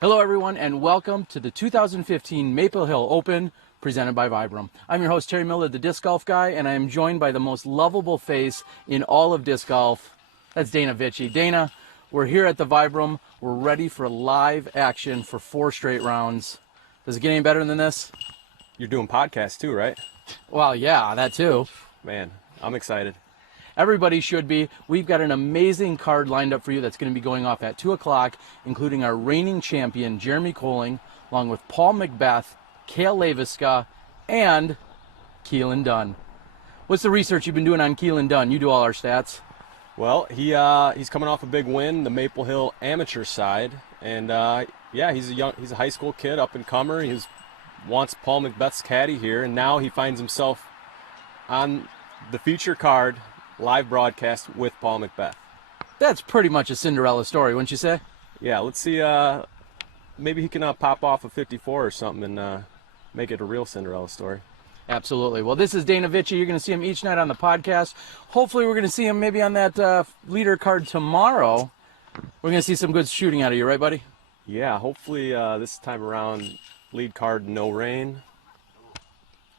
Hello everyone and welcome to the 2015 Maple Hill Open presented by Vibram. I'm your host Terry Miller, the disc golf guy, and I am joined by the most lovable face in all of disc golf. That's Dana Vitchie. Dana, we're here at the Vibram. We're ready for live action for 4 straight rounds. Does it get any better than this? You're doing podcasts too, right? Well, yeah, that too. Man, I'm excited. Everybody should be. We've got an amazing card lined up for you that's going to be going off at 2 o'clock, including our reigning champion, Jeremy Koling, along with Paul McBeth, Cale Leiviska, and Kealan Dunne. What's the research you've been doing on Kealan Dunne? You do all our stats. Well, he's coming off a big win, the Maple Hill amateur side, and yeah, he's a high school kid, up and comer. He wants Paul McBeth's caddy here, and now he finds himself on the feature card live broadcast with Paul McBeth. That's pretty much a Cinderella story, wouldn't you say? Yeah, let's see. Maybe he can pop off a 54 or something and make it a real Cinderella story. Absolutely. Well, this is Dana Vitchie. You're going to see him each night on the podcast. Hopefully, we're going to see him maybe on that leader card tomorrow. We're going to see some good shooting out of you, right, buddy? Yeah, hopefully this time around, lead card, no rain.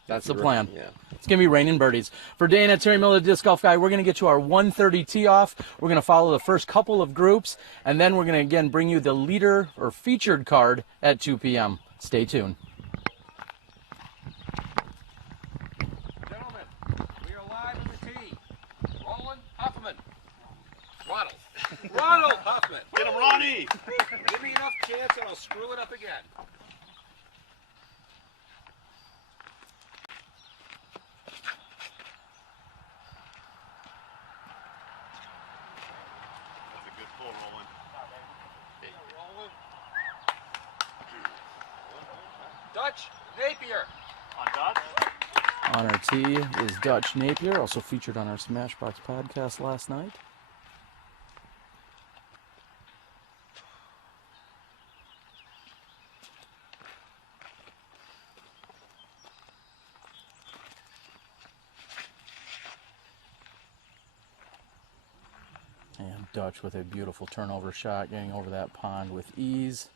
That's the plan. Yeah. It's going to be raining birdies. For Dana, Terry Miller, the disc golf guy, we're going to get you our 1:30 tee off. We're going to follow the first couple of groups, and then we're going to again bring you the leader or featured card at 2 p.m. Stay tuned. Gentlemen, we are live on the tee. Roland Huffman. Ronald. Ronald Huffman. Get him, Ronnie! Give me enough chance and I'll screw it up again. That's a good pull, Roland. Dutch Napier. On Dutch. On our tee is Dutch Napier, also featured on our SmashBox podcast last night. And Dutch with a beautiful turnover shot, getting over that pond with ease.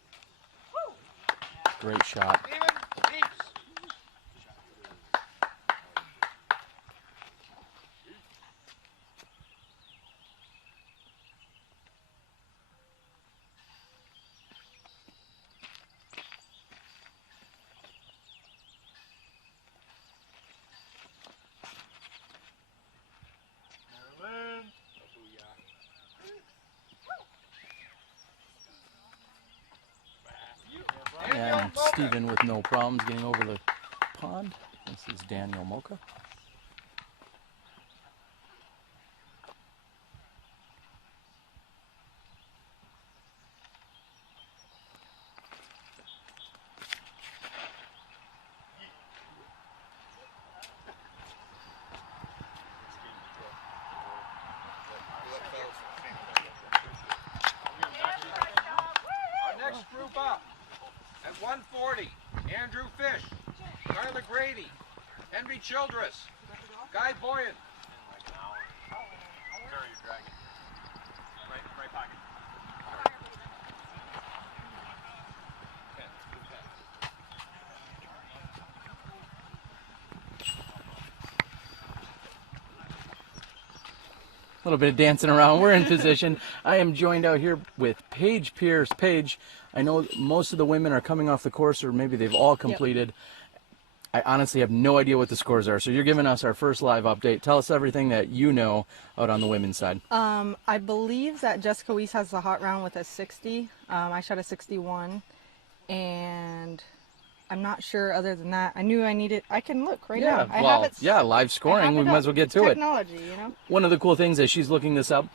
Great shot. Steven Deeps. Maryland. And Steven with no problems getting over the pond. This is Daniel Mocha. Our next group up at 140. Andrew Fish. Tyler Grady. Henry Childress. Guy Boyan. Right pocket. A little bit of dancing around. We're in position. I am joined out here with Paige Pierce. Paige, I know most of the women are coming off the course, or maybe they've all completed. Yep. I honestly have no idea what the scores are. So you're giving us our first live update. Tell us everything that you know out on the women's side. I believe that Jessica Weiss has the hot round with a 60. I shot a 61, and I'm not sure other than that. I knew I needed, I can look right now. I have it, yeah, live scoring. We might as well get to it. Technology, you know? One of the cool things as she's looking this up,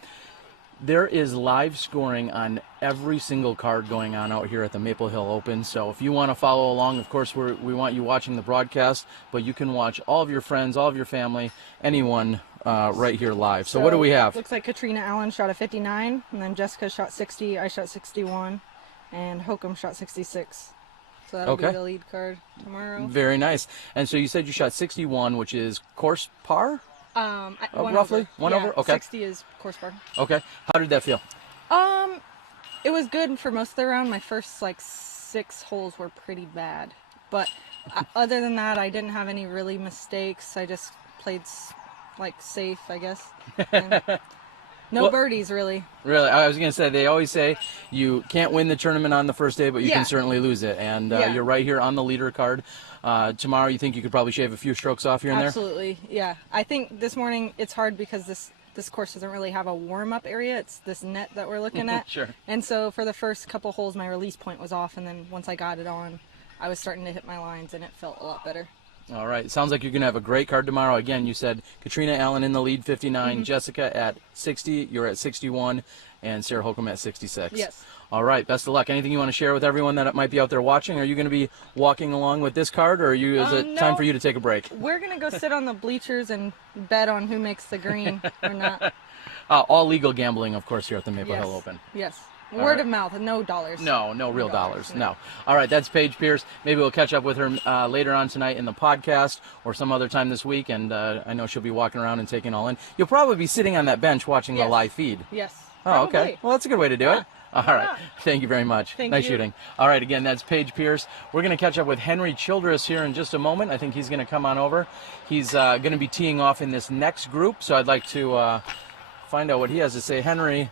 there is live scoring on every single card going on out here at the Maple Hill Open. So if you want to follow along, of course, we want you watching the broadcast, but you can watch all of your friends, all of your family, anyone right here live. So what do we have? Looks like Katrina Allen shot a 59, and then Jessica shot 60, I shot 61, and Hokum shot 66. So that'll be the lead card tomorrow. Very nice. And so you said you shot 61, which is course par? One roughly? over. One Yeah, over? Okay. 60 is course par. Okay. How did that feel? It was good for most of the round. My first like 6 holes were pretty bad, but other than that, I didn't have any really mistakes. I just played like safe, I guess. And no Well- birdies really. Really, I was going to say, they always say you can't win the tournament on the first day, but you Yeah. can certainly lose it. And Yeah. you're right here on the leader card. Tomorrow, you think you could probably shave a few strokes off here and there? Absolutely, yeah. I think this morning it's hard because this course doesn't really have a warm-up area. It's this net that we're looking at. Sure. And so for the first couple holes, my release point was off, and then once I got it on, I was starting to hit my lines, and it felt a lot better. All right. Sounds like you're going to have a great card tomorrow. Again, you said Katrina Allen in the lead, 59, Jessica at 60, you're at 61, and Sarah Holcomb at 66. Yes. All right. Best of luck. Anything you want to share with everyone that might be out there watching? Are you going to be walking along with this card, or is it time No. for you to take a break? We're going to go sit on the bleachers and bet on who makes the green or not. All legal gambling, of course, here at the Maple Yes. Hill Open. Yes. All Word right. of mouth, no dollars. No real No dollars. dollars, No. no. All right, that's Paige Pierce. Maybe we'll catch up with her later on tonight in the podcast or some other time this week. And I know she'll be walking around and taking it all in. You'll probably be sitting on that bench watching the Yes. live feed. Yes. Oh, okay. Probably. Well, that's a good way to do it. All right. not? Thank you very much. Thank nice you. shooting. All right, again, that's Paige Pierce. We're going to catch up with Henry Childress here in just a moment. I think he's going to come on over. He's going to be teeing off in this next group, so I'd like to find out what he has to say. Henry,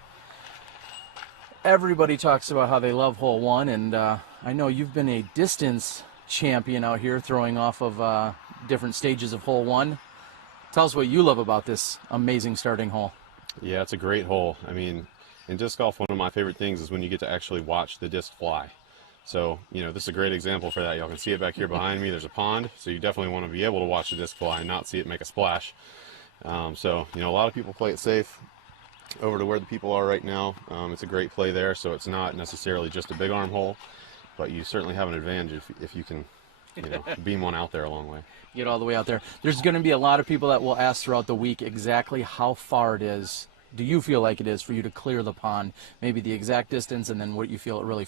everybody talks about how they love hole one, and I know you've been a distance champion out here throwing off of different stages of hole one. Tell us what you love about this amazing starting hole. Yeah, it's a great hole. I mean, in disc golf, one of my favorite things is when you get to actually watch the disc fly. So, this is a great example for that. Y'all can see it back here behind me. There's a pond, so you definitely want to be able to watch the disc fly and not see it make a splash. So, a lot of people play it safe. Over to where the people are right now, it's a great play there, so it's not necessarily just a big arm hole, but you certainly have an advantage if you can, beam one out there a long way. Get all the way out there. There's going to be a lot of people that will ask throughout the week exactly how far it is. Do you feel like it is for you to clear the pond? Maybe the exact distance, and then what you feel it really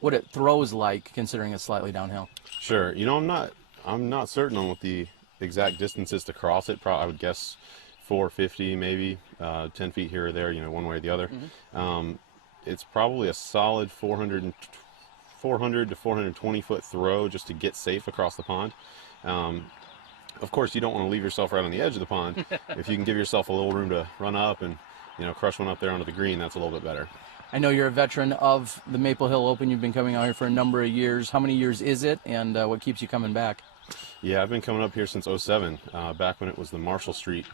what it throws like, considering it's slightly downhill. Sure. I'm not certain on what the exact distance is to cross it. I would guess 450, maybe 10 feet here or there, one way or the other. It's probably a solid 400 to 420 foot throw just to get safe across the pond. Of course, you don't want to leave yourself right on the edge of the pond. If you can give yourself a little room to run up and crush one up there onto the green, that's a little bit better. I know you're a veteran of the Maple Hill Open. You've been coming out here for a number of years. How many years is it, and what keeps you coming back? Yeah, I've been coming up here since '07, back when it was the Marshall Street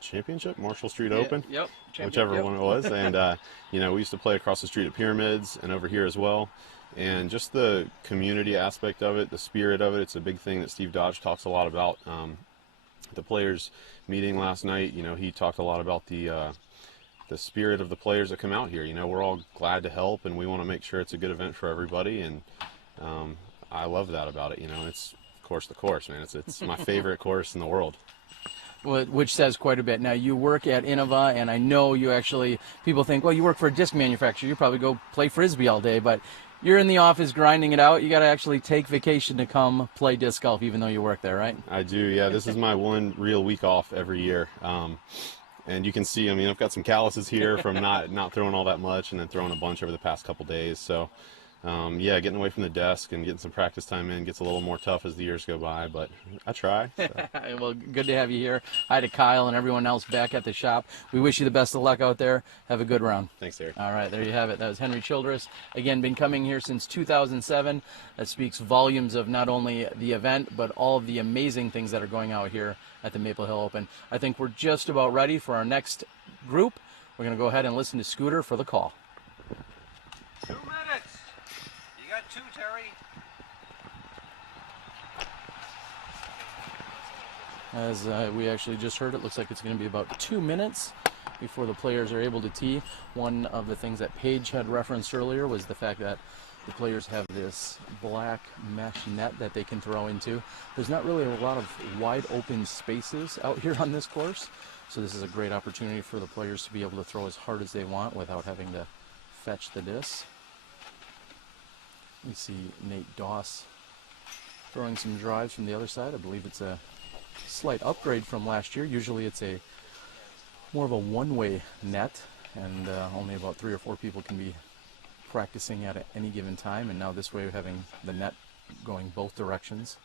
Championship, Marshall Street Open, Yep. whichever one it was. And, we used to play across the street at Pyramids and over here as well. And just the community aspect of it, the spirit of it, it's a big thing that Steve Dodge talks a lot about. The players meeting last night, he talked a lot about the spirit of the players that come out here. We're all glad to help, and we want to make sure it's a good event for everybody. And I love that about it. It's the course, man. It's my favorite course in the world. Well, which says quite a bit. Now, you work at Innova, and I know people think, well, you work for a disc manufacturer. You probably go play Frisbee all day, but you're in the office grinding it out. You got to actually take vacation to come play disc golf, even though you work there, right? I do, yeah. This is my one real week off every year. And you can see, I've got some calluses here from not throwing all that much and then throwing a bunch over the past couple days. So, getting away from the desk and getting some practice time in gets a little more tough as the years go by, but I try. So. Well, good to have you here. Hi to Kyle and everyone else back at the shop. We wish you the best of luck out there. Have a good round. Thanks, Eric. All right, there you have it. That was Henry Childress. Again, been coming here since 2007. That speaks volumes of not only the event, but all of the amazing things that are going out here at the Maple Hill Open. I think we're just about ready for our next group. We're going to go ahead and listen to Scooter for the call. 2 minutes. You got 2, Terry. As we actually just heard, it looks like it's going to be about 2 minutes before the players are able to tee. One of the things that Paige had referenced earlier was the fact that the players have this black mesh net that they can throw into. There's not really a lot of wide open spaces out here on this course, so this is a great opportunity for the players to be able to throw as hard as they want without having to fetch the disc. We see Nate Doss throwing some drives from the other side. I believe it's a slight upgrade from last year. Usually it's more of a one-way net, and only about 3 or 4 people can be practicing at any given time. And now this way, having the net going both directions,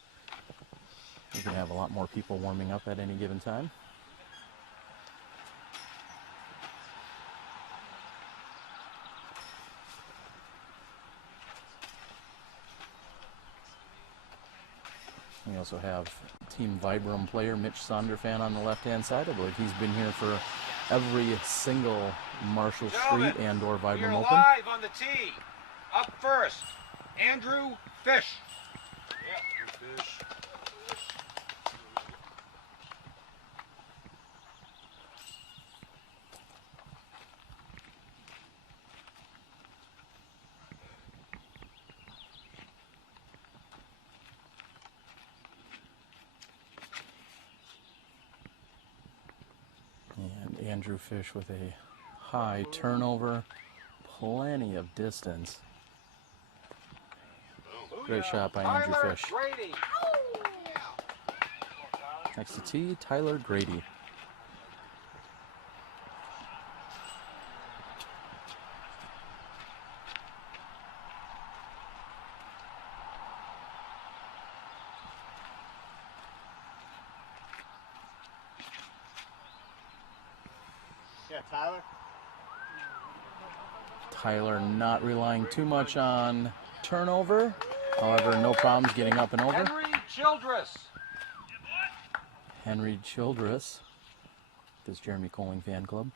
we can have a lot more people warming up at any given time. We also have Team Vibram player Mitch Sonderfan on the left-hand side. I believe he's been here for every single Marshall Street and or You're Vibram Open. live on the tee. Up first, Andrew Fish. And Andrew Fish with a high turnover, plenty of distance. Great shot by Andrew Tyler Fish. Grady. Next to tee, Tyler Grady. Yeah, Tyler. Tyler not relying too much on turnover. However, no problems getting up and over. Henry Childress. Henry Childress, this Jeremy Koling fan club.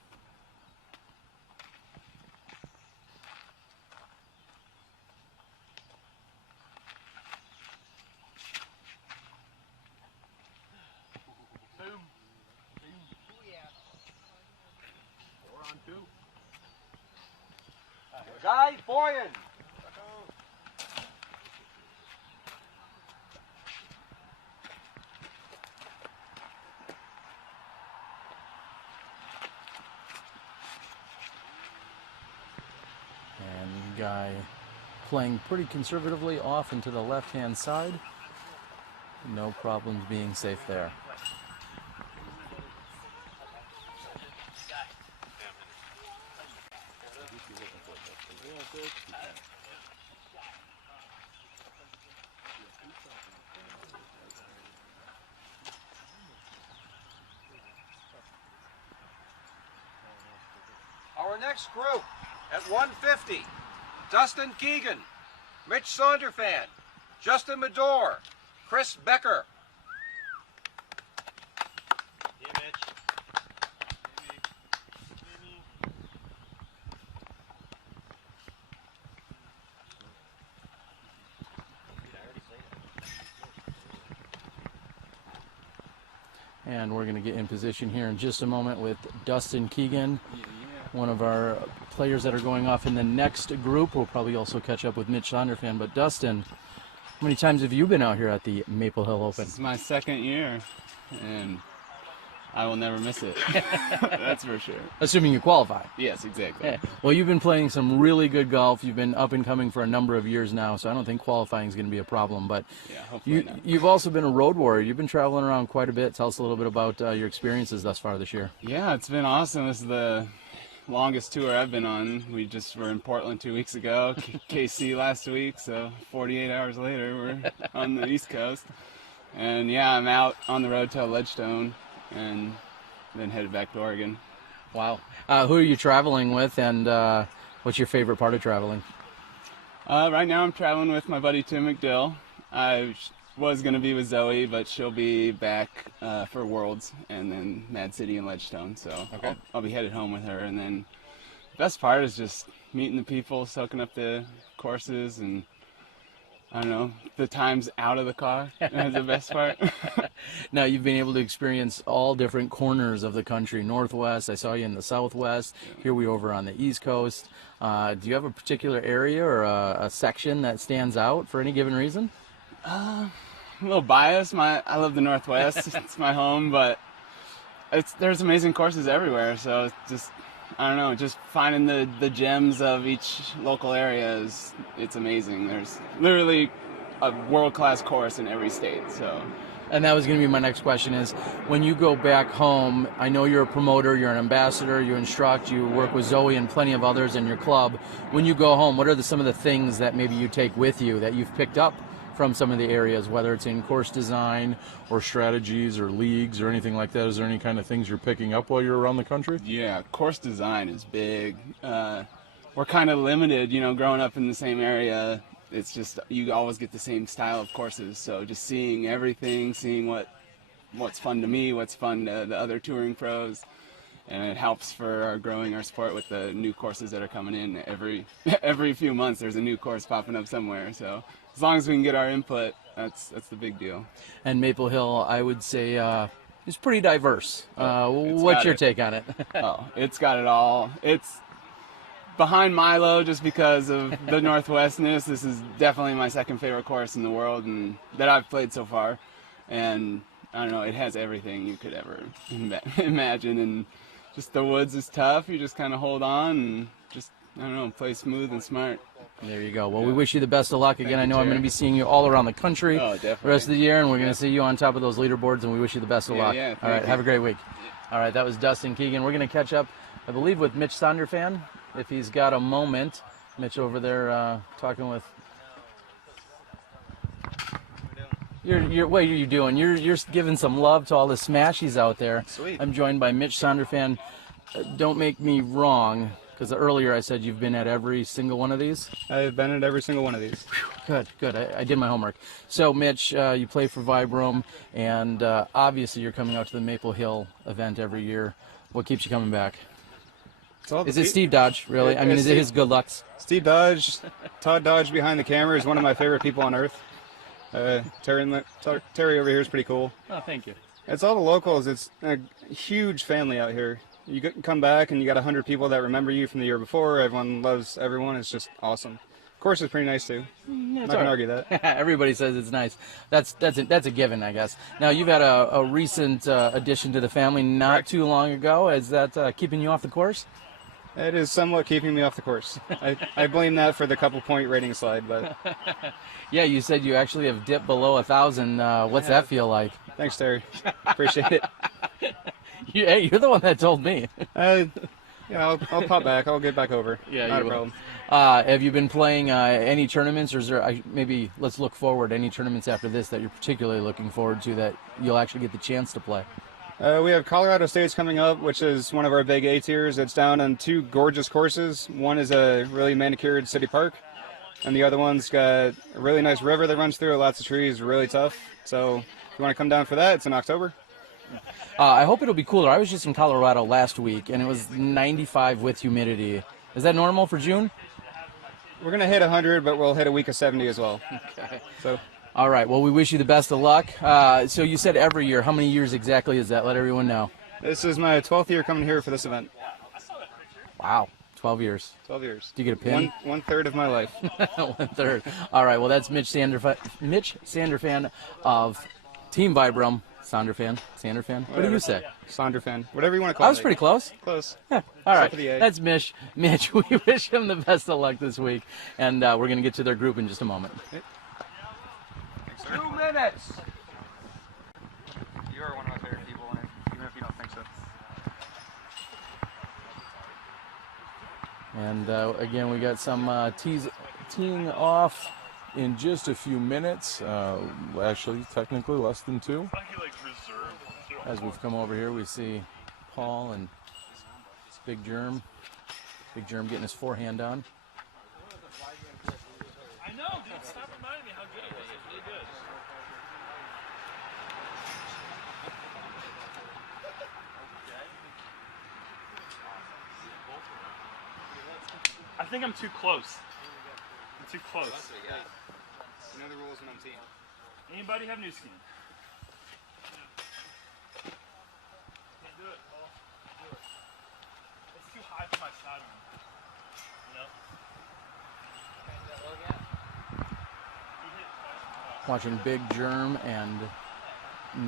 Guy Boyan. And Guy playing pretty conservatively off into the left-hand side. No problems being safe there. Our next group at 150, Dustin Keegan, Mitch Sonderfan, Justin Medor, Chris Becker. Yeah, Mitch. And we're going to get in position here in just a moment with Dustin Keegan, one of our players that are going off in the next group. We'll probably also catch up with Mitch Sonderfan. But Dustin, how many times have you been out here at the Maple Hill Open? This is my second year, and I will never miss it. That's for sure. Assuming you qualify. Yes, exactly. Yeah. Well, you've been playing some really good golf. You've been up and coming for a number of years now, so I don't think qualifying is going to be a problem. But Yeah, hopefully not. you've also been a road warrior. You've been traveling around quite a bit. Tell us a little bit about your experiences thus far this year. Yeah, it's been awesome. This is the longest tour I've been on. We just were in Portland 2 weeks ago, KC last week, so 48 hours later we're on the East Coast. And yeah, I'm out on the road to Ledgestone and then headed back to Oregon. Wow. Who are you traveling with, and what's your favorite part of traveling? Right now I'm traveling with my buddy Tim McDill. I was going to be with Zoe, but she'll be back for Worlds and then Mad City and Ledgestone, so Okay. I'll be headed home with her. And then the best part is just meeting the people, soaking up the courses, and I don't know, the times out of the car is the best part. Now, you've been able to experience all different corners of the country. Northwest, I saw you in the Southwest. Here we over on the East Coast. Do you have a particular area or a section that stands out for any given reason? I'm a little biased. I love the Northwest. It's my home, but there's amazing courses everywhere. So it's just, I don't know, just finding the gems of each local area it's amazing. There's literally a world-class course in every state. So And that was going to be my next question is, when you go back home, I know you're a promoter, you're an ambassador, you instruct, you work with Zoe and plenty of others in your club. When you go home, what are some of the things that maybe you take with you that you've picked up from some of the areas, whether it's in course design or strategies or leagues or anything like that? Is there any kind of things you're picking up while you're around the country? Yeah, course design is big. We're kind of limited, you know, growing up in the same area. It's just you always get the same style of courses. So just seeing everything, seeing what's fun to me, what's fun to the other touring pros, and it helps for growing our sport with the new courses that are coming in every few months. There's a new course popping up somewhere. So as long as we can get our input, that's the big deal. And Maple Hill, I would say, is pretty diverse. What's your take on it? Oh, it's got it all. It's behind Milo just because of the Northwestness. This is definitely my second favorite course in the world and that I've played so far. And I don't know, it has everything you could ever imagine. And just the woods is tough. You just kind of hold on and just, I don't know, play smooth and smart. There you go. Well, we wish you the best of luck. Again, I know I'm going to be seeing you all around the country the rest of the year, and we're going to see you on top of those leaderboards, and we wish you the best of luck. All right, have a great week. All right, that was Dustin Keegan. We're going to catch up, I believe, with Mitch Sonderfan, if he's got a moment. Mitch over there talking with... What are you doing? You're giving some love to all the smashies out there. Sweet. I'm joined by Mitch Sonderfan. Don't make me wrong, because earlier I said you've been at every single one of these. I've been at every single one of these. Good. I did my homework. So, Mitch, you play for Vibram, and obviously you're coming out to the Maple Hill event every year. What keeps you coming back? Is it Steve Dodge, really? I mean, is it his good lucks? Steve Dodge, Todd Dodge behind the camera is one of my favorite people on earth. Terry over here is pretty cool. Oh, thank you. It's all the locals. It's a huge family out here. You come back and you got 100 people that remember you from the year before. Everyone loves everyone. It's just awesome. Of course, it's pretty nice too. I'm not gonna argue that. Everybody says it's nice. That's a given, I guess. Now you've had a recent addition to the family not too long ago. Is that keeping you off the course? It is somewhat keeping me off the course. I blame that for the couple-point rating slide, but yeah, you said you actually have dipped below 1,000. What's that feel like? Thanks, Terry. Appreciate it. Hey, you're the one that told me. I'll pop back. I'll get back over. Yeah, not a will. problem. Have you been playing any tournaments, or is there maybe let's look forward any tournaments after this that you're particularly looking forward to that you'll actually get the chance to play? We have Colorado State's coming up, which is one of our big A tiers. It's down on two gorgeous courses. One is a really manicured city park, and the other one's got a really nice river that runs through it, lots of trees, really tough. So if you want to come down for that, it's in October. I hope it'll be cooler. I was just in Colorado last week, and it was 95 with humidity. Is that normal for June? We're going to hit 100, but we'll hit a week of 70 as well. Okay. So. All right. Well, we wish you the best of luck. So you said every year. How many years exactly is that? Let everyone know. This is my 12th year coming here for this event. Wow. 12 years. 12 years. Do you get a pin? One third of my life. 1/3. All right. Well, that's Mitch Sonderfan of Team Vibram. Sonderfan? What do you say? Sonderfan. Whatever you want to call it. I was pretty close. Close. Yeah. All right. That's Mitch. Mitch, we wish him the best of luck this week. And we're going to get to their group in just a moment. Okay. 2 minutes. You are one of my favorite people, even if you don't think so. And again, we got some teeing off in just a few minutes. Actually, technically less than 2. As we've come over here, we see Paul and Big Germ. Big Germ getting his forehand on. I know, dude. Stop reminding me how good it was. It was really good. I think I'm too close. I'm too close. You know the rules when I'm team. Anybody have new skin? Can't do it, Paul. Do it. It's too high for my sideline. You know? Watching Big Germ and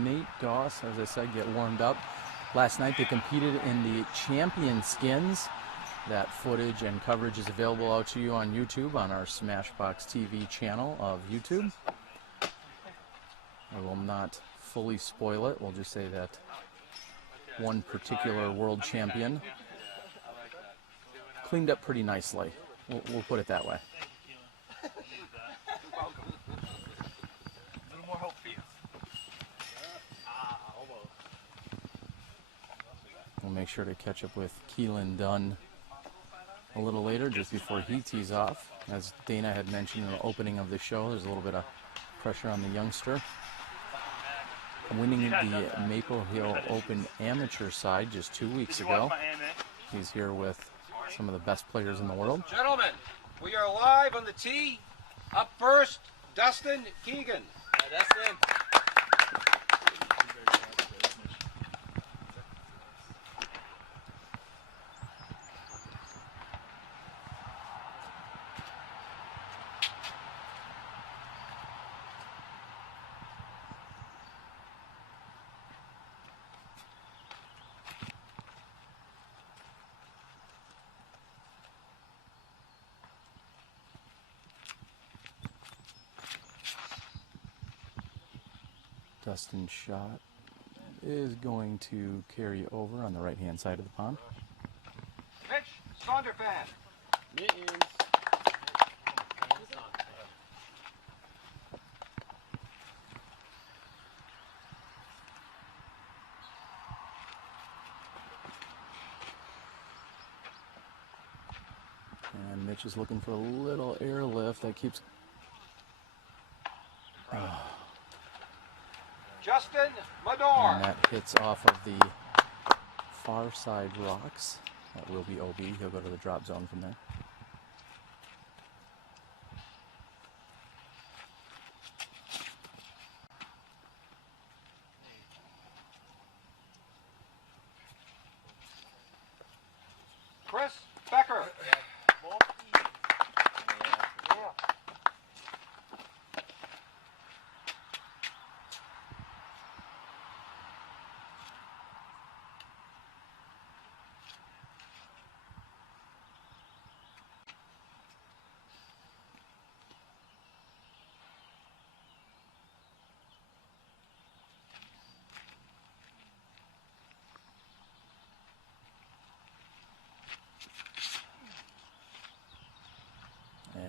Nate Doss, as I said, get warmed up. Last night they competed in the Champion Skins. That footage and coverage is available out to you on YouTube on our SmashBoxxTV channel of YouTube. I will not fully spoil it. We'll just say that one particular world champion cleaned up pretty nicely. We'll put it that way. A little more hope for you. We'll make sure to catch up with Kealan Dunne a little later, just before he tees off. As Dana had mentioned in the opening of the show, there's a little bit of pressure on the youngster. Winning the Maple Hill Open amateur side just 2 weeks ago. He's here with some of the best players in the world. Gentlemen, we are live on the tee. Up first, Dustin Keegan. That's him. Dustin's shot is going to carry over on the right-hand side of the pond. Mitch Sonderfan. Mittens. And Mitch is looking for a little airlift that keeps... Justin Mador. And that hits off of the far side rocks. That will be OB. He'll go to the drop zone from there. Chris Becker.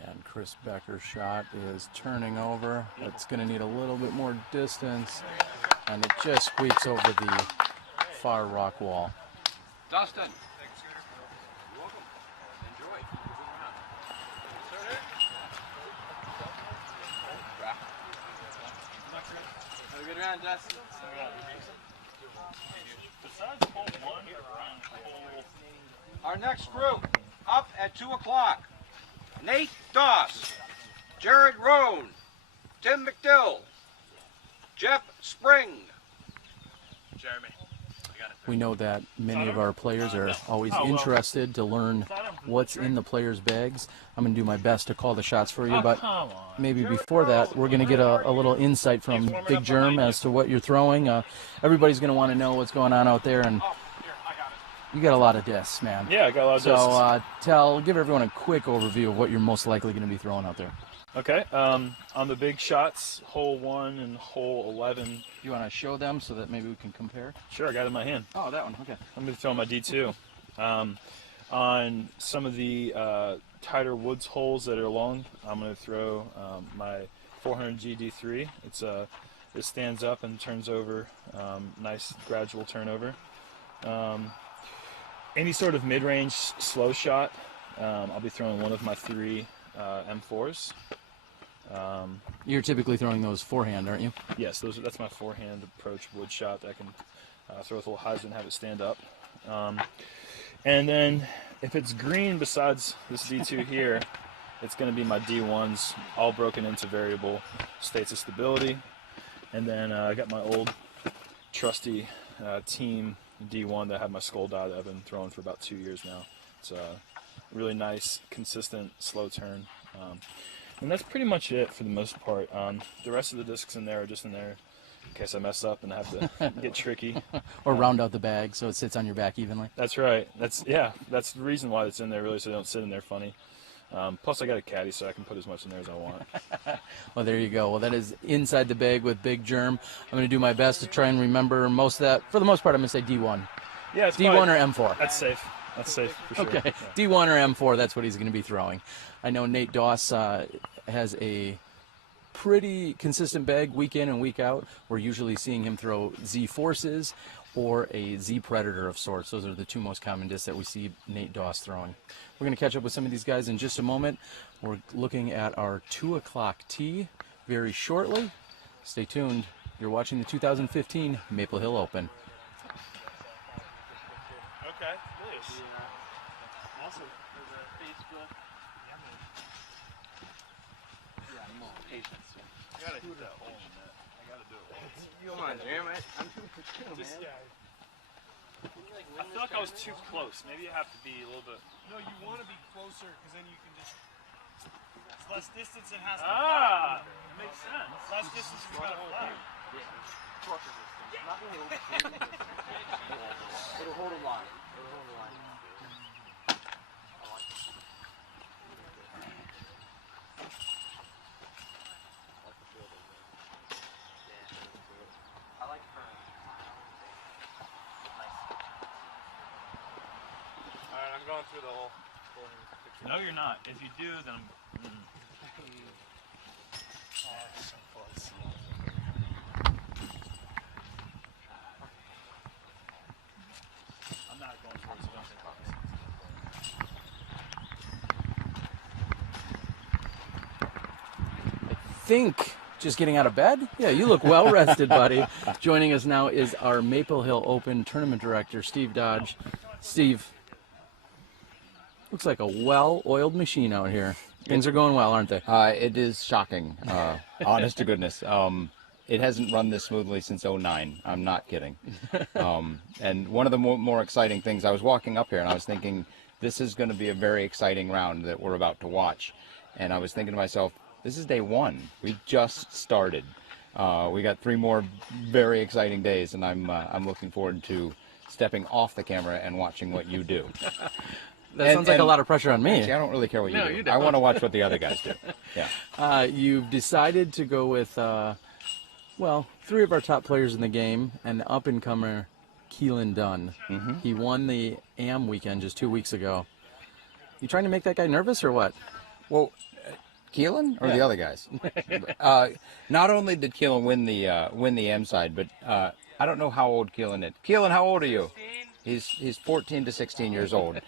And Chris Becker's shot is turning over. It's going to need a little bit more distance. And it just squeaks over the far rock wall. Dustin. You're welcome. Enjoy. Have a good round, Dustin. Besides hole 1 and hole... Our next group, up at 2 o'clock. Nate Doss, Jared Rohn, Tim McDill, Jeff Spring. Jeremy, I got it. We know that many of our players are always interested to learn what's in the players' bags. I'm going to do my best to call the shots for you, but maybe before that, we're going to get a little insight from Big Germ as to what you're throwing. Everybody's going to want to know what's going on out there, and you got a lot of discs, man. Yeah, I got a lot of discs. So give everyone a quick overview of what you're most likely going to be throwing out there. Okay, on the big shots, hole 1 and hole 11. You want to show them so that maybe we can compare? Sure, I got it in my hand. Oh, that one, okay. I'm going to throw my D2. On some of the tighter woods holes that are long, I'm going to throw my 400G D3. It stands up and turns over, nice gradual turnover. Any sort of mid-range slow shot, I'll be throwing one of my 3 M4s. You're typically throwing those forehand, aren't you? Yes, that's my forehand approach wood shot that I can throw with a little hyzer and have it stand up. And then if it's green besides this D2 here, it's going to be my D1s, all broken into variable states of stability. And then I got my old trusty team D1 that I have my skull die that I've been throwing for about 2 years now. It's a really nice, consistent, slow turn. And that's pretty much it for the most part. The rest of the discs in there are just in there in case I mess up and have to get tricky. Or round out the bag so it sits on your back evenly. That's right. That's the reason why it's in there, really, so they don't sit in there funny. Plus, I got a caddy, so I can put as much in there as I want. Well, there you go. Well, that is Inside the Bag with Big Germ. I'm going to do my best to try and remember most of that. For the most part, I'm going to say D1. Yeah, it's D1 probably, or M4. That's safe. That's safe for sure. Okay, Yeah. D1 or M4, that's what he's going to be throwing. I know Nate Doss has a pretty consistent bag week in and week out. We're usually seeing him throw Z Forces or a Z Predator of sorts. Those are the two most common discs that we see Nate Doss throwing. We're going to catch up with some of these guys in just a moment. We're looking at our 2 o'clock tee very shortly. Stay tuned. You're watching the 2015 Maple Hill Open. Okay, nice. Awesome. I gotta hit that hole in that. I gotta do it once. Come on, Jeremy. Just, I feel like I was too close. Maybe I have to be a little bit. No, you want to be closer because then you can just. It's less distance and has. Ah, that makes sense. Less distance and got a flat. It'll hold a line. It'll hold a line. I like her. All right, I'm going through the hole. No, you're not. If you do, then I'm. Oh, so close. I'm not going towards it. I think just getting out of bed? Yeah, you look well rested, buddy. Joining us now is our Maple Hill Open Tournament Director, Steve Dodge. Steve, looks like a well-oiled machine out here. Things are going well, aren't they? It is shocking, honest to goodness. It hasn't run this smoothly since '09. I'm not kidding. And one of the more exciting things, I was walking up here and I was thinking, this is going to be a very exciting round that we're about to watch. And I was thinking to myself, this is day one. We just started. We got 3 more very exciting days, and I'm looking forward to stepping off the camera and watching what you do. That sounds like a lot of pressure on me. Actually, I don't really care what you do. You don't. I want to watch what the other guys do. Yeah. You've decided to go with, well, 3 of our top players in the game, and the up-and-comer Kealan Dunne. Mm-hmm. He won the AM weekend just 2 weeks ago. You trying to make that guy nervous or what? Well, Kealan or the other guys? Not only did Kealan win the M side, but I don't know how old Kealan is. Kealan, how old are you? He's 14 to 16 years old.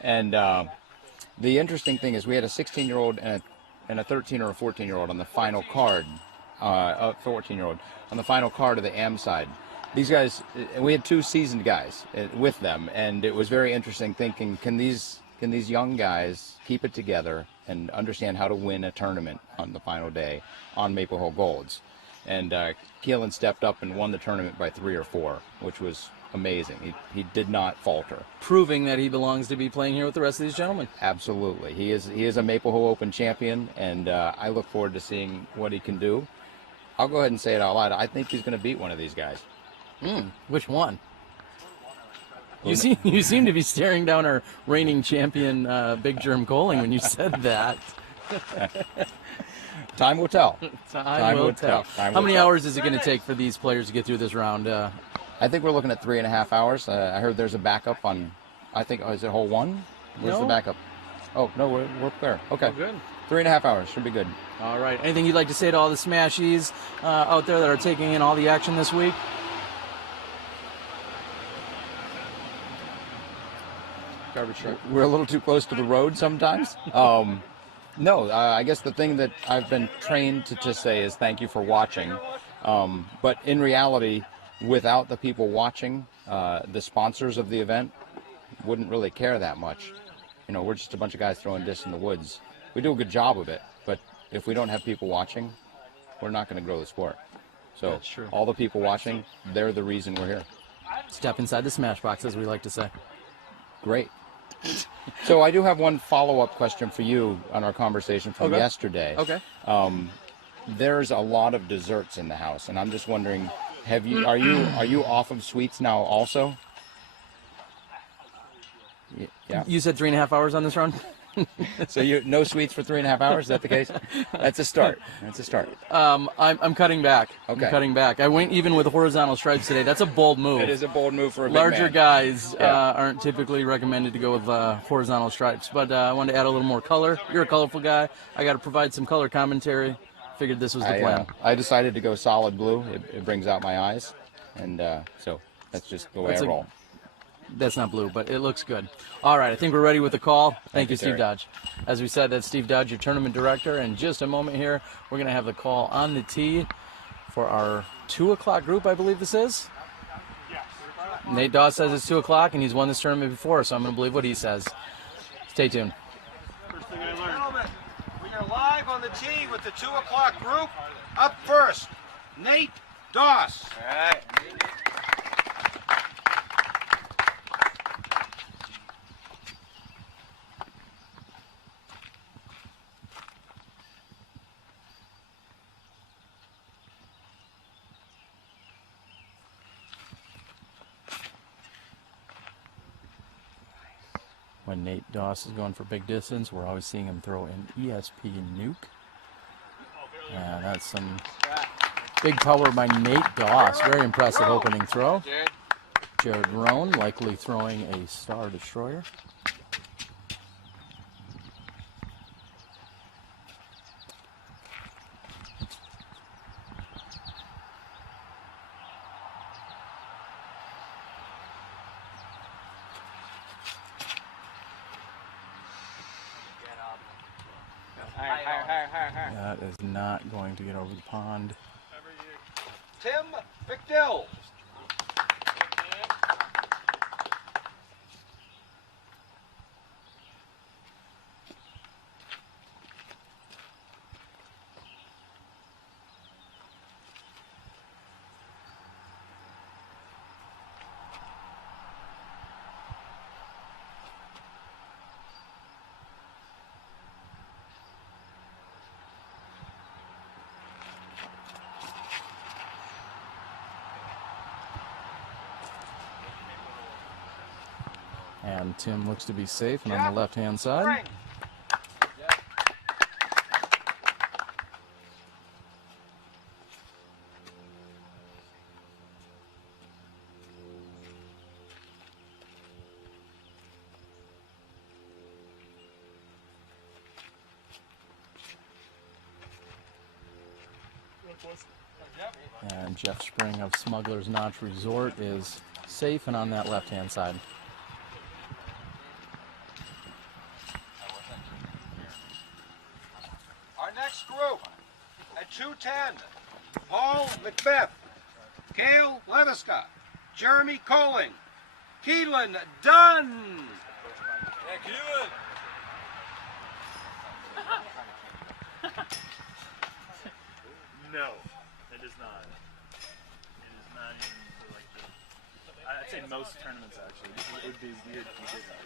And the interesting thing is we had a 16-year-old and a 13 or a 14-year-old on the final card, a 14-year-old on the final card of the AM side. These guys, we had 2 seasoned guys with them, and it was very interesting thinking, can these young guys keep it together and understand how to win a tournament on the final day on Maple Hill Golds? And Kealan stepped up and won the tournament by 3 or 4, which was amazing. He did not falter. Proving that he belongs to be playing here with the rest of these gentlemen. Absolutely. He is a Maple Hill Open champion, and I look forward to seeing what he can do. I'll go ahead and say it out loud. I think he's going to beat one of these guys. Which one? You seem to be staring down our reigning champion, Big Jeremy Koling, when you said that. Time will tell. Time will tell. How many hours is it going to take for these players to get through this round? I think we're looking at 3.5 hours. I heard there's a backup on, I think, is it hole 1? Where's the backup? Oh, no, we're clear. Okay. Good. 3.5 hours. Should be good. All right. Anything you'd like to say to all the Smashies out there that are taking in all the action this week? Garbage truck. We're a little too close to the road sometimes. No, I guess the thing that I've been trained to say is thank you for watching. But in reality, without the people watching, the sponsors of the event wouldn't really care that much. You know, we're just a bunch of guys throwing discs in the woods. We do a good job of it, but if we don't have people watching, we're not going to grow the sport. So all the people watching, they're the reason we're here. Step inside the smash box, as we like to say. Great. So I do have one follow-up question for you on our conversation from yesterday. Okay. There's a lot of desserts in the house, and I'm just wondering, are you off of sweets now also? Yeah. You said 3.5 hours on this run? So you no sweets for 3.5 hours? Is that the case? That's a start. That's a start. I'm cutting back. Okay. I'm cutting back. I went even with horizontal stripes today. That's a bold move. It is a bold move for a big Larger man. guys Yeah. aren't typically recommended to go with horizontal stripes, but I wanted to add a little more color. You're a colorful guy. I got to provide some color commentary. Figured this was the plan. I decided to go solid blue. It brings out my eyes, and so that's just the way I roll. That's not blue, but it looks good. All right, I think we're ready with the call. Thank you, Steve Terry. Dodge. As we said, that's Steve Dodge, your tournament director. In just a moment here, we're going to have the call on the tee for our 2 o'clock group, I believe this is. Nate Dawes says it's 2 o'clock, and he's won this tournament before, so I'm going to believe what he says. Stay tuned. Gentlemen, we are live on the tee with the 2 o'clock group. Up first, Nate Dawes. All right. When Nate Dawes is going for big distance, we're always seeing him throw an ESP nuke. That's some big power by Nate Dawes. Very impressive opening throw. Jared Roan likely throwing a Star Destroyer. That is not going to get over the pond. Tim McDill. And Tim looks to be safe and on the left-hand side. And Jeff Spring of Smuggler's Notch Resort is safe and on that left-hand side. Our next group at 210, Paul McBeth, Cale Leiviska, Jeremy Koling, Kealan Dunne. Yeah, Kealan. No, it is not. It is not even for like the. I'd say most tournaments actually. It would be weird if we did that.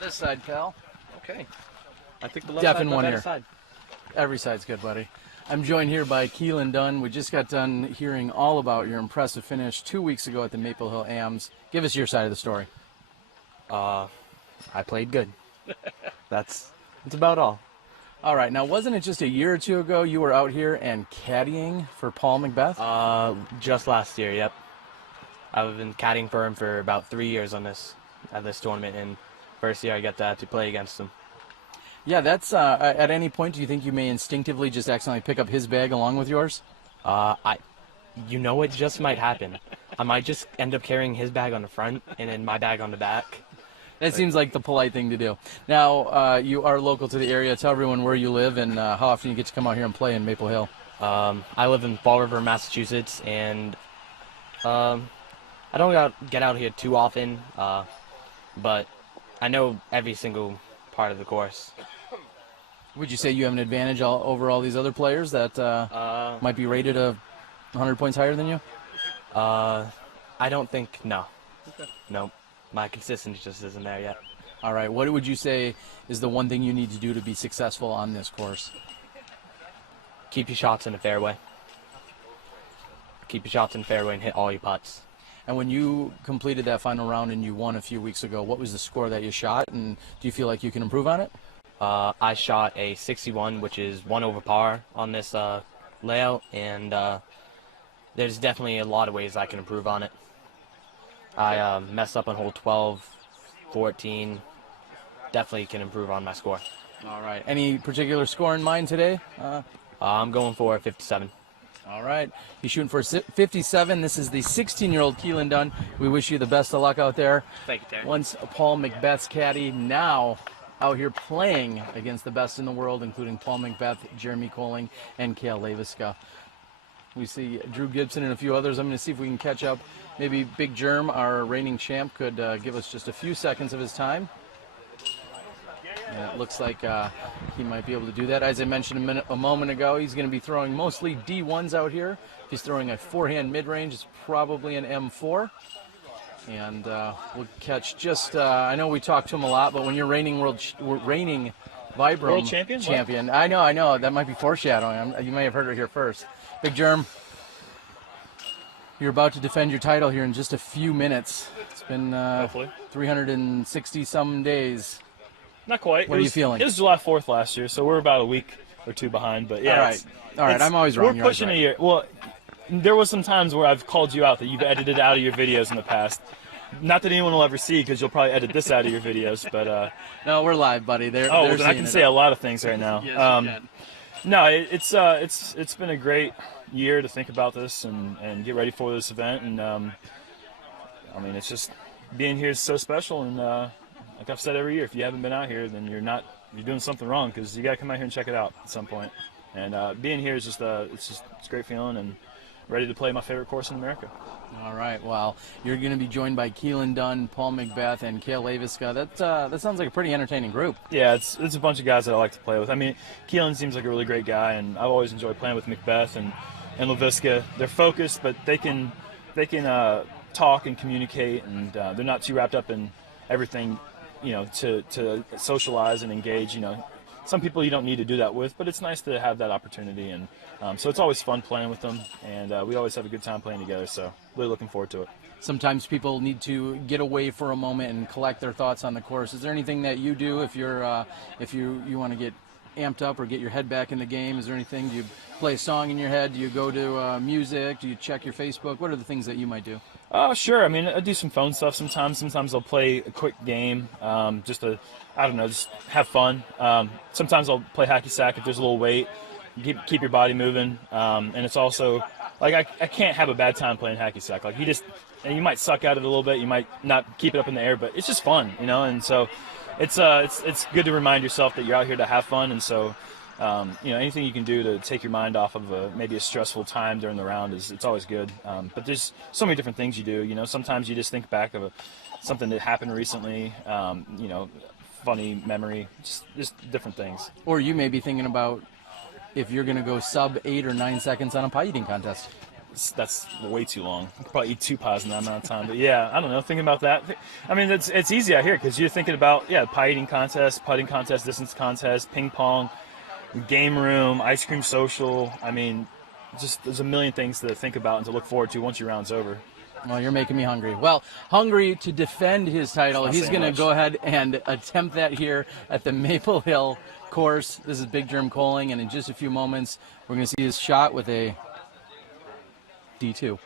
This side, pal. Okay. I think the left Deaf side, in the one better ear. side. Every side's good, buddy. I'm joined here by Kealan Dunne. We just got done hearing all about your impressive finish 2 weeks ago at the Maple Hill AMs. Give us your side of the story. I played good. That's about all. All right. Now, wasn't it just a year or two ago you were out here and caddying for Paul McBeth? Just last year, yep. I've been caddying for him for about 3 years on this tournament, and first year I got to play against him. Yeah, that's at any point do you think you may instinctively just accidentally pick up his bag along with yours? It just might happen. I might just end up carrying his bag on the front and then my bag on the back. That seems like the polite thing to do. Now, you are local to the area. Tell everyone where you live and how often you get to come out here and play in Maple Hill. I live in Fall River, Massachusetts, and I don't get out here too often, but I know every single part of the course. Would you say you have an advantage over all these other players that might be rated 100 points higher than you? I don't think, no. Nope. My consistency just isn't there yet. All right, what would you say is the one thing you need to do to be successful on this course? Keep your shots in the fairway. Keep your shots in the fairway and hit all your putts. And when you completed that final round and you won a few weeks ago, what was the score that you shot, and do you feel like you can improve on it? I shot a 61, which is 1 over par on this layout, and there's definitely a lot of ways I can improve on it. I messed up on hole 12, 14. Definitely can improve on my score. All right. Any particular score in mind today? I'm going for a 57. All right. He's shooting for 57. This is the 16-year-old Kealan Dunne. We wish you the best of luck out there. Thank you, Terry. Once Paul McBeth's caddy, now out here playing against the best in the world, including Paul McBeth, Jeremy Koling, and Cale Leiviska. We see Drew Gibson and a few others. I'm going to see if we can catch up. Maybe Big Germ, our reigning champ, could give us just a few seconds of his time. And it looks like he might be able to do that. As I mentioned a moment ago, he's going to be throwing mostly D1s out here. If he's throwing a forehand mid-range, it's probably an M4. And we'll catch just, I know we talked to him a lot, but when you're reigning Vibram World champion? I know. That might be foreshadowing. You may have heard it here first. Big Germ, you're about to defend your title here in just a few minutes. It's been 360-some days. Not quite. What are you feeling? It was July 4th last year, so we're about a week or two behind. But yeah, all right. I'm always wrong. We're pushing a year. Well, there was some times where I've called you out that you've edited out of your videos in the past. Not that anyone will ever see, because you'll probably edit this out of your videos. But no, we're live, buddy. Then I can say a lot of things right now. Yes, you can. No, it's been a great year to think about this and get ready for this event. And I mean, it's just being here is so special. And like I've said every year, if you haven't been out here, then you're doing something wrong, because you got to come out here and check it out at some point. And being here is just it's a great feeling, and ready to play my favorite course in America. All right. Well, you're going to be joined by Kealan Dunne, Paul McBeth, and Cale Leiviska. That sounds like a pretty entertaining group. Yeah, it's a bunch of guys that I like to play with. I mean, Kealan seems like a really great guy, and I've always enjoyed playing with McBeth and Leiviska. They're focused, but they can talk and communicate, and they're not too wrapped up in everything, to socialize and engage. Some people you don't need to do that with, but it's nice to have that opportunity, and so it's always fun playing with them, and we always have a good time playing together, so really looking forward to it. Sometimes people need to get away for a moment and collect their thoughts on the course. Is there anything that you do if you want to get amped up or get your head back in the game? Is there anything? Do you play a song in your head? Do you go to music? Do you check your Facebook? What are the things that you might do? Sure. I mean, I do some phone stuff sometimes. Sometimes I'll play a quick game, just have fun. Sometimes I'll play hacky sack if there's a little weight, keep your body moving. And it's also, like, I can't have a bad time playing hacky sack. Like, you might suck at it a little bit, you might not keep it up in the air, but it's just fun, and so it's good to remind yourself that you're out here to have fun, and so anything you can do to take your mind off of maybe a stressful time during the round it's always good. But there's so many different things you do. Sometimes you just think back of something that happened recently. Funny memory, just different things. Or you may be thinking about if you're going to go sub 8 or 9 seconds on a pie eating contest. That's way too long. I could probably eat 2 pies in that amount of time. But yeah, I don't know. Thinking about that, I mean, it's easy out here because you're thinking about pie eating contest, putting contest, distance contest, ping pong, game room, ice cream social. I mean, just there's a million things to think about and to look forward to once your round's over. Well, you're making me hungry. Well, hungry to defend his title. He's going to go ahead and attempt that here at the Maple Hill course. This is Big Jeremy Koling, and in just a few moments, we're going to see his shot with a D2.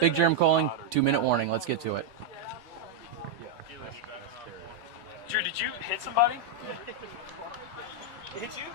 Big Jeremy Koling, 2-minute warning. Let's get to it. Drew, did you hit somebody? Hit you?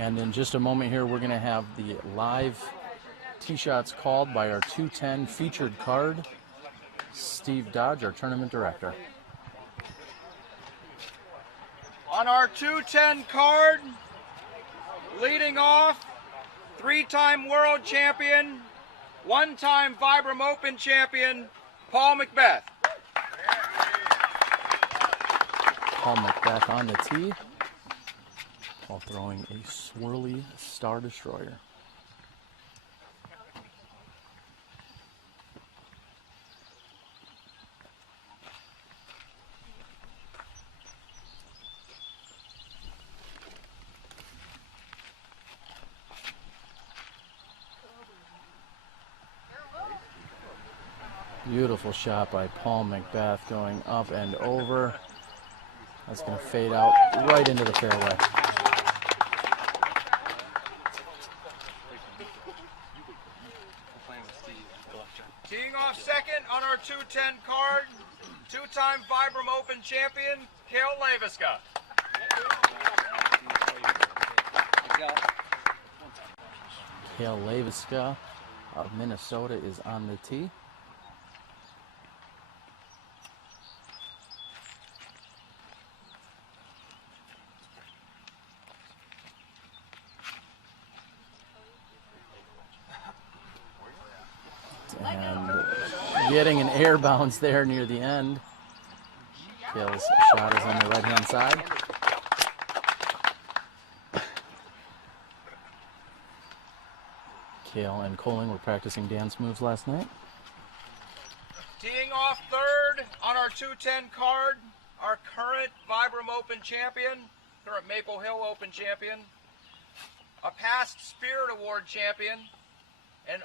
And in just a moment here, we're going to have the live tee shots called by our 210 featured card, Steve Dodge, our tournament director. On our 210 card, leading off, 3-time world champion, 1-time Vibram Open champion, Paul McBeth. Paul McBeth on the tee, while throwing a swirly Star Destroyer. Beautiful shot by Paul McBeth, going up and over. That's going to fade out right into the fairway. Teeing off second on our 210 card, 2-time Vibram Open champion, Cale Leiviska. Cale Leiviska of Minnesota is on the tee. And getting an air bounce there near the end. Cale's shot is on the right-hand side. Cale and Koling were practicing dance moves last night. Teeing off third on our 210 card, our current Vibram Open champion, current Maple Hill Open champion, a past Spirit Award champion, an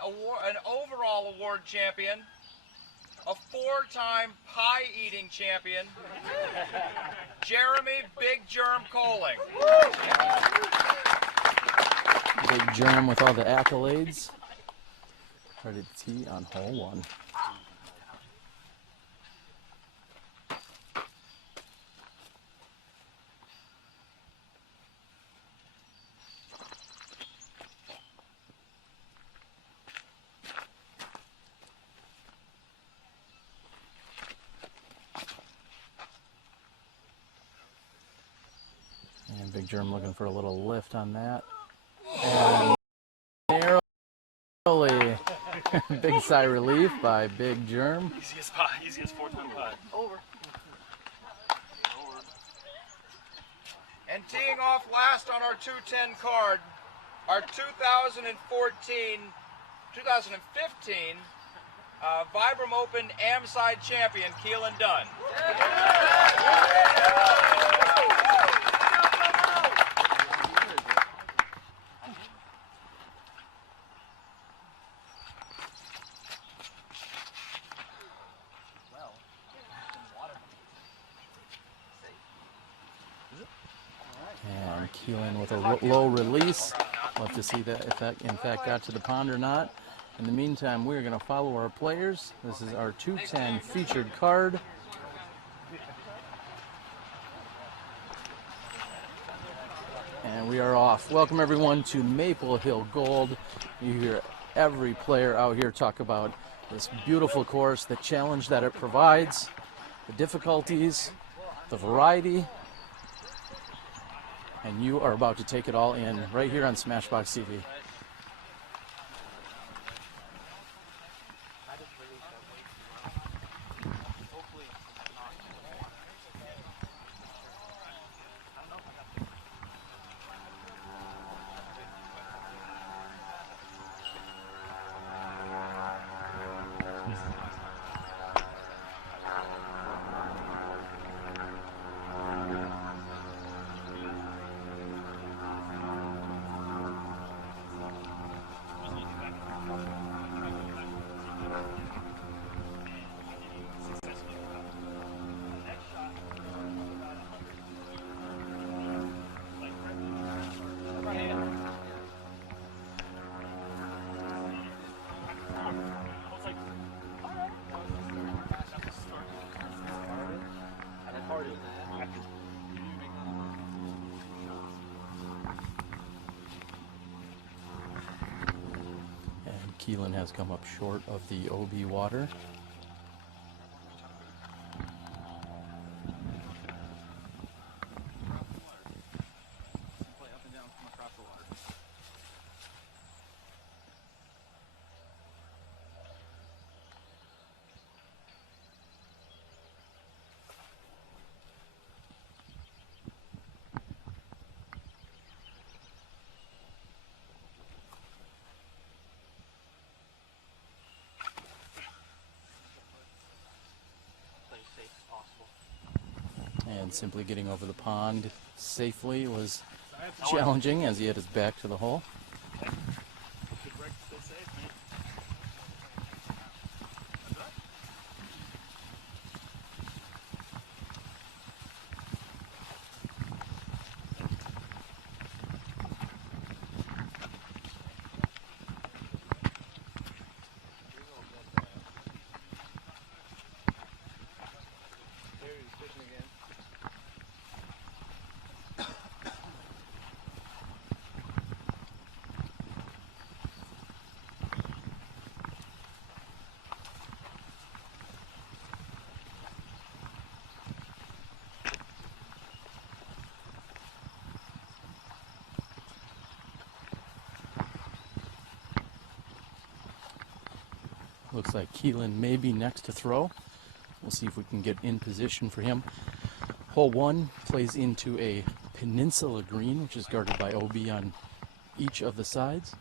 overall award champion, a 4-time pie-eating champion, Jeremy Big Germ Koling. Big Germ with all the accolades. Ready to tee on hole 1. And Big Germ looking for a little lift on that. And narrowly, big sigh of relief by Big Germ. Easiest pie, easiest 4-time pie. Over. And teeing off last on our 210 card, our 2015 Vibram Open Am-Side champion, Kealan Dunne. And Kealan with a low release. We'll have to see that if that in fact got to the pond or not. In the meantime, we're going to follow our players. This is our 210 featured card. And we are off. Welcome everyone to Maple Hill Gold. You hear every player out here talk about this beautiful course, the challenge that it provides, the difficulties, the variety. And you are about to take it all in right here on SmashBoxxTV. Kealan has come up short of the OB water. And simply getting over the pond safely was challenging as he had his back to the hole. Looks like Kealan may be next to throw. We'll see if we can get in position for him. Hole 1 plays into a peninsula green, which is guarded by OB on each of the sides.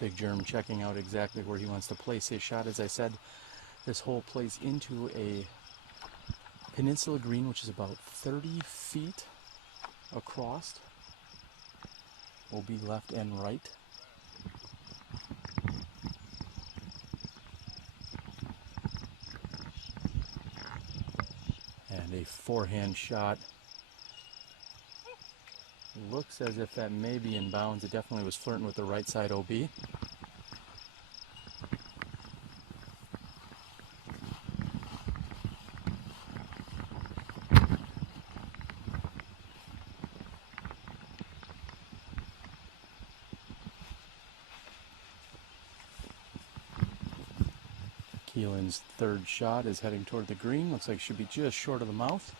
Big Germ checking out exactly where he wants to place his shot. As I said, this hole plays into a peninsula green, which is about 30 feet across. OB left and right. And a forehand shot. Looks as if that may be in bounds. It definitely was flirting with the right side OB. Kealan's third shot is heading toward the green. Looks like it should be just short of the mouth.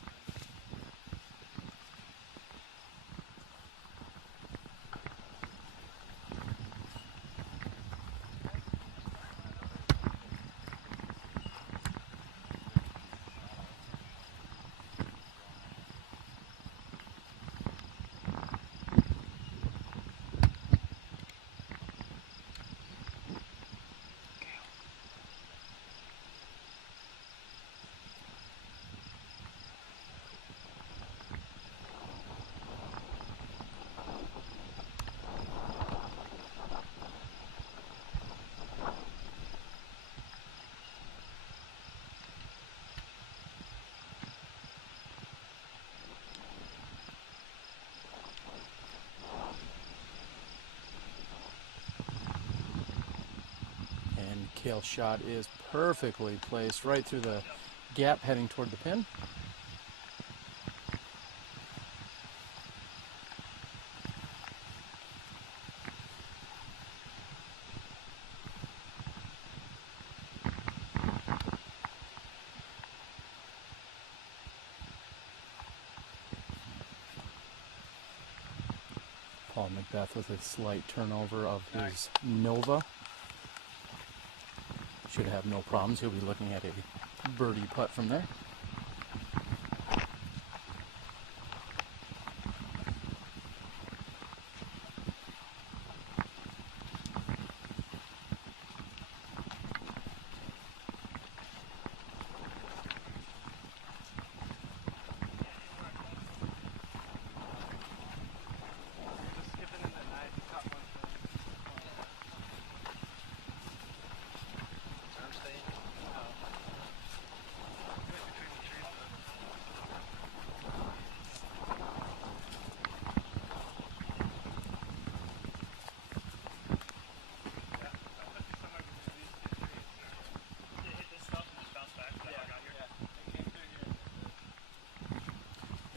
Cale's shot is perfectly placed right through the gap heading toward the pin. Paul McBeth with a slight turnover of his Nova. Should have no problems. He'll be looking at a birdie putt from there.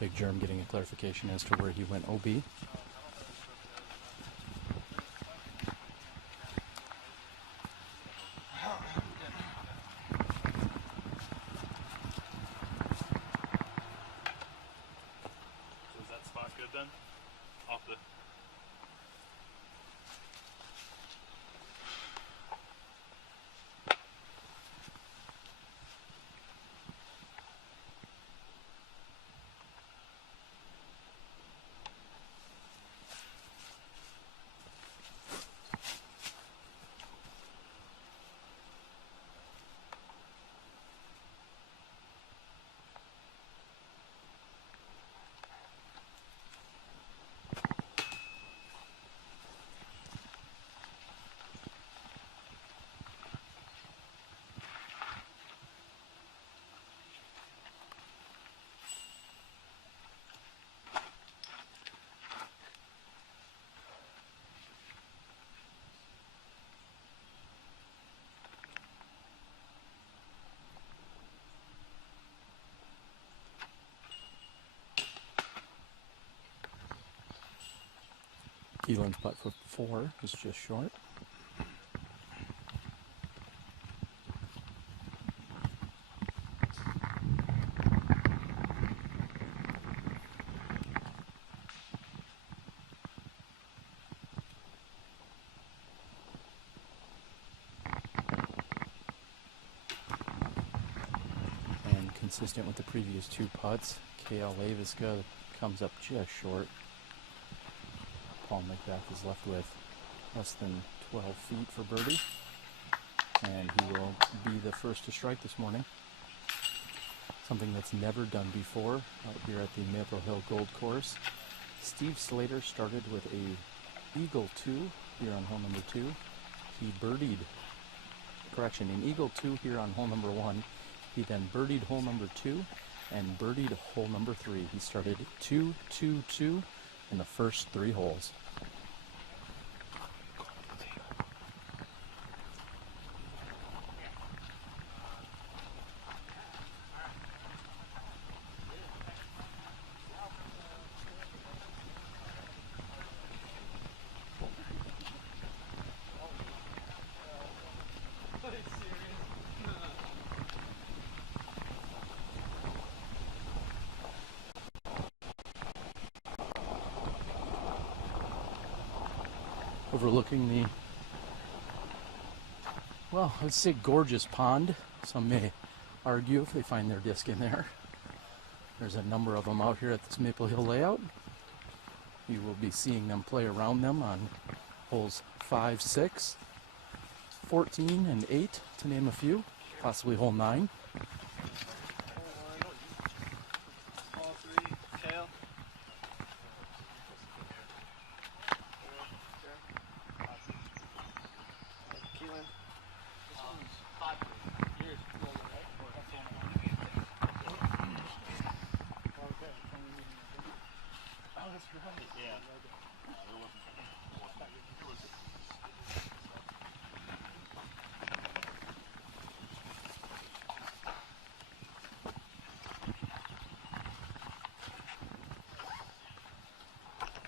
Big Germ getting a clarification as to where he went OB. Is that spot good then? Off the. Kealan's putt for 4 is just short. And consistent with the previous 2 putts, Cale Leiviska comes up just short. Paul McBeth is left with less than 12 feet for birdie, and he will be the first to strike this morning. Something that's never done before out here at the Maple Hill Gold Course. Steve Slater started with a Eagle 2 here on hole number 2. He birdied, correction, an Eagle 2 here on hole number 1. He then birdied hole number 2 and birdied hole number 3. He started 2-2-2 in the first 3 holes. Overlooking the, well, let's say gorgeous pond. Some may argue if they find their disc in there. There's a number of them out here at this Maple Hill layout. You will be seeing them play around them on holes 5, 6, 14, and 8, to name a few, possibly hole 9. All 3, Cale. Kealan. This one's 5. Yours. Oh, that's right. Yeah.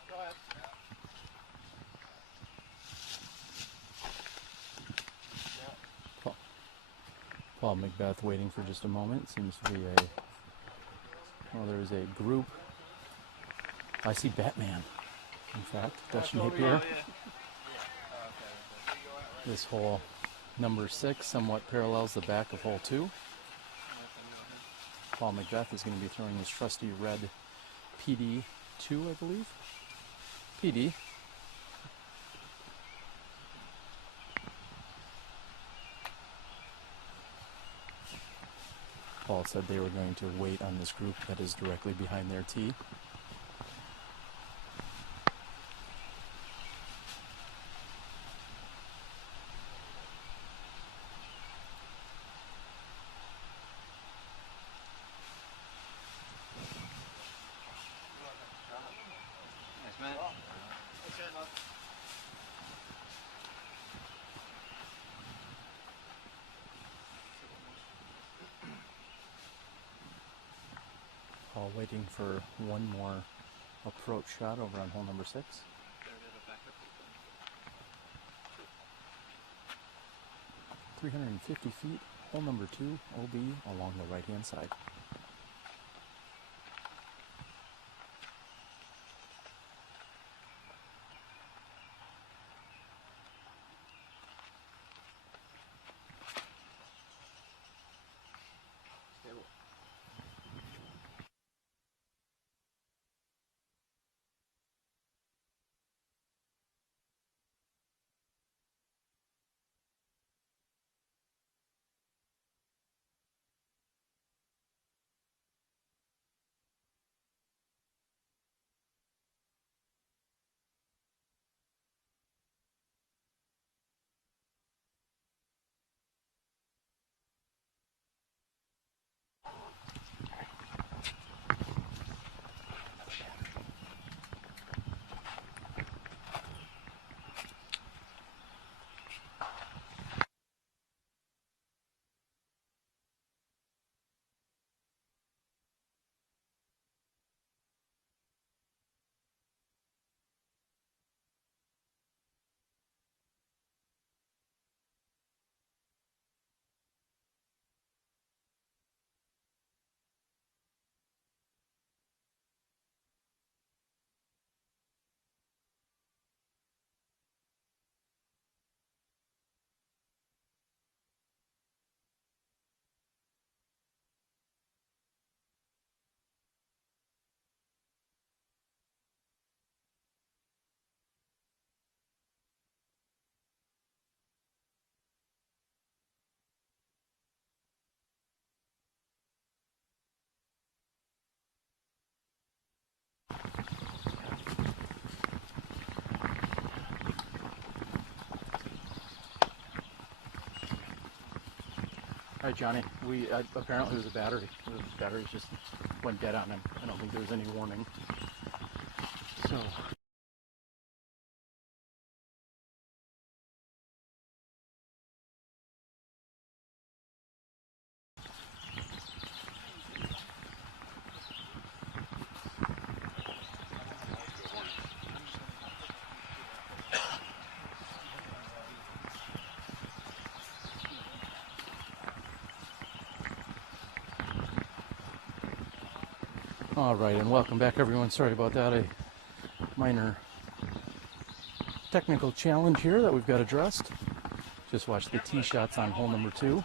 Go ahead. Paul McBeth waiting for just a moment. Seems to be well, there's a group. I see Batman, in fact, Dutch Napier. This hole number 6 somewhat parallels the back of hole 2. Paul McBeth is going to be throwing his trusty red PD2, I believe. PD. Paul said they were going to wait on this group that is directly behind their tee. Nice, man. Paul waiting for one more approach shot over on hole number 6. 350 feet, hole number 2, OB along the right-hand side. All right, Johnny, we apparently it was a battery. The battery just went dead on him. I don't think there was any warning. So. All right, and welcome back, everyone. Sorry about that. A minor technical challenge here that we've got addressed. Just watch the tee shots on hole number 2. No,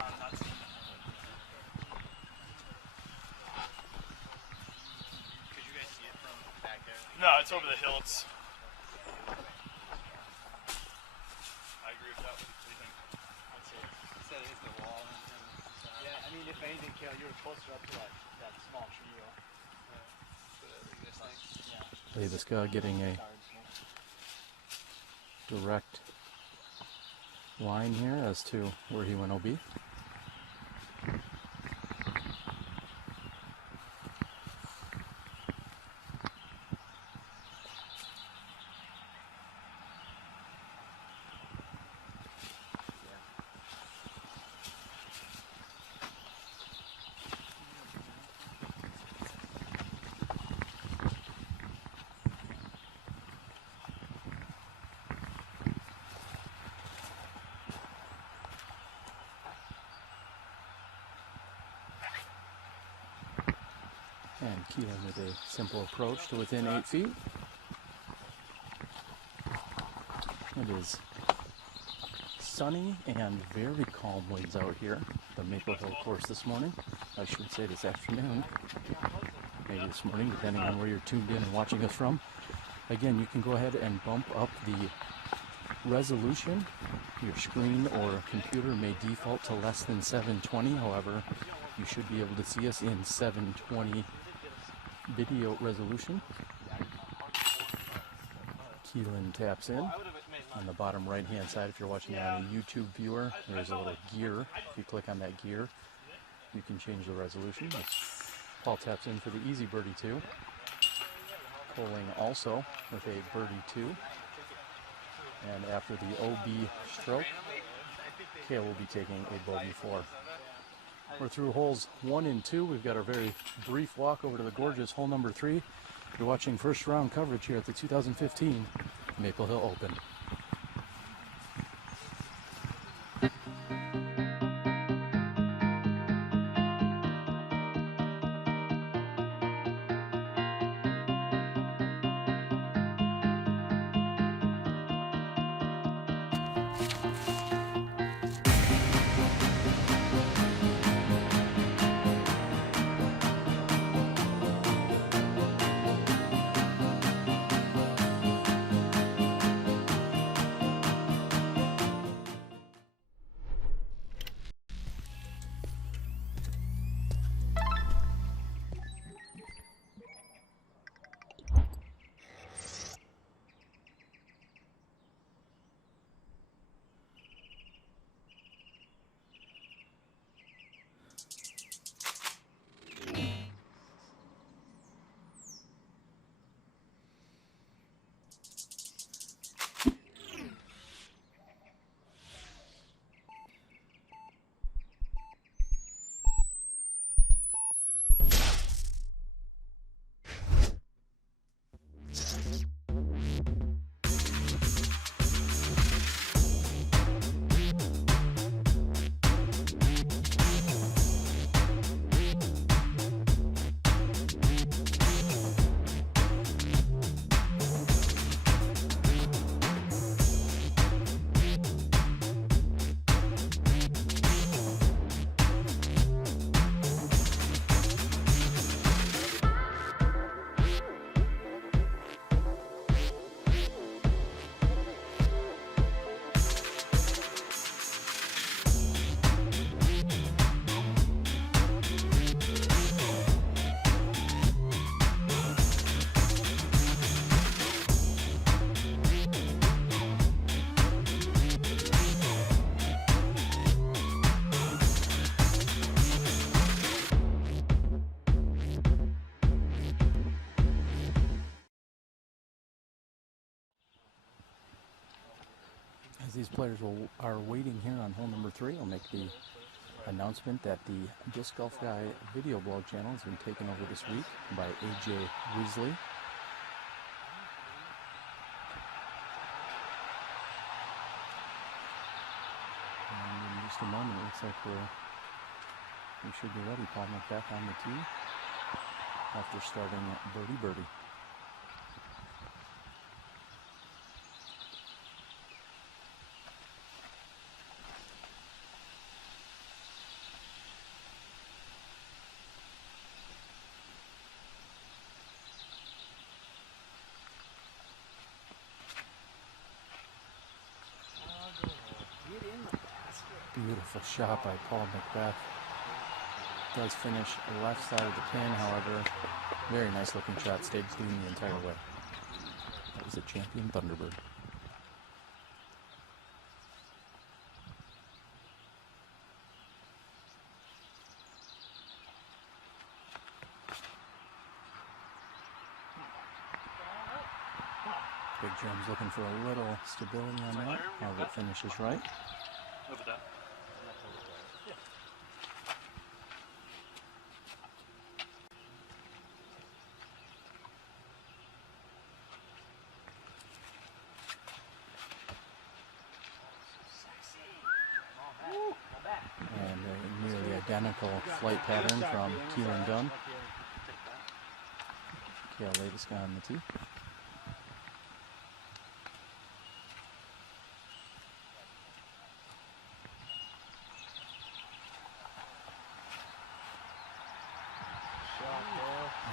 it's over the hill. It's. I agree with that. What do you think? He said it hit the wall. Yeah, I mean, if anything, Cale, you were closer up to that small tree. Leiviska getting a direct line here as to where he went OB. And Kealan with a simple approach to within 8 feet. It is sunny and very calm winds out here, the Maple Hill course this morning. I should say this afternoon, maybe this morning, depending on where you're tuned in and watching us from. Again, you can go ahead and bump up the resolution. Your screen or computer may default to less than 720. However, you should be able to see us in 720 video resolution. Kealan taps in on the bottom right hand side. If you're watching on a YouTube viewer, there's a little gear. If you click on that gear, you can change the resolution. Paul taps in for the easy birdie 2. Koling also with a birdie 2. And after the OB stroke, Cale will be taking a bogey 4. We're through holes 1 and 2. We've got our very brief walk over to the gorgeous hole number 3. You're watching first round coverage here at the 2015 Maple Hill Open. As these players are waiting here on hole number 3, I'll make the announcement that the Disc Golf Guy video blog channel has been taken over this week by AJ Weasley. And in just a moment, it looks like we should be ready. Paul McBeth on the tee after starting birdie. Beautiful shot by Paul McBeth. Does finish left side of the pin, however, very nice looking shot, stayed clean the entire way. That was a champion Thunderbird. Big Jerem's looking for a little stability on that. However, it finishes right. Over that. And a nearly identical flight pattern from Kealan Dunne. Cale Leiviska on the tee.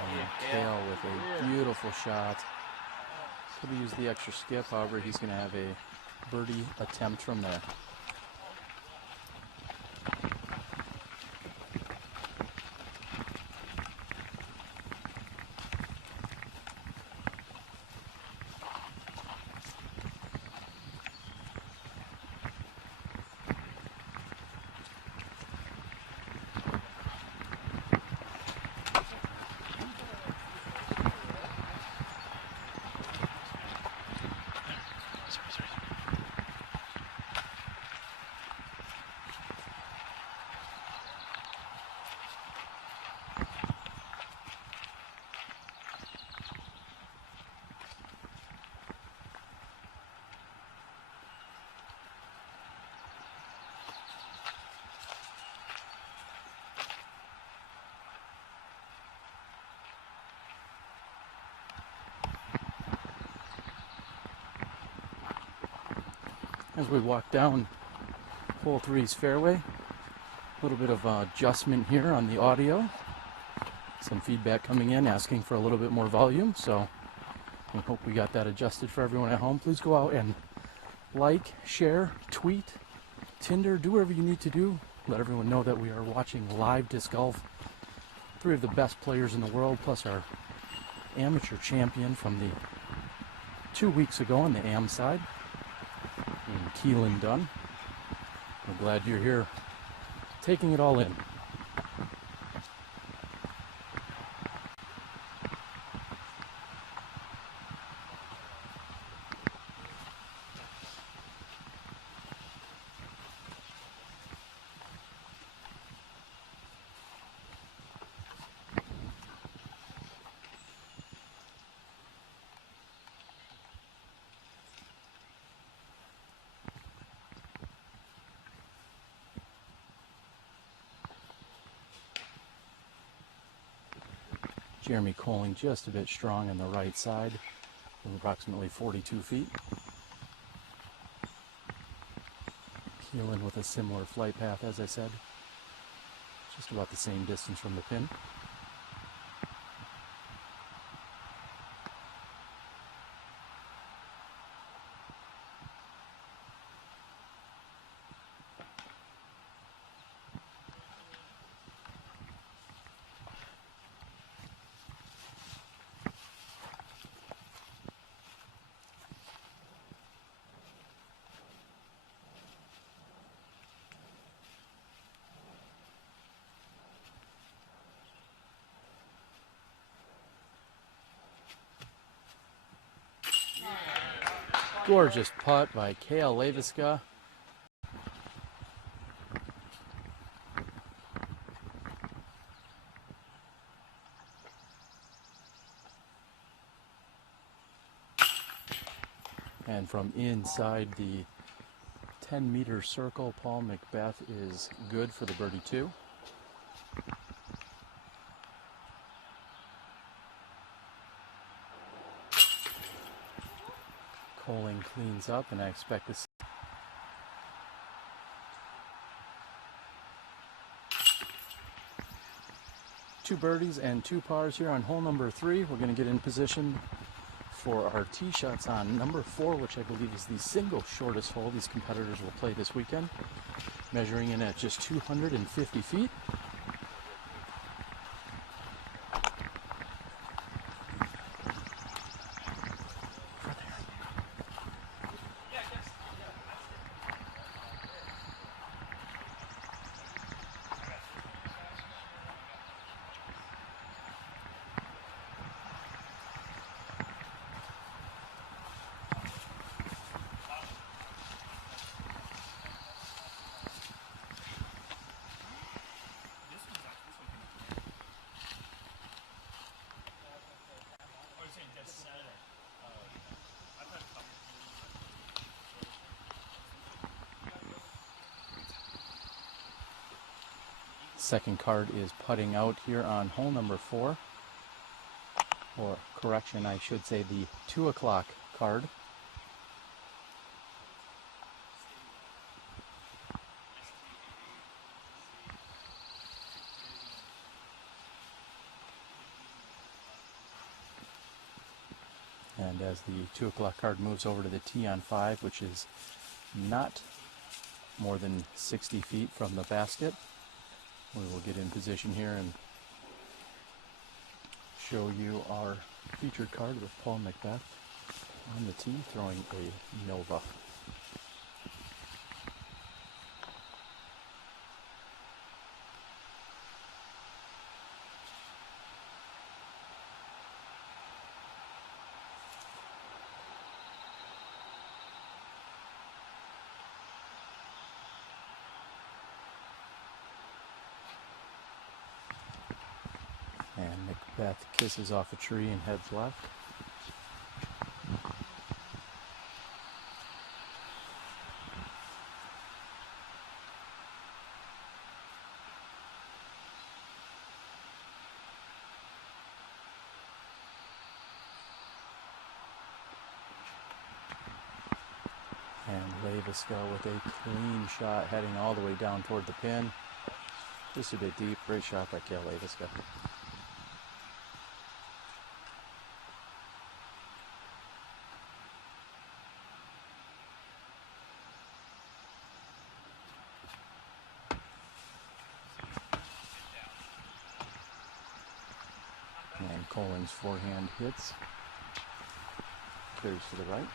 And Cale with a beautiful shot. Could have used the extra skip, however, he's going to have a birdie attempt from there. as we walk down hole 3's fairway. A little bit of adjustment here on the audio. Some feedback coming in asking for a little bit more volume, so I hope we got that adjusted for everyone at home. Please go out and like, share, tweet, Tinder, do whatever you need to do. Let everyone know that we are watching live disc golf. 3 of the best players in the world, plus our amateur champion from the 2 weeks ago on the AM side, named Kealan Dunne. We're glad you're here taking it all in. Jeremy Koling just a bit strong on the right side from approximately 42 feet. Kealan with a similar flight path, as I said. Just about the same distance from the pin. Gorgeous putt by Cale Leiviska. And from inside the 10-meter circle, Paul McBeth is good for the birdie 2. Koling cleans up, and I expect this. Two birdies and 2 pars here on hole number 3. We're going to get in position for our tee shots on number 4, which I believe is the single shortest hole these competitors will play this weekend, measuring in at just 250 feet. Second card is putting out here on hole number 4, or correction, I should say the 2 o'clock card. And as the 2 o'clock card moves over to the tee on 5, which is not more than 60 feet from the basket, we will get in position here and show you our featured card with Paul McBeth on the tee throwing a Nova. And McBeth kisses off a tree and heads left. And Leiviska with a clean shot heading all the way down toward the pin. Just a bit deep. Great shot by Cale Leiviska. And Koling's forehand hits. Carries to the right.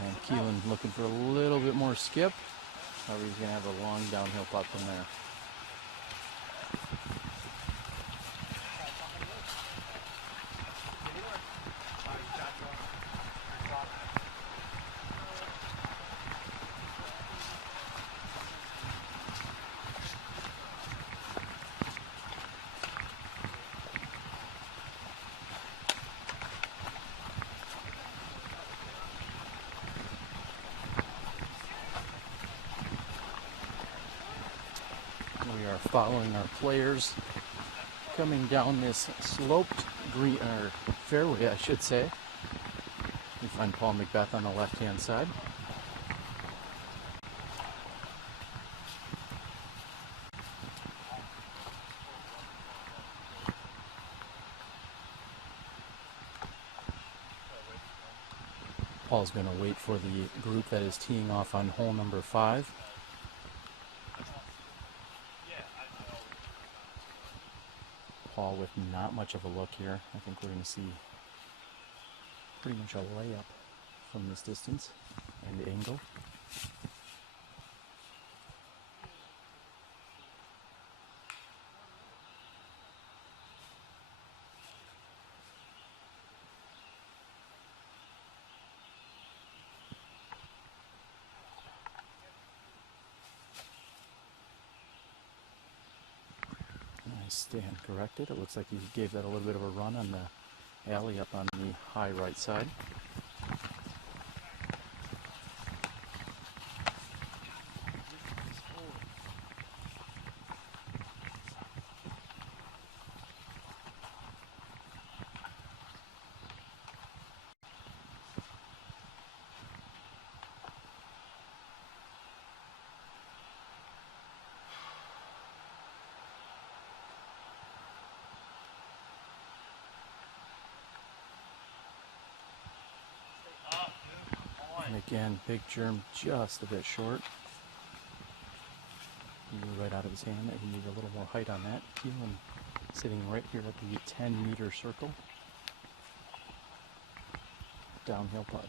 And Kealan looking for a little bit more skip. However, he's going to have a long downhill putt from there. We are following our players coming down this sloped green, or fairway, I should say. We find Paul McBeth on the left-hand side. Paul's going to wait for the group that is teeing off on hole number 5. Paul with not much of a look here. I think we're going to see pretty much a layup from this distance and angle. Stand corrected. It looks like he gave that a little bit of a run on the alley up on the high right side. And again, big germ just a bit short. He knew right out of his hand that he needed a little more height on that. Kealan sitting right here at the 10-meter circle. Downhill putt.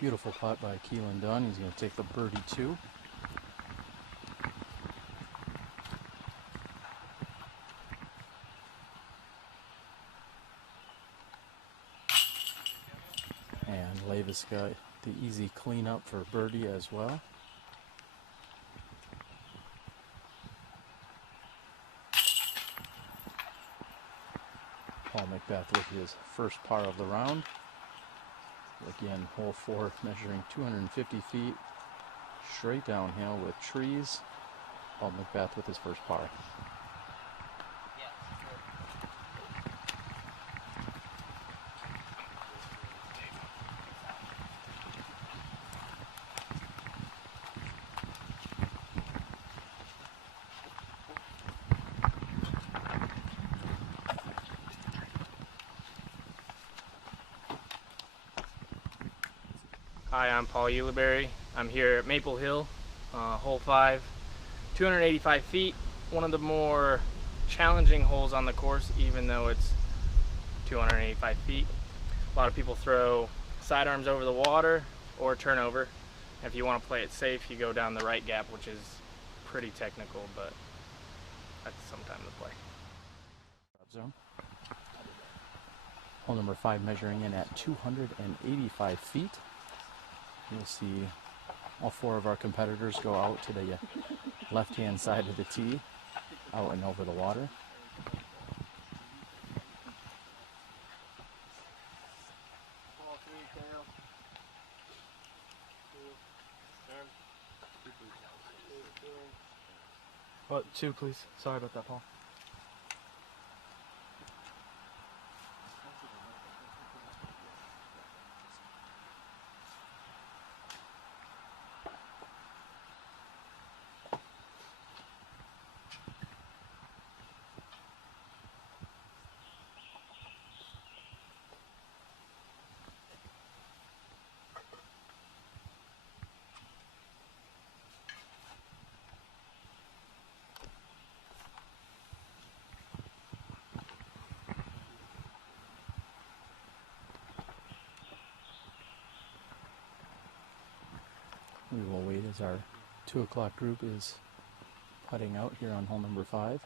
Beautiful putt by Kealan Dunne. He's going to take the birdie 2. And Leiviska, the easy cleanup for birdie as well. Paul McBeth with his first par of the round. Again, hole 4 measuring 250 feet, straight downhill with trees. Paul McBeth with his first par. Hi, I'm Paul Euleberry. I'm here at Maple Hill, hole 5, 285 feet. One of the more challenging holes on the course, even though it's 285 feet. A lot of people throw sidearms over the water or turn over. If you want to play it safe, you go down the right gap, which is pretty technical, but that's some time to play. Zone. Hole number 5 measuring in at 285 feet. You'll see All four of our competitors go out to the left-hand side of the tee, out and over the water. What, 2 please? Sorry about that, Paul. We will wait as our 2 o'clock group is putting out here on hole number 5.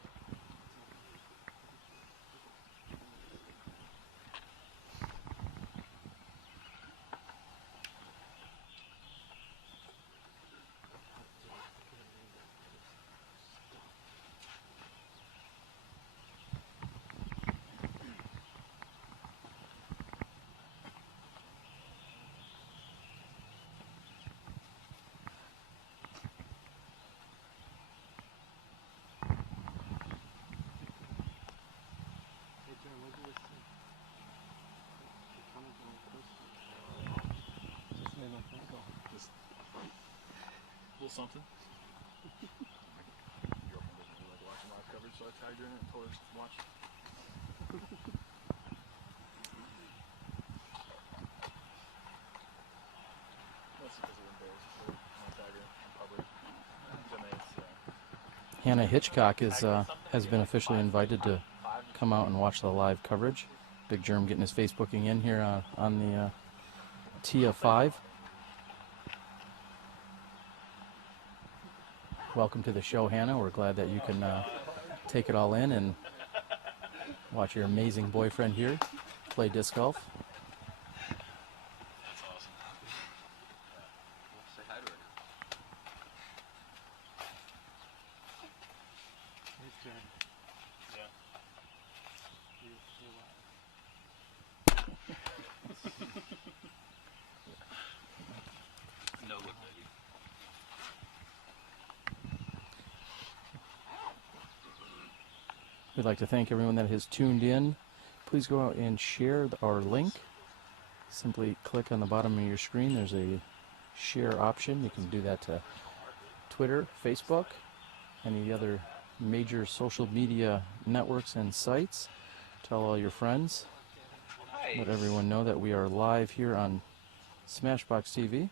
Just a little something. My girlfriend doesn't really like watching live coverage, so I tagged her in and told her to watch. That's because they're embarrassed, so I tag her in public. Hannah Hitchcock has been officially invited to come out and watch the live coverage. Big Germ getting his Facebooking in here on the tee of 5. Welcome to the show, Hannah. We're glad that you can take it all in and watch your amazing boyfriend here play disc golf. That's awesome. Say hi to her now. No look, baby. We'd like to thank everyone that has tuned in. Please go out and share our link. Simply click on the bottom of your screen. There's a share option. You can do that to Twitter, Facebook, any of the other major social media networks and sites. Tell all your friends. Let everyone know that we are live here on SmashBoxxTV.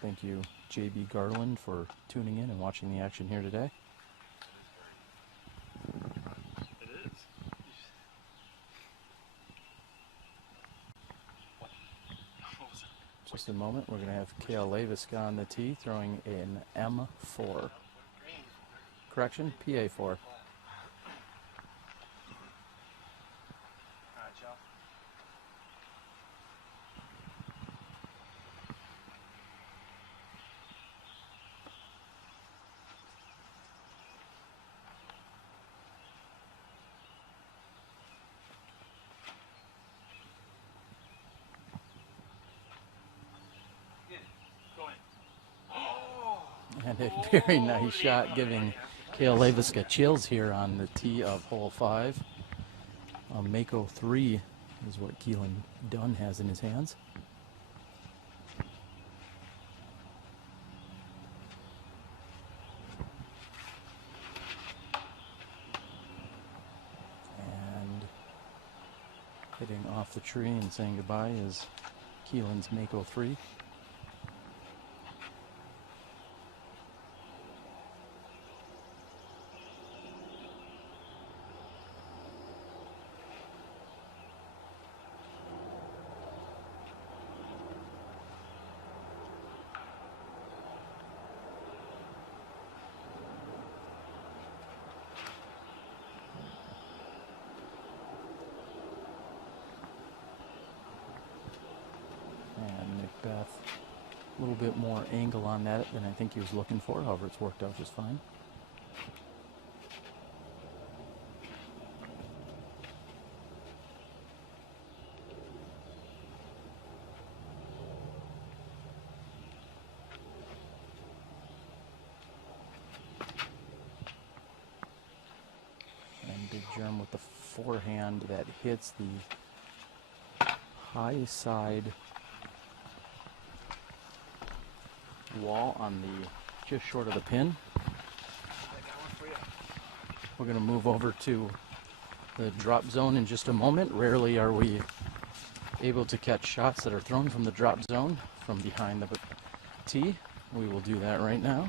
Thank you, JB Garland, for tuning in and watching the action here today. It is. Just a moment, we're going to have Cale Leiviska on the tee throwing an M4. Correction, PA4. And a very nice shot, giving Cale Leiviska chills here on the tee of hole 5. Mako 3 is what Kealan Dunne has in his hands. And hitting off the tree and saying goodbye is Kealan's Mako 3. McBeth. A little bit more angle on that than I think he was looking for. However, it's worked out just fine. And Big Germ with the forehand that hits the high side wall on the just short of the pin. We're going to move over to the drop zone in just a moment. Rarely are we able to catch shots that are thrown from the drop zone from behind the tee. We will do that right now.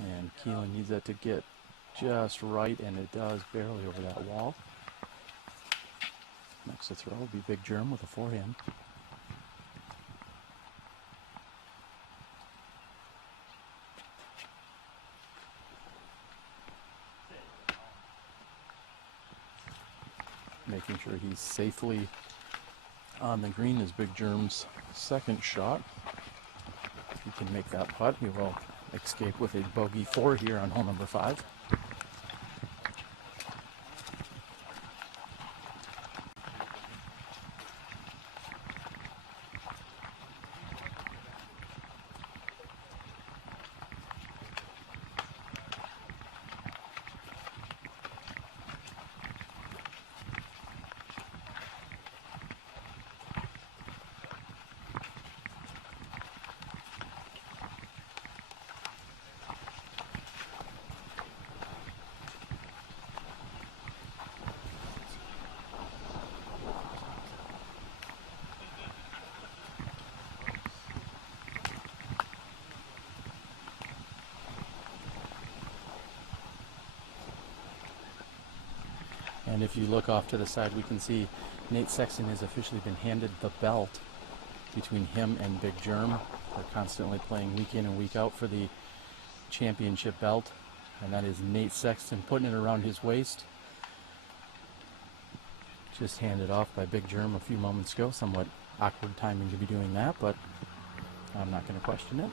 And Kealan needs that to get just right, and it does, barely over that wall. Next to throw will be Big Germ with a forehand. Making sure he's safely on the green is Big Germ's second shot. If he can make that putt, he will escape with a bogey 4 here on hole number 5. And if you look off to the side, we can see Nate Sexton has officially been handed the belt between him and Big Germ. They're constantly playing week in and week out for the championship belt. And that is Nate Sexton putting it around his waist. Just handed off by Big Germ a few moments ago. Somewhat awkward timing to be doing that, but I'm not going to question it.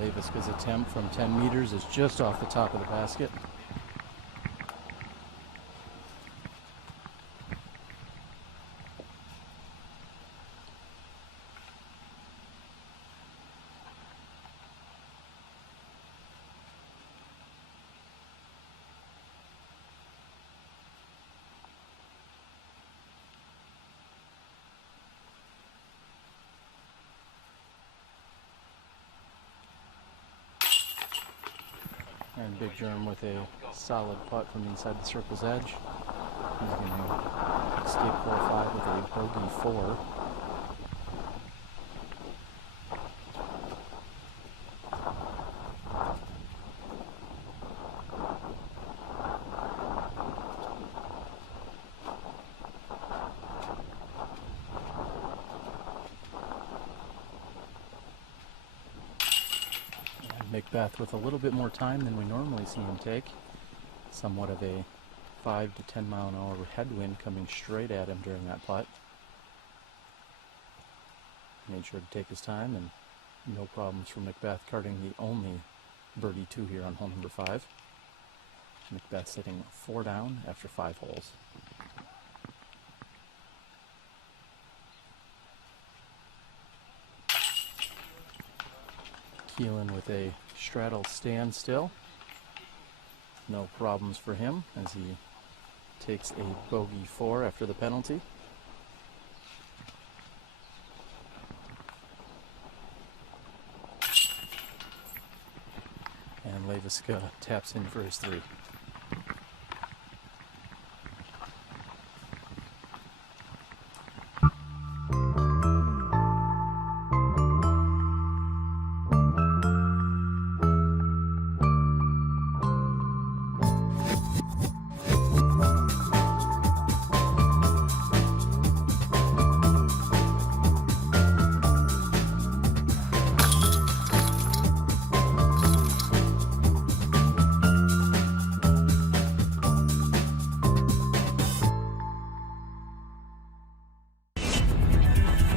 Leiviska's attempt from 10 meters is just off the top of the basket. And Big Germ with a solid putt from inside the circle's edge. He's going to escape hole 5 with a bogey 4. McBeth with a little bit more time than we normally see him take. Somewhat of a 5 to 10 mile an hour headwind coming straight at him during that putt. Made sure to take his time, and no problems for McBeth, carding the only birdie 2 here on hole number 5. McBeth sitting 4 down after 5 holes. Kealan with a straddle standstill. No problems for him as he takes a bogey 4 after the penalty. And Leiviska taps in for his 3.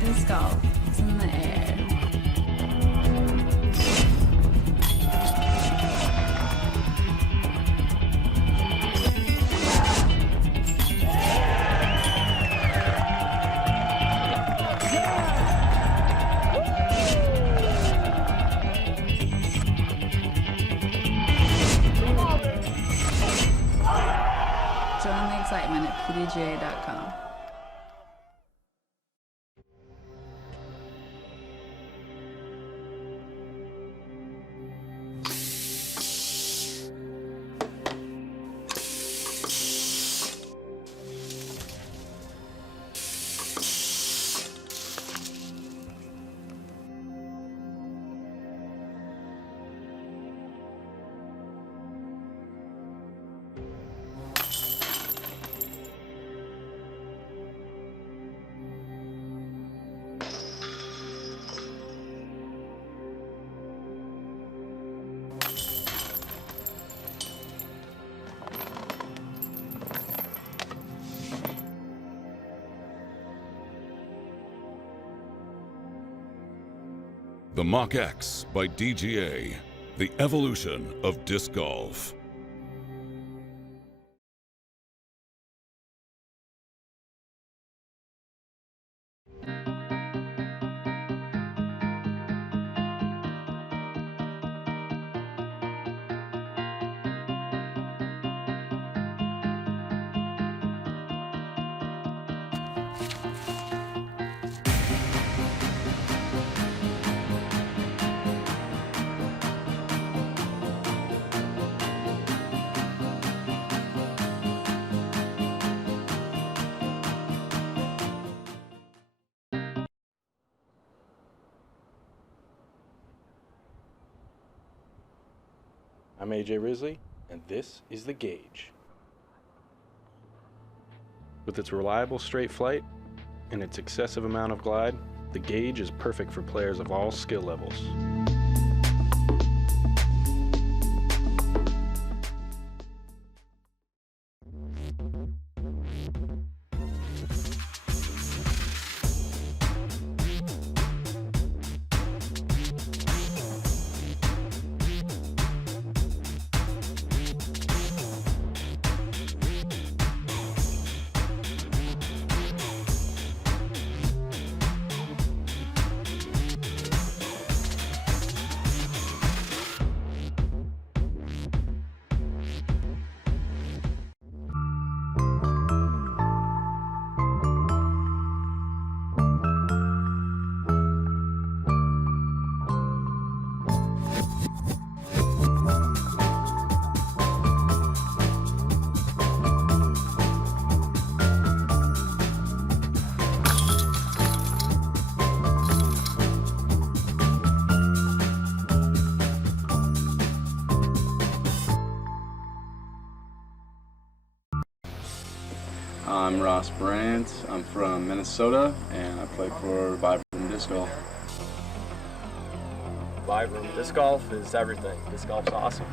Disc golf. It's in the air. Join the excitement at PDGA.com. The Mach X by DGA, the evolution of disc golf. I'm AJ Risley, and this is The Gauge. With its reliable straight flight and its excessive amount of glide, The Gauge is perfect for players of all skill levels. I'm Ross Brandt. I'm from Minnesota, and I play for Vibram Disc Golf. Vibram Disc Golf is everything. Disc golf's awesome.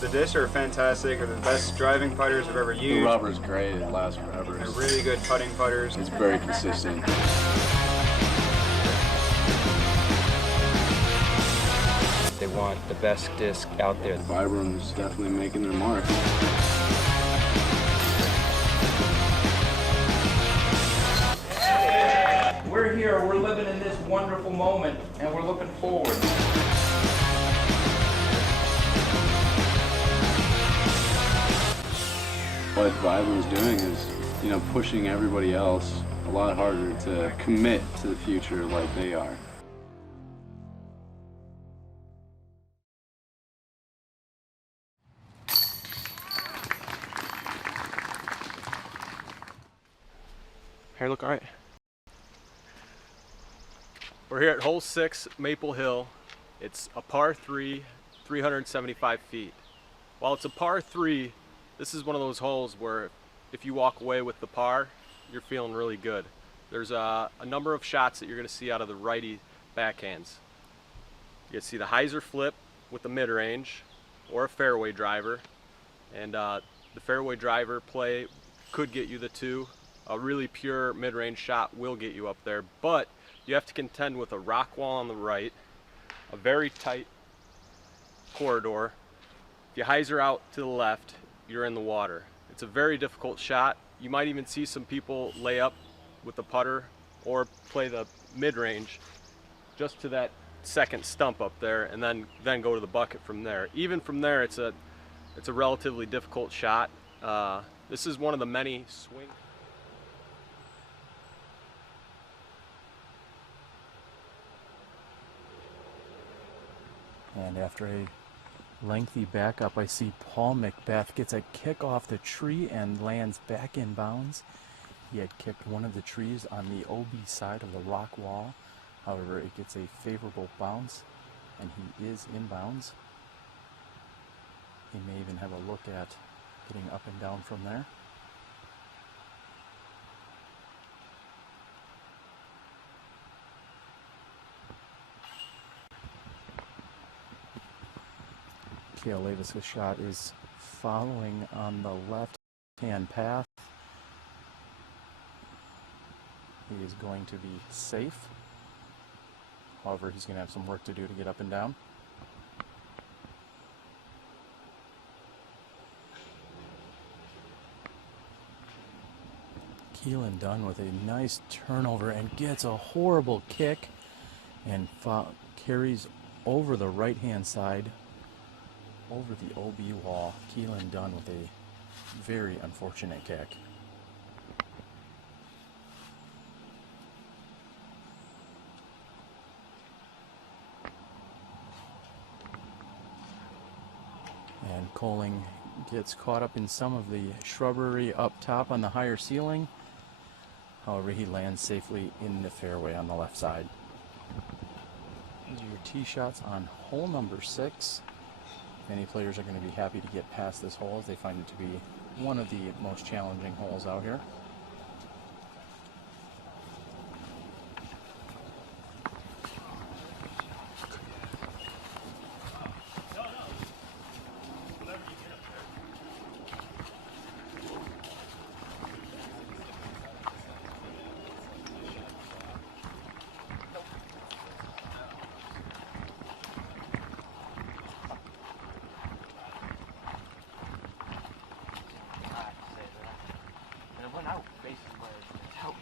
The discs are fantastic. They're the best driving putters I've ever used. The rubber's great. It lasts forever. They're really good putting putters. It's very consistent. They want the best disc out there. Vibram's definitely making their mark. We're here, we're living in this wonderful moment, and we're looking forward. What Vibram's doing is, pushing everybody else a lot harder to commit to the future like they are. Hair look all right? We're here at hole 6, Maple Hill. It's a par 3, 375 feet. While it's a par 3, this is one of those holes where if you walk away with the par, you're feeling really good. There's a number of shots that you're going to see out of the righty backhands. You can see the hyzer flip with the mid-range or a fairway driver. And the fairway driver play could get you the 2. A really pure mid-range shot will get you up there, but you have to contend with a rock wall on the right, a very tight corridor. If you hyzer out to the left, you're in the water. It's a very difficult shot. You might even see some people lay up with the putter or play the mid-range just to that second stump up there and then go to the bucket from there. Even from there, it's a relatively difficult shot. This is one of the many swing. And after a lengthy backup, I see Paul McBeth gets a kick off the tree and lands back in bounds. He had kicked one of the trees on the OB side of the rock wall. However, it gets a favorable bounce, and he is in bounds. He may even have a look at getting up and down from there. Cale Leiviska's shot is following on the left-hand path. He is going to be safe. However, he's going to have some work to do to get up and down. Kealan Dunne with a nice turnover and gets a horrible kick and carries over the right-hand side, over the OB wall. Kealan Dunne with a very unfortunate kick. And Koling gets caught up in some of the shrubbery up top on the higher ceiling. However, he lands safely in the fairway on the left side. These are your tee shots on hole number 6. Many players are going to be happy to get past this hole as they find it to be one of the most challenging holes out here. Out, basically, where it's out.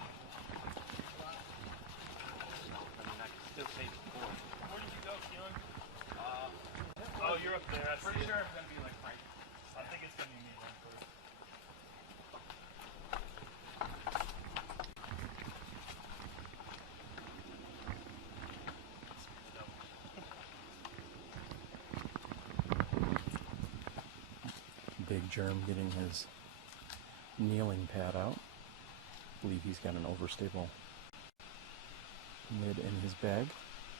Still safe before. Where did you go, Kealan? Oh, you're up there. I'm pretty sure it's going to be like right. I think it's going to be me going first. Big Germ getting his kneeling pad out. I believe he's got an overstable mid in his bag,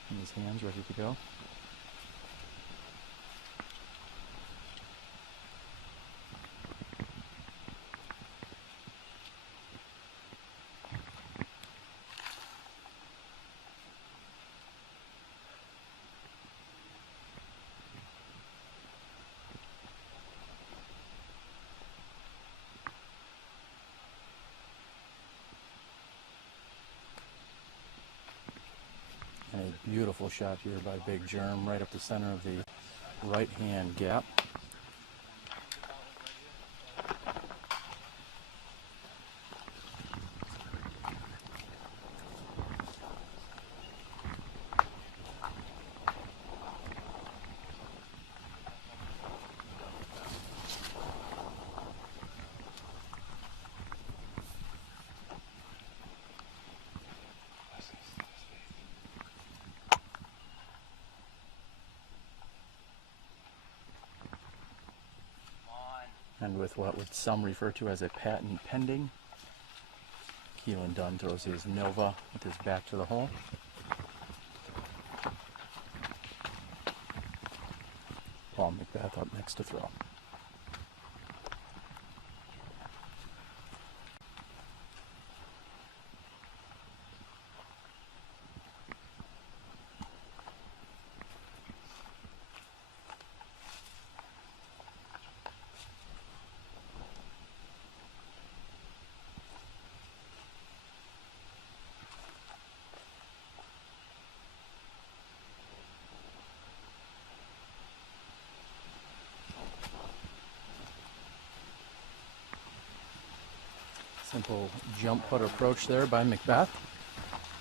in his hands, ready to go. And a beautiful shot here by Big Germ, right up the center of the right-hand gap. and with what would some refer to as a patent pending. Kealan Dunne throws his Nova with his back to the hole. Paul McBeth up next to throw. Simple jump putt approach there by McBeth.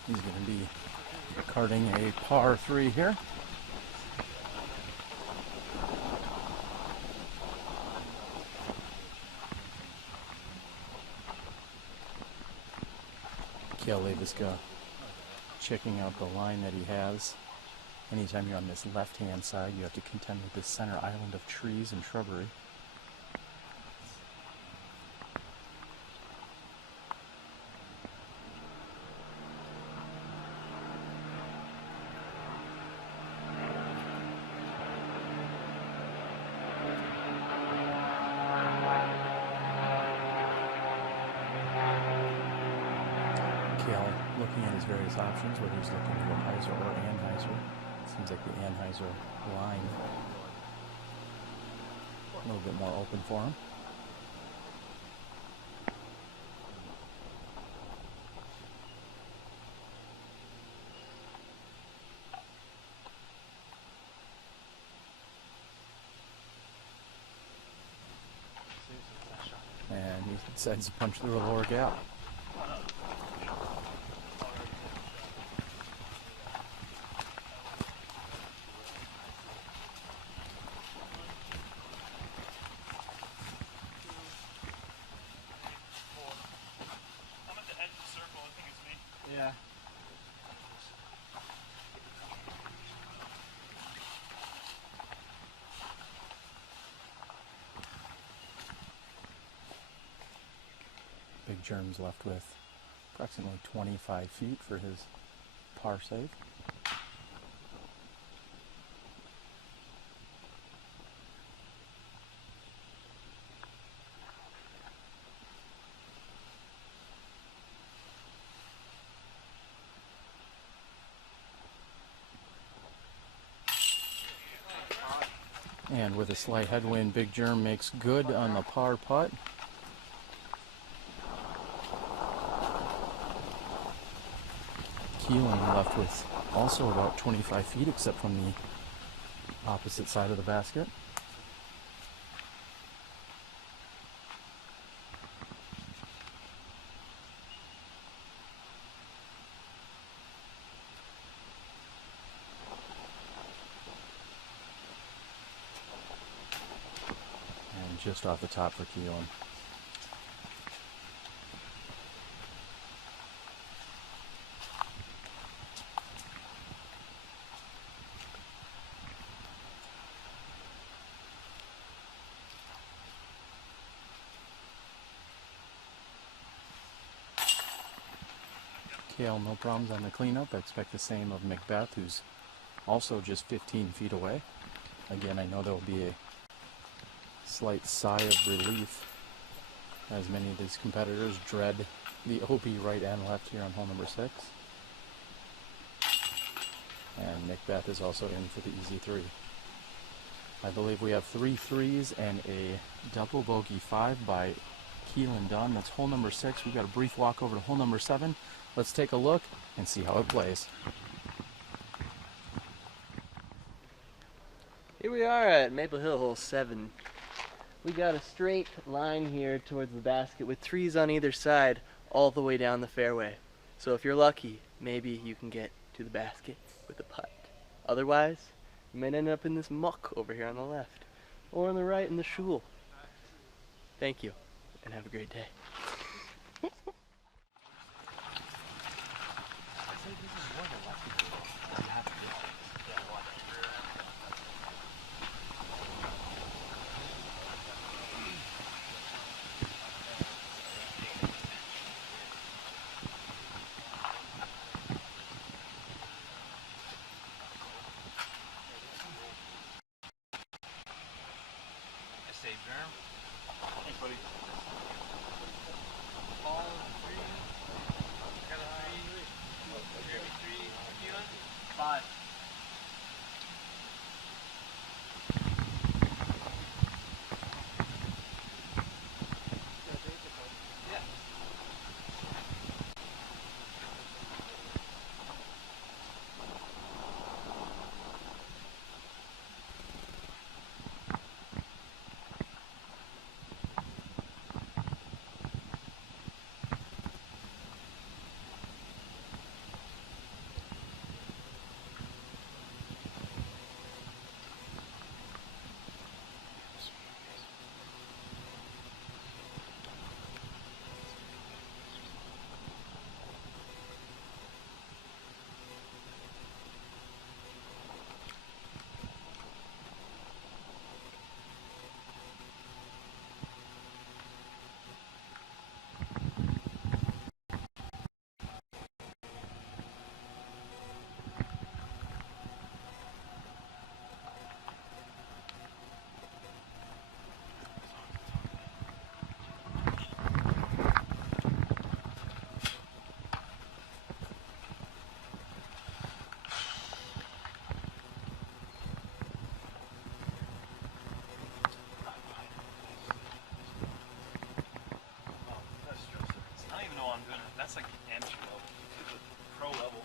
He's going to be carding a par 3 here. Cale Leiviska checking out the line that he has. Anytime you're on this left-hand side, you have to contend with this center island of trees and shrubbery. Cale looking at his various options, whether he's looking for Anheuser or Anheuser. Seems like the Anheuser line a little bit more open for him. And he decides to punch through the lower gap. Yeah. Big Germ's left with approximately 25 feet for his par save. And with a slight headwind, Big Germ makes good on the par putt. Kealan left with also about 25 feet, except from the opposite side of the basket. And just off the top for Kealan. Cale, no problems on the cleanup. I expect the same of McBeth, who's also just 15 feet away. Again, I know there will be a slight sigh of relief as many of these competitors dread the OB right and left here on hole number 6. And McBeth is also in for the easy 3. I believe we have 3 threes and a double bogey 5 by Kealan Dunne. That's hole number 6. We've got a brief walk over to hole number 7. Let's take a look and see how it plays. Here we are at Maple Hill hole 7. We got a straight line here towards the basket with trees on either side all the way down the fairway. So if you're lucky, maybe you can get to the basket with a putt. Otherwise, you might end up in this muck over here on the left or on the right in the shul. Thank you and have a great day. Jerm. Thanks, buddy. Paul, 3. Got a 3. Jeremy, 3. Kealan? 5. I don't even know what I'm doing. That's like amateur level. This is pro level.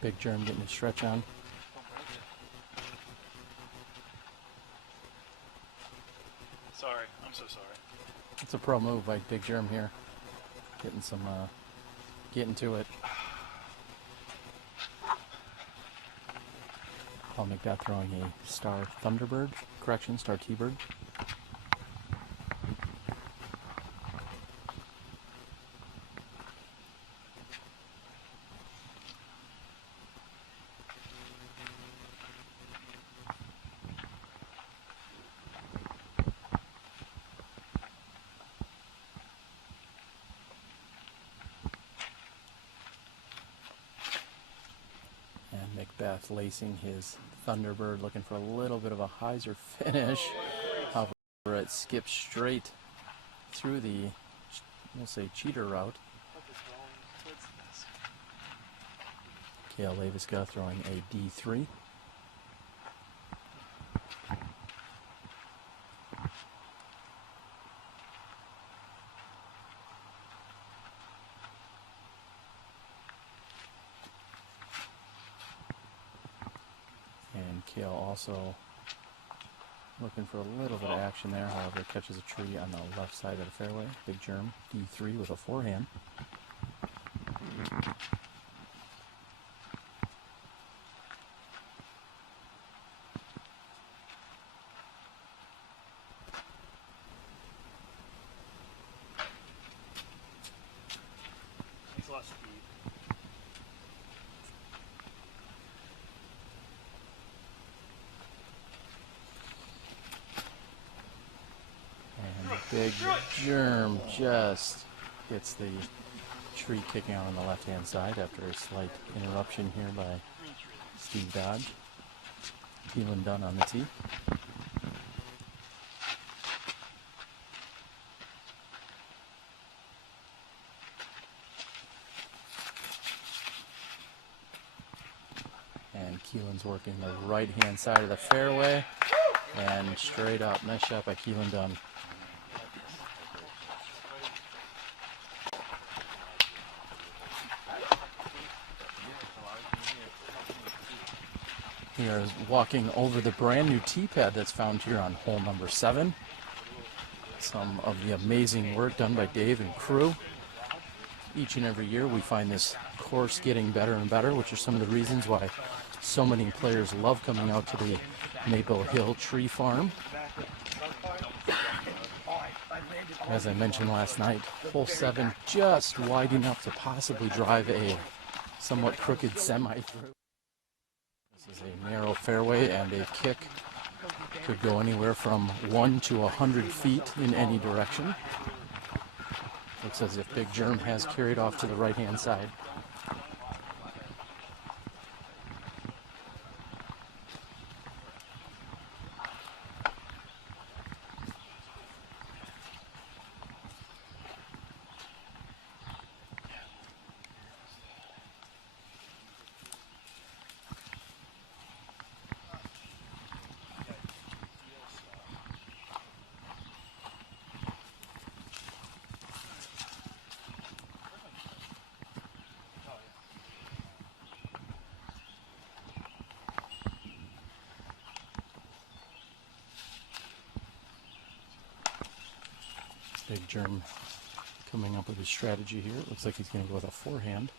Big Germ getting his stretch on. Sorry, I'm so sorry. It's a pro move by Big Germ here. Getting some, getting to it. Paul McBeth throwing a Star Thunderbird. Correction, Star T-Bird. McBeth lacing his Thunderbird, looking for a little bit of a hyzer finish. However, it skips straight through the, we'll say, cheater route. Cale Leiviska throwing a D3. Cale also looking for a little bit of action there, however catches a tree on the left side of the fairway. Big Germ, D3 with a forehand. Makes a lot of speed. Big Germ just gets the tree kicking out on the left-hand side after a slight interruption here by Steve Dodge. Kealan Dunne on the tee. And Keelan's working the right-hand side of the fairway and straight up. Nice shot by Kealan Dunne. We are walking over the brand new tee pad that's found here on hole number 7. Some of the amazing work done by Dave and crew. Each and every year we find this course getting better and better, which are some of the reasons why so many players love coming out to the Maple Hill Tree Farm. As I mentioned last night, hole 7 just wide enough to possibly drive a somewhat crooked semi through. This is a narrow fairway, and a kick could go anywhere from 1 to 100 feet in any direction. Looks as if Big Germ has carried off to the right-hand side. Big Germ coming up with his strategy here. It looks like he's going to go with a forehand.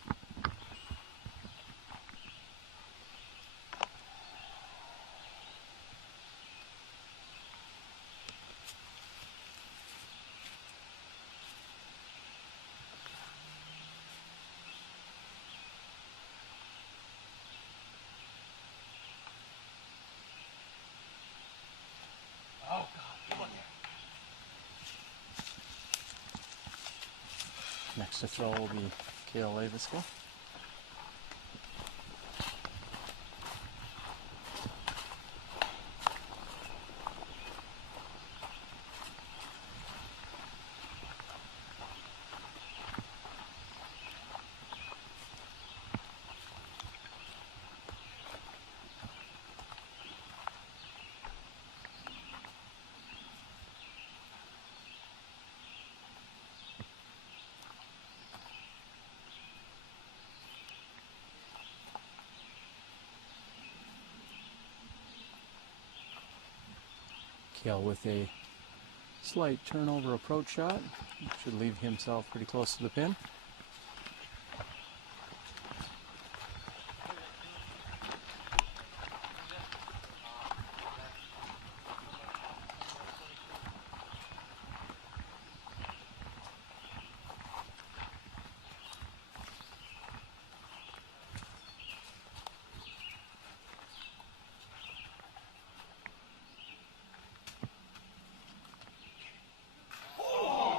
Next to throw will be Cale Leiviska. Cale with a slight turnover approach shot. Should leave himself pretty close to the pin.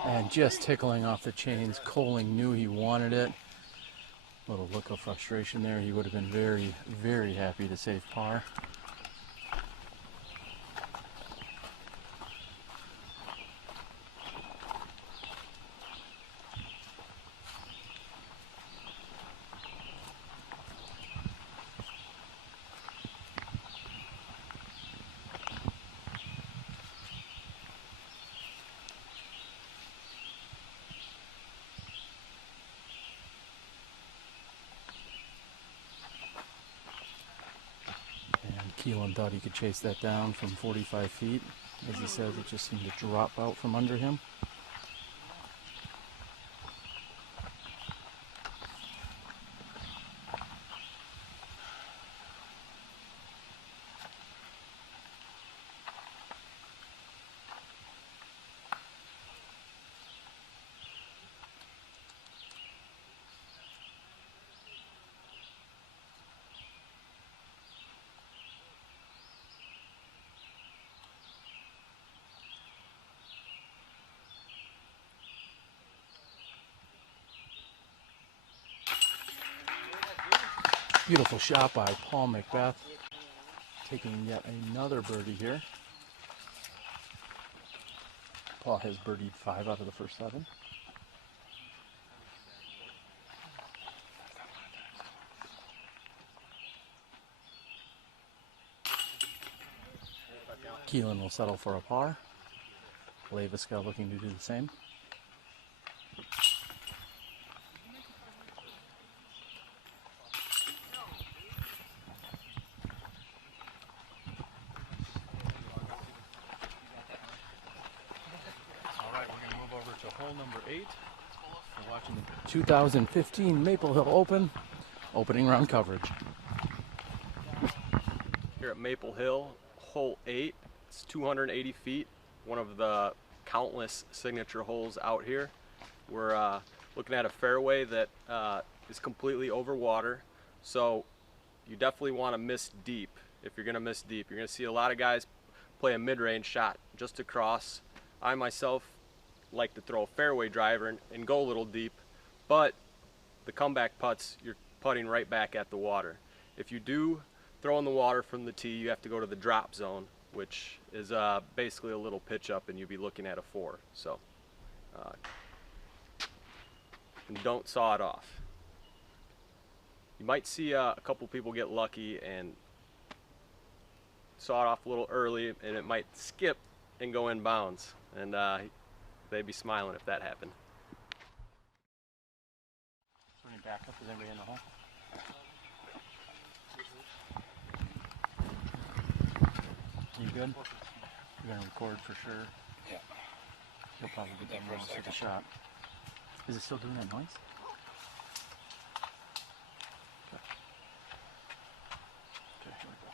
And just tickling off the chains. Koling knew he wanted it. Little look of frustration there. He would have been very, very happy to save par. Kealan thought he could chase that down from 45 feet. As he says, it just seemed to drop out from under him. Beautiful shot by Paul McBeth, taking yet another birdie here. Paul has birdied 5 out of the first 7. Kealan will settle for a par. Leiviska looking to do the same. Hole number 8. We're watching the 2015 Maple Hill Open opening round coverage. Here at Maple Hill, hole 8. It's 280 feet, one of the countless signature holes out here. We're looking at a fairway that is completely over water, so you definitely want to miss deep. If you're going to miss deep, you're going to see a lot of guys play a mid-range shot just across. I myself like to throw a fairway driver and go a little deep, but the comeback putts, you're putting right back at the water. If you do throw in the water from the tee, you have to go to the drop zone, which is basically a little pitch up, and you'll be looking at a 4. So and don't saw it off. You might see a couple people get lucky and saw it off a little early, and it might skip and go in bounds, and they'd be smiling if that happened. Any backup? Is anybody in the hole? You good? You're gonna record for sure. Yeah. He'll probably get that first with the shot. Is it still doing that noise? Okay, here we go.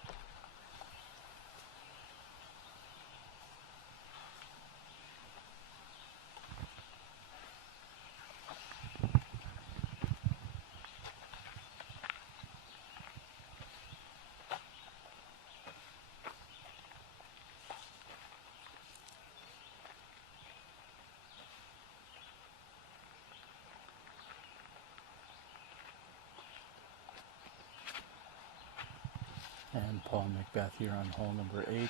And Paul McBeth here on hole number 8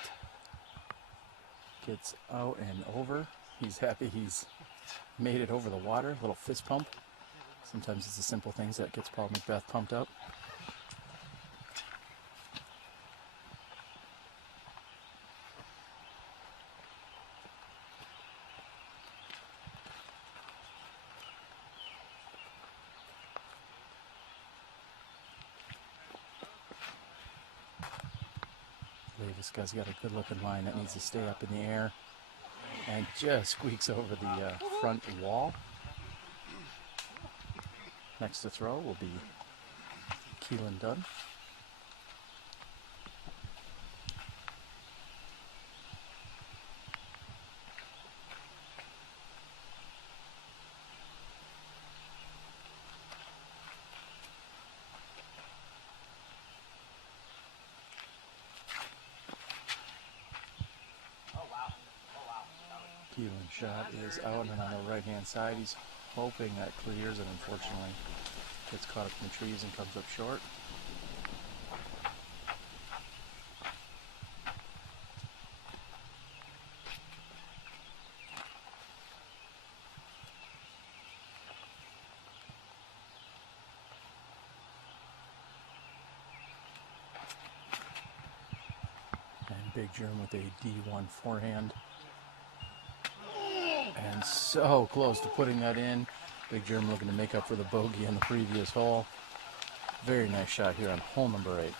gets out and over. He's happy he's made it over the water. Little fist pump. Sometimes it's the simple things that gets Paul McBeth pumped up. Leiviska's got a good looking line that needs to stay up in the air and just squeaks over the front wall. Next to throw will be Kealan Dunne. Kealan's shot is out and on the right hand side. He's hoping that clears and unfortunately gets caught up in the trees and comes up short. And Big Germ with a D1 forehand. And so close to putting that in. Big Germ looking to make up for the bogey in the previous hole. Very nice shot here on hole number 8.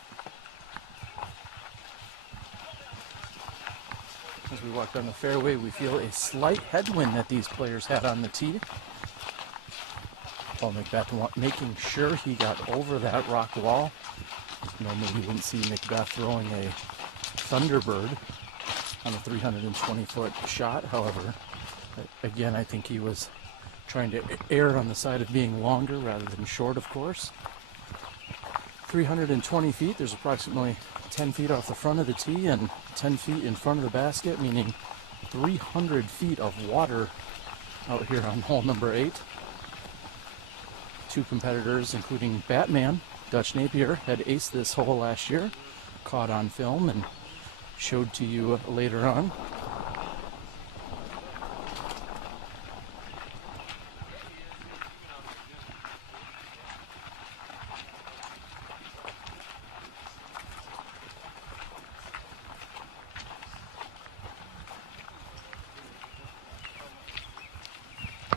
As we walk down the fairway, we feel a slight headwind that these players had on the tee. Paul McBeth making sure he got over that rock wall. Normally you wouldn't see McBeth throwing a Thunderbird on a 320-foot shot. However, again, I think he was trying to err on the side of being longer rather than short, of course. 320 feet, there's approximately 10 feet off the front of the tee and 10 feet in front of the basket, meaning 300 feet of water out here on hole number 8. Two competitors, including Batman, Dutch Napier, had aced this hole last year, caught on film and showed to you later on.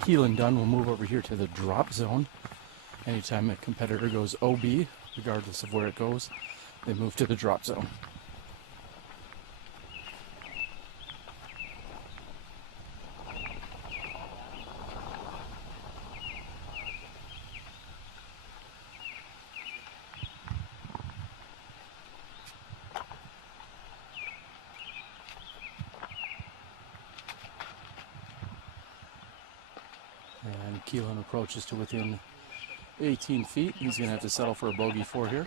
Kealan Dunne will move over here to the drop zone. Anytime a competitor goes OB, regardless of where it goes, they move to the drop zone. And Kealan approaches to within 18 feet. He's going to have to settle for a bogey 4 here.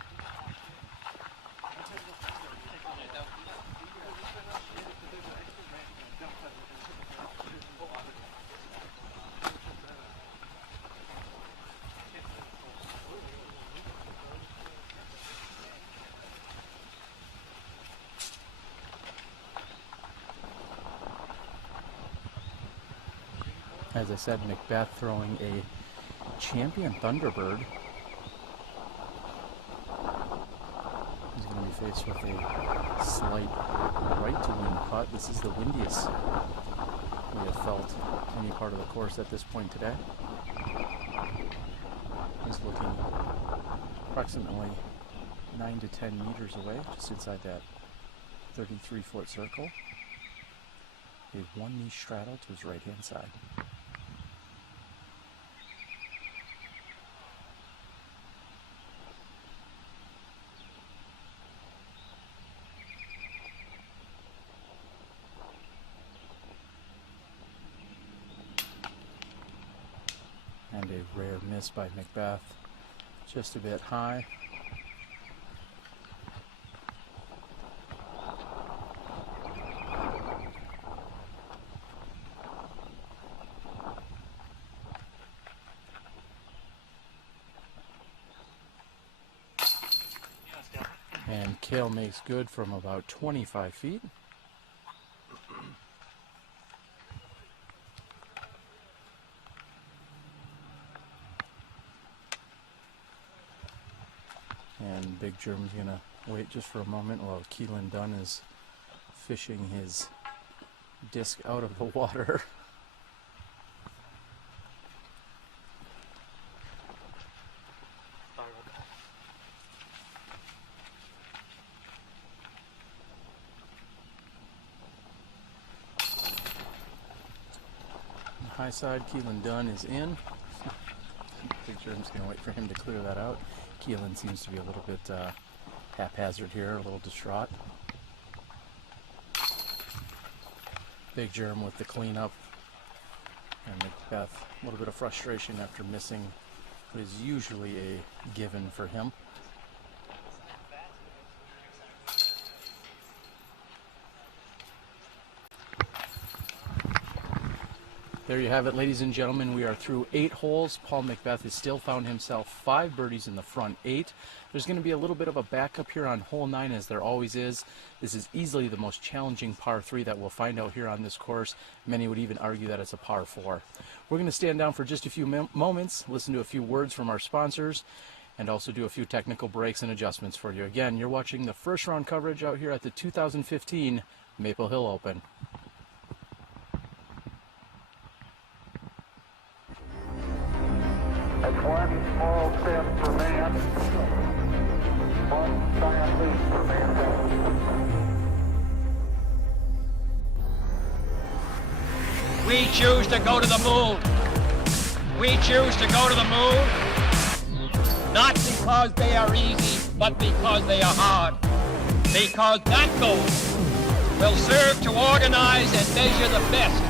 As I said, McBeth throwing a champion Thunderbird. He's going to be faced with a slight right to wind putt. This is the windiest we have felt any part of the course at this point today. He's looking approximately 9 to 10 meters away, just inside that 33-foot circle. a one knee straddle to his right hand side. And a rare miss by McBeth, just a bit high. And Cale makes good from about 25 feet. And Big Germ's gonna wait just for a moment while Kealan Dunne is fishing his disc out of the water. High side, Kealan Dunne is in. Big Germ's going to wait for him to clear that out. Kealan seems to be a little bit haphazard here, a little distraught. Big Germ with the cleanup. And McBeth, a little bit of frustration after missing what is usually a given for him. There you have it, ladies and gentlemen. We are through 8 holes. Paul McBeth has still found himself 5 birdies in the front 8. There's going to be a little bit of a backup here on hole 9, as there always is. This is easily the most challenging par 3 that we'll find out here on this course. Many would even argue that it's a par 4. We're going to stand down for just a few moments, listen to a few words from our sponsors, and also do a few technical breaks and adjustments for you. Again, you're watching the first round coverage out here at the 2015 Maple Hill Open. That's one small step for man, one giant leap for mankind. We choose to go to the moon. We choose to go to the moon, not because they are easy, but because they are hard. Because that goal will serve to organize and measure the best.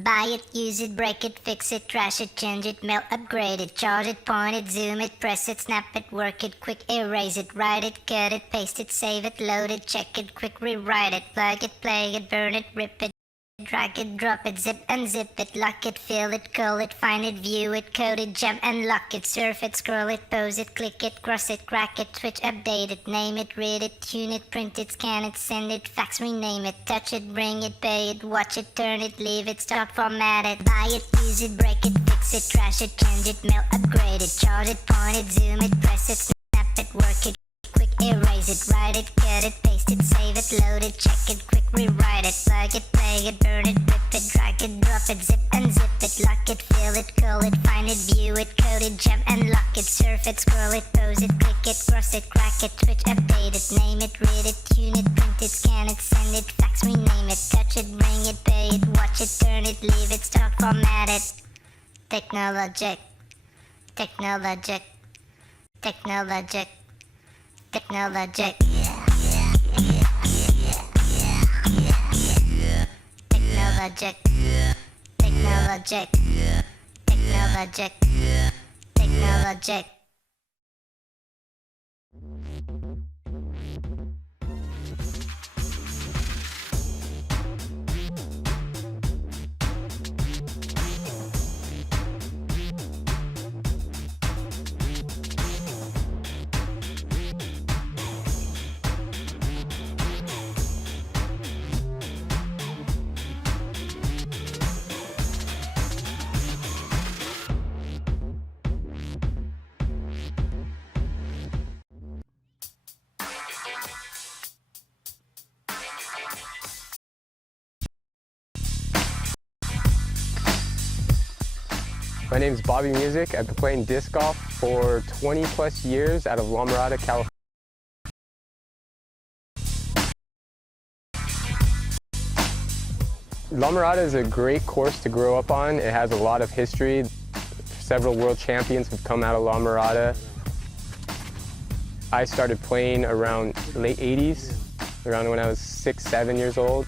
Buy it, use it, break it, fix it, trash it, change it, mail, upgrade it, charge it, point it, zoom it, press it, snap it, work it, quick erase it, write it, cut it, paste it, save it, load it, check it, quick rewrite it, plug it, play it, burn it, rip it, drag it, drop it, zip unzip it, lock it, fill it, call it, find it, view it, code it, jump and lock it, surf it, scroll it, pose it, click it, cross it, crack it, switch, update it, name it, read it, tune it, print it, scan it, send it, fax, rename it, touch it, bring it, pay it, watch it, turn it, leave it, start, format it, buy it, use it, break it, fix it, trash it, change it, mail, upgrade it, charge it, point it, zoom it, press it, snap it, work it, quick erase it, write it, cut it, paste it, save it, load it, check it, quick rewrite it, plug it, play it, burn it, rip it, drag it, drop it, zip unzip it, lock it, fill it, call it, find it, view it, code it, jump and lock it, surf it, scroll it, pose it, click it, cross it, crack it, switch, update it, name it, read it, tune it, print it, scan it, send it, fax, rename it, touch it, bring it, pay it, watch it, turn it, leave it, start, format it. Technologic, technologic, technologic, technologic. Technologic, technologic, technologic, technologic. My name is Bobby Music. I've been playing disc golf for 20 plus years out of La Mirada, California. La Mirada is a great course to grow up on. It has a lot of history. Several world champions have come out of La Mirada. I started playing around late 80s, around when I was 6, 7 years old.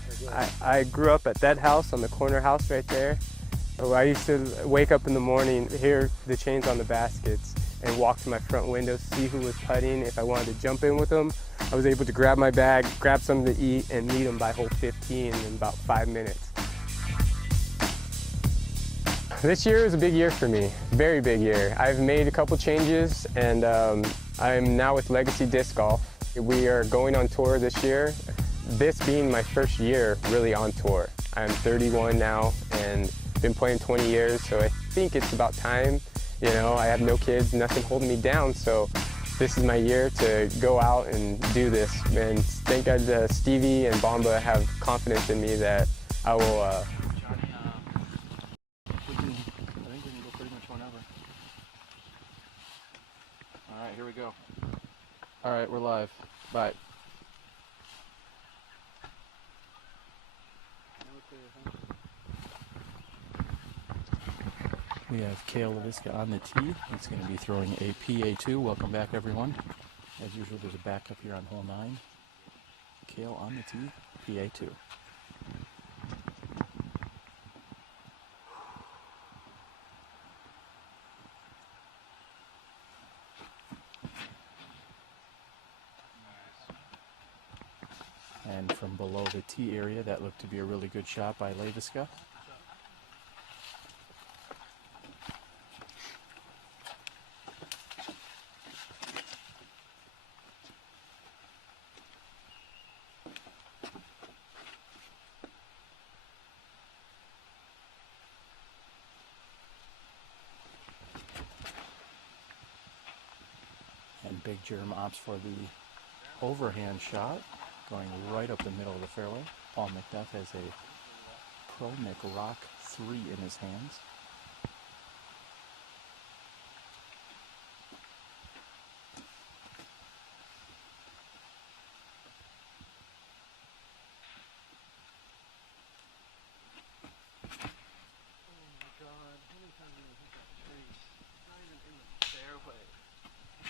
I grew up at that house on the corner house right there. I used to wake up in the morning, hear the chains on the baskets, and walk to my front window, see who was putting. If I wanted to jump in with them, I was able to grab my bag, grab something to eat, and meet them by hole 15 in about 5 minutes. This year was a big year for me, very big year. I've made a couple changes, and I'm now with Legacy Disc Golf. We are going on tour this year, this being my first year really on tour. I'm 31 now, and been playing 20 years, so I think it's about time. You know, I have no kids, nothing holding me down, so this is my year to go out and do this. And thank God Stevie and Bomba have confidence in me that I will. I think we can go pretty much whenever. All right, here we go. All right, we're live. Bye. We have Cale Leiviska on the tee. He's going to be throwing a PA2. Welcome back, everyone. As usual, there's a backup here on hole 9. Cale on the tee, PA2. And from below the tee area, that looked to be a really good shot by Leiviska. And Big Jerm opts for the overhand shot, going right up the middle of the fairway. Paul McBeth has a Pro Mc Rock 3 in his hands.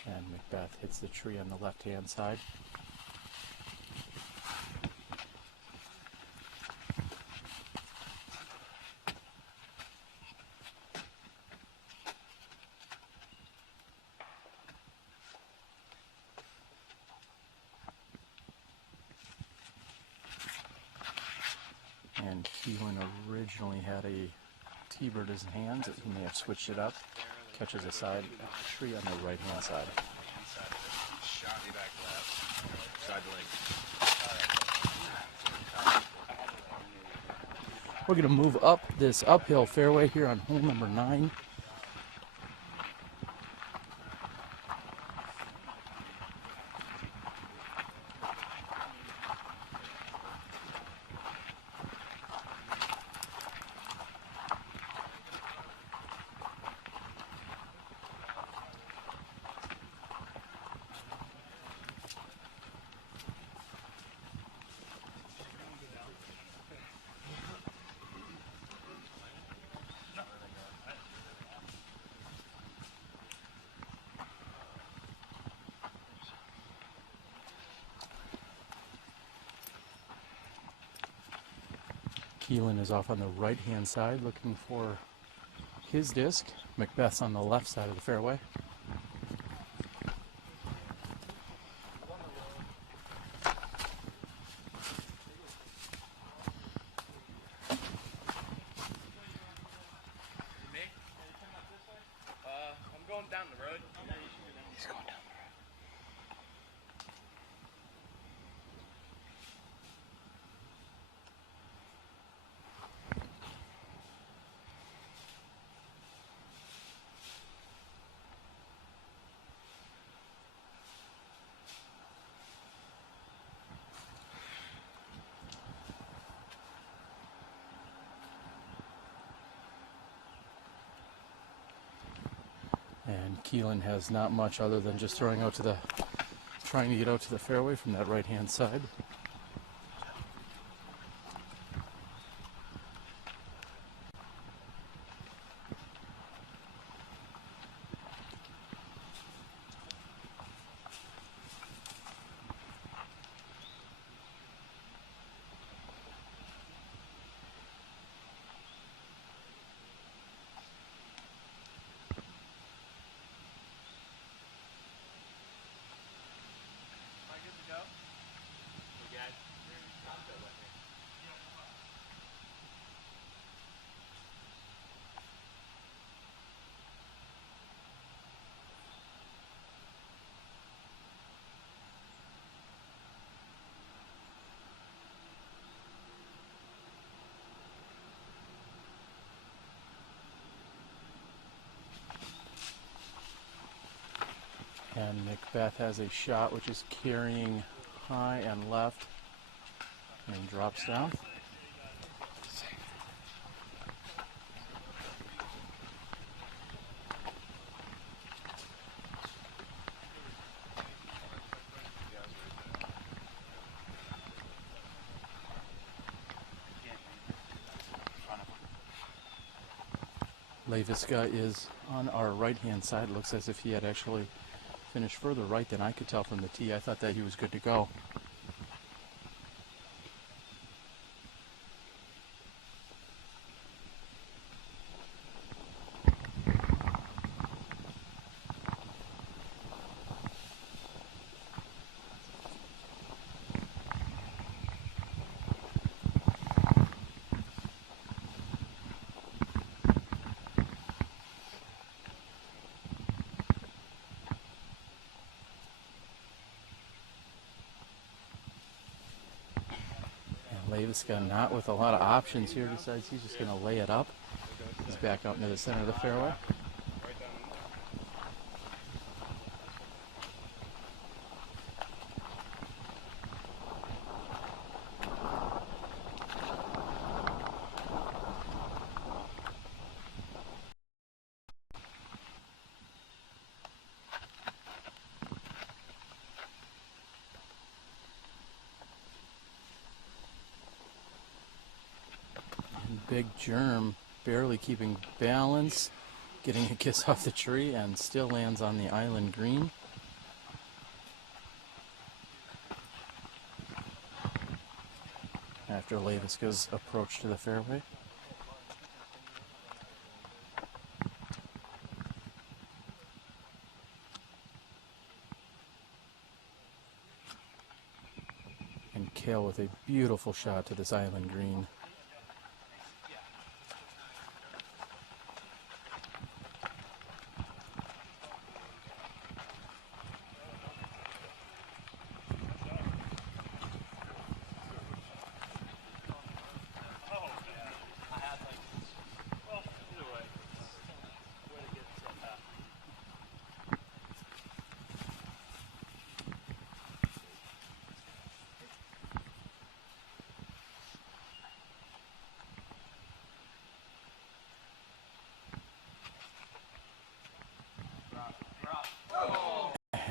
And McBeth hits the tree on the left-hand side. originally had a T-bird in his hands. He may have switched it up. Catches a side tree on the right-hand side. Shot back left. Side leg. We're going to move up this uphill fairway here on hole number 9. Kealan is off on the right-hand side looking for his disc. McBeth's on the left side of the fairway. I'm going down the road. He's going down. And Kealan has not much other than just trying to get out to the fairway from that right-hand side. And McBeth has a shot which is carrying high and left and drops down. Leiviska is on our right-hand side. Looks as if he had actually finished further right than I could tell from the tee. I thought that he was good to go. Leiviska not with a lot of options here, decides he's just going to lay it up. He's back out into the center of the fairway. Big Germ barely keeping balance, getting a kiss off the tree, and still lands on the island green. After Leiviska's approach to the fairway. And Cale with a beautiful shot to this island green.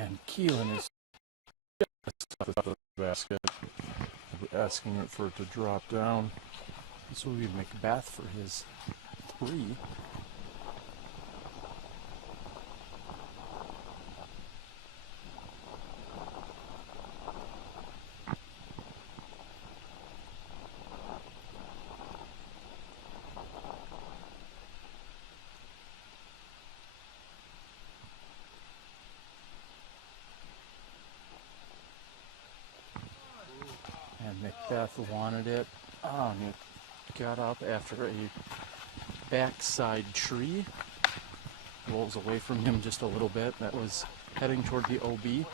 And Kealan is just off the basket, asking it for it to drop down. This will be McBeth for his 3. And McBeth wanted it. Oh, and it got up after a backside tree. Rolls away from him just a little bit. That was heading toward the OB.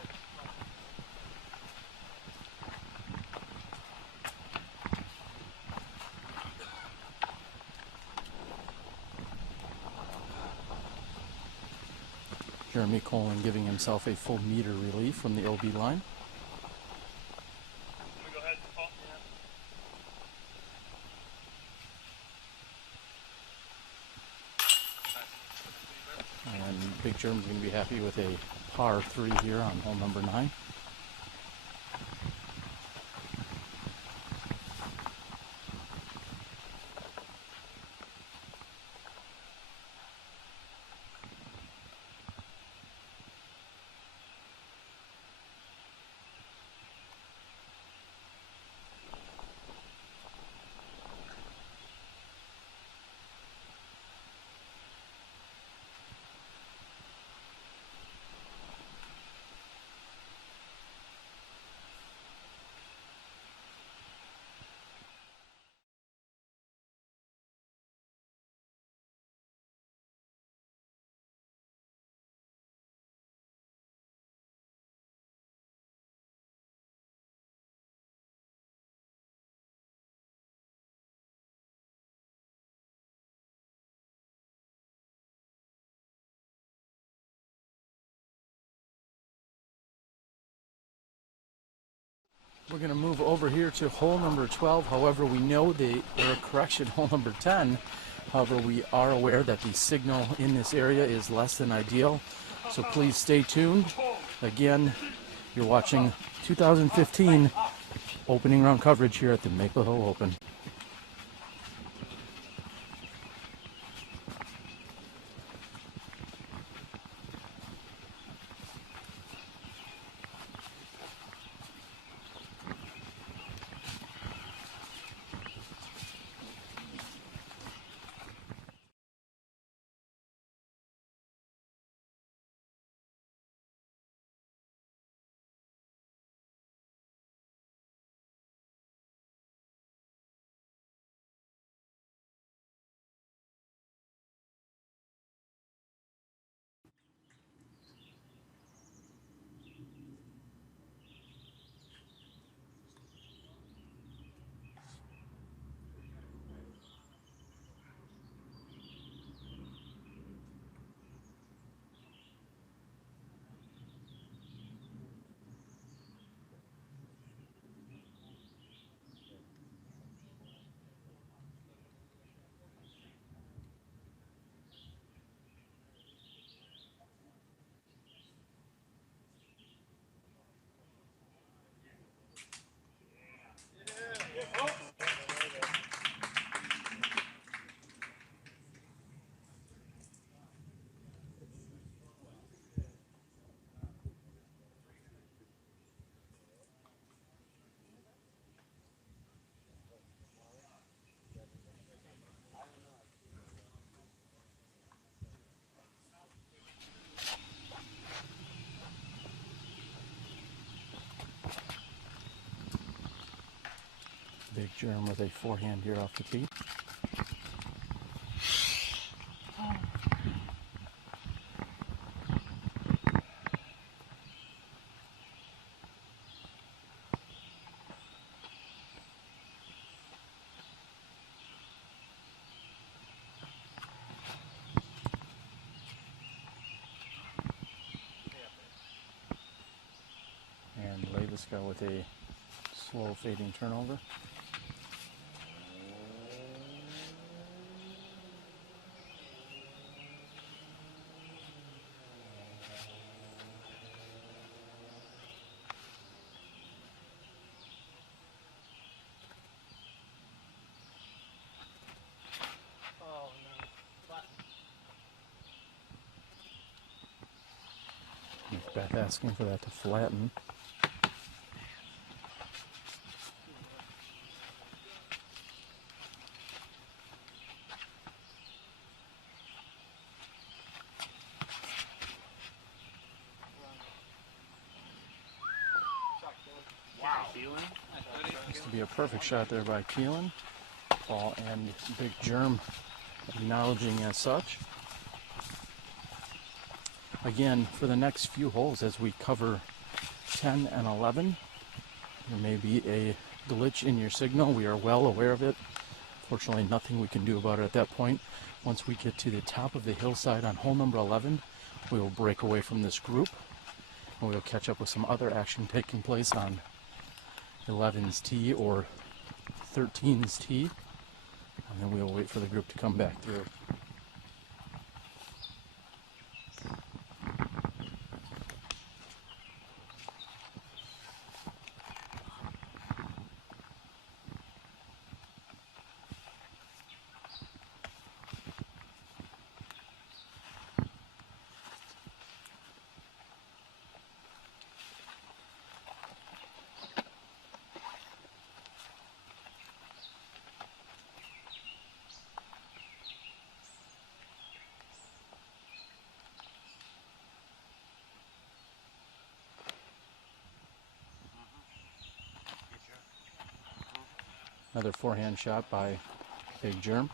Jeremy Koling giving himself a full meter relief from the OB line. And Big Jerem's going to be happy with a par 3 here on hole number 9. We're going to move over here to hole number 12. However, we know hole number 10. However, we are aware that the signal in this area is less than ideal. So please stay tuned. Again, you're watching 2015 opening round coverage here at the Maple Hill Open. Big Jerem with a forehand here off the tee. And Leiviska with a slow fading turnover. McBeth asking for that to flatten. Used to be a perfect shot there by Kealan. Paul and Big Germ acknowledging as such. Again, for the next few holes as we cover 10 and 11, there may be a glitch in your signal. We are well aware of it. Fortunately, nothing we can do about it at that point. Once we get to the top of the hillside on hole number 11, we will break away from this group and we'll catch up with some other action taking place on 11's tee or 13's tee, and then we'll wait for the group to come back through. Another forehand shot by Big Germ.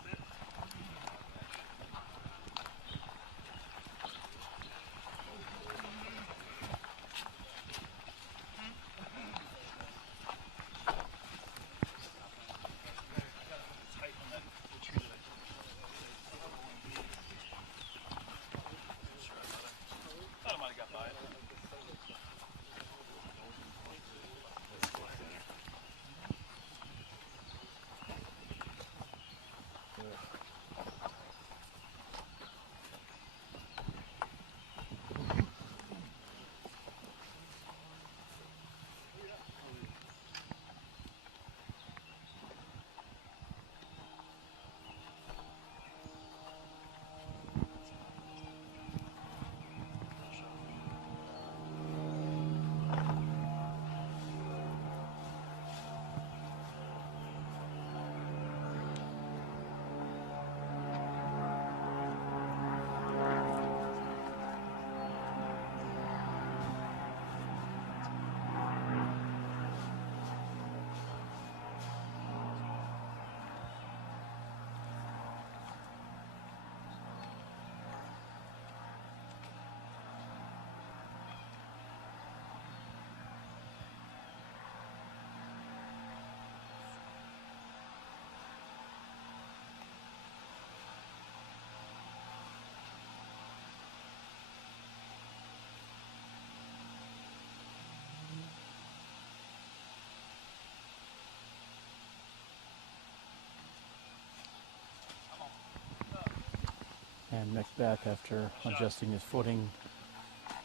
And McBeth, after adjusting his footing,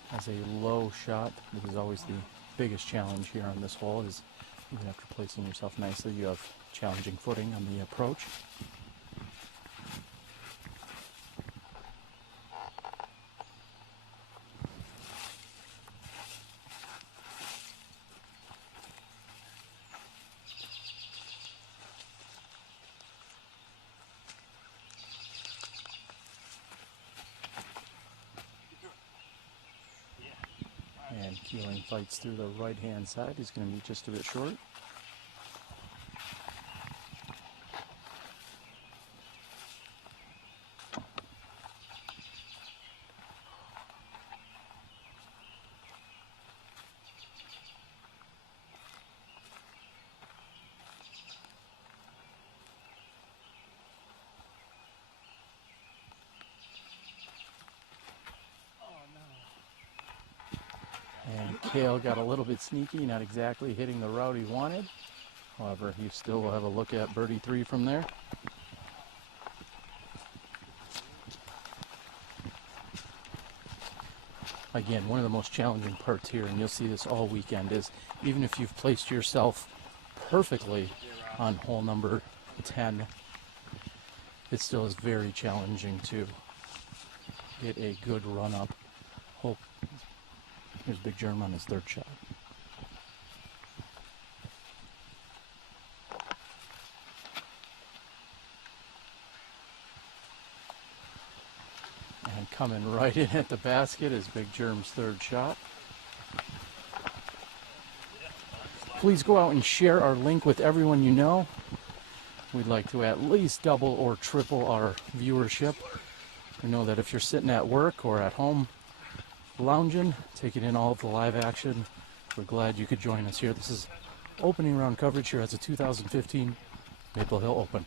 has a low shot. This is always the biggest challenge here on this hole, is even after placing yourself nicely, you have challenging footing on the approach. And Kealing fights through the right-hand side. He's going to be just a bit short. And Cale got a little bit sneaky, not exactly hitting the route he wanted. However, he still will have a look at birdie 3 from there. Again, one of the most challenging parts here, and you'll see this all weekend, is even if you've placed yourself perfectly on hole number 10, it still is very challenging to get a good run up. Here's Big Jerm on his third shot. And coming right in at the basket is Big Jerm's third shot. Please go out and share our link with everyone you know. We'd like to at least double or triple our viewership. We know that if you're sitting at work or at home lounging, taking in all of the live action, we're glad you could join us here. This is opening round coverage here as the 2015 Maple Hill Open.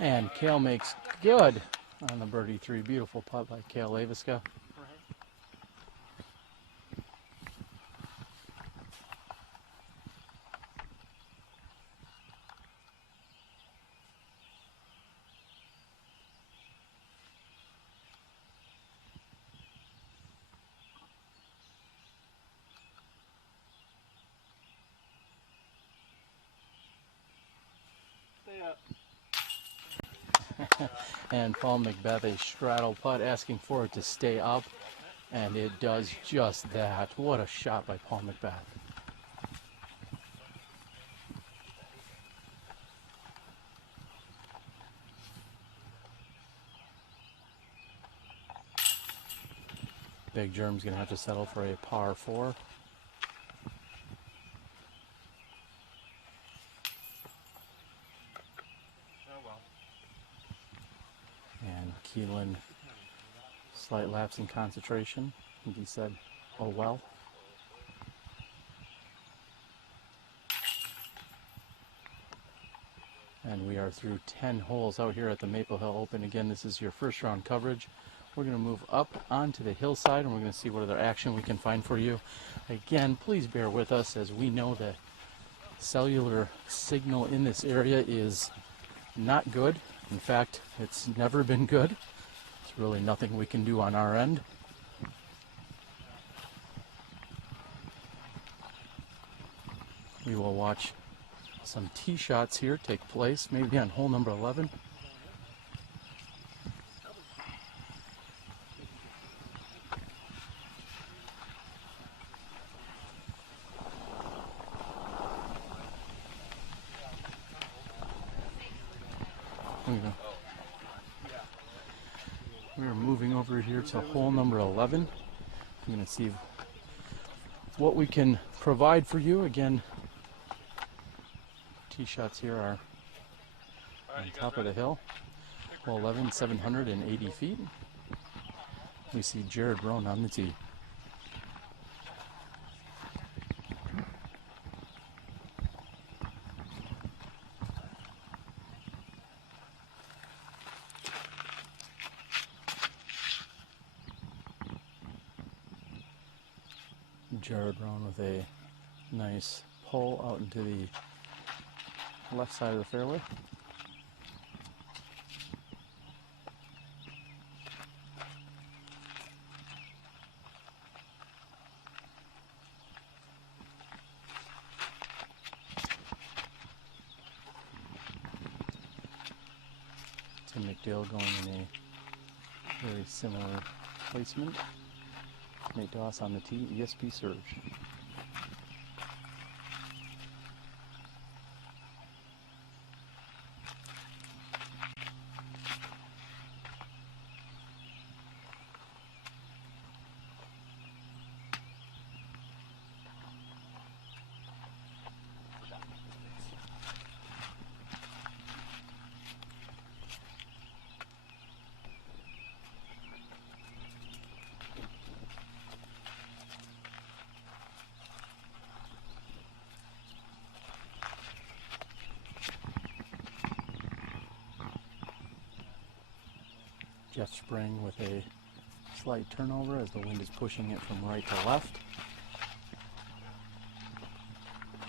And Cale makes good on the birdie three. Beautiful putt by Cale Leiviska. Stay up. And Paul McBeth, a straddle putt, asking for it to stay up, and it does just that. What a shot by Paul McBeth. Big Jerm's going to have to settle for a par 4. And Kealan, slight lapse in concentration. I think he said, oh well. And we are through 10 holes out here at the Maple Hill Open. Again, this is your first round coverage. We're going to move up onto the hillside and we're going to see what other action we can find for you. Again, please bear with us as we know the cellular signal in this area is not good. In fact, it's never been good. There's really nothing we can do on our end. We will watch some tee shots here take place, maybe on hole number 11. We are moving over here to hole number 11. I'm going to see what we can provide for you. Again, tee shots here are on top of the hill. Hole 11, 780 feet. We see Jared Roan on the tee. Jared Roan with a nice pull out into the left side of the fairway. Tim McDale going in a very similar placement. Nate Doss on the tee, ESP serve. Jeff Spring with a slight turnover as the wind is pushing it from right to left.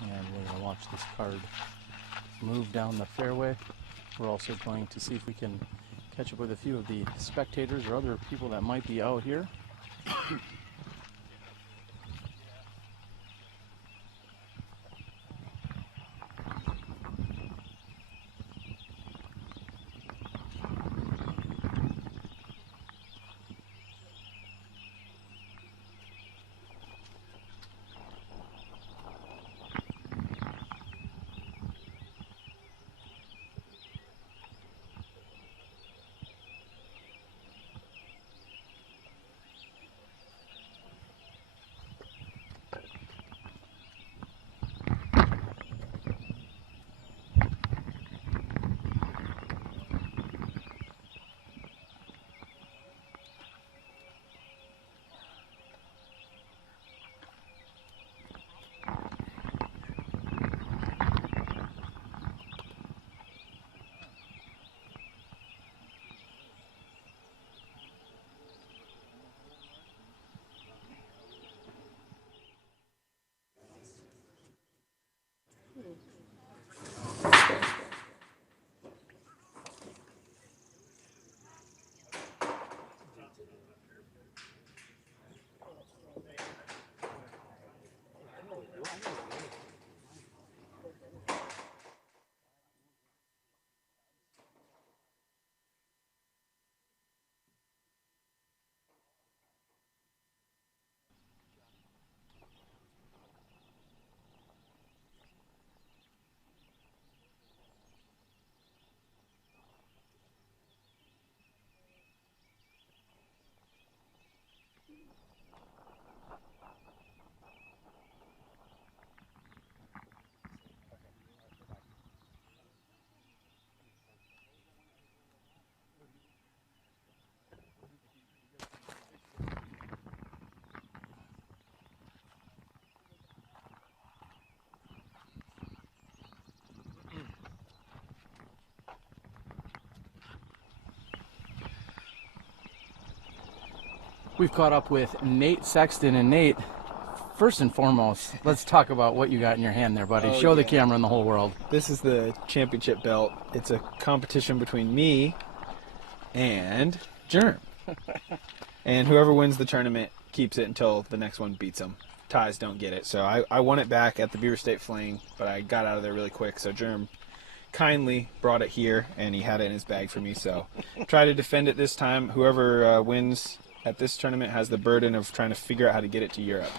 And we're going to watch this card move down the fairway. We're also going to see if we can catch up with a few of the spectators or other people that might be out here. We've caught up with Nate Sexton, and Nate, first and foremost, let's talk about what you got in your hand there, buddy. Show the camera and the whole world. This is the championship belt. It's a competition between me and Germ. And whoever wins the tournament keeps it until the next one beats them. Ties don't get it. So I won it back at the Beaver State Fling, but I got out of there really quick. So Germ kindly brought it here, and he had it in his bag for me. So try to defend it this time. Whoever wins at this tournament has the burden of trying to figure out how to get it to Europe.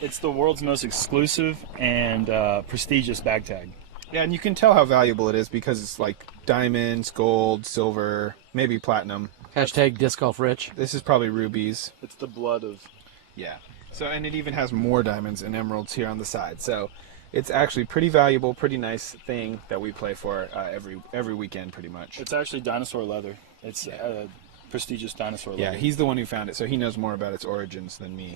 It's the world's most exclusive and prestigious bag tag. Yeah, and you can tell how valuable it is because it's like diamonds, gold, silver, maybe platinum. Hashtag disc golf rich. This is probably rubies. It's the blood of... Yeah. So, and it even has more diamonds and emeralds here on the side. So it's actually pretty valuable, pretty nice thing that we play for every weekend pretty much. It's actually dinosaur leather. It's prestigious dinosaur leather. Yeah, he's the one who found it, so he knows more about its origins than me.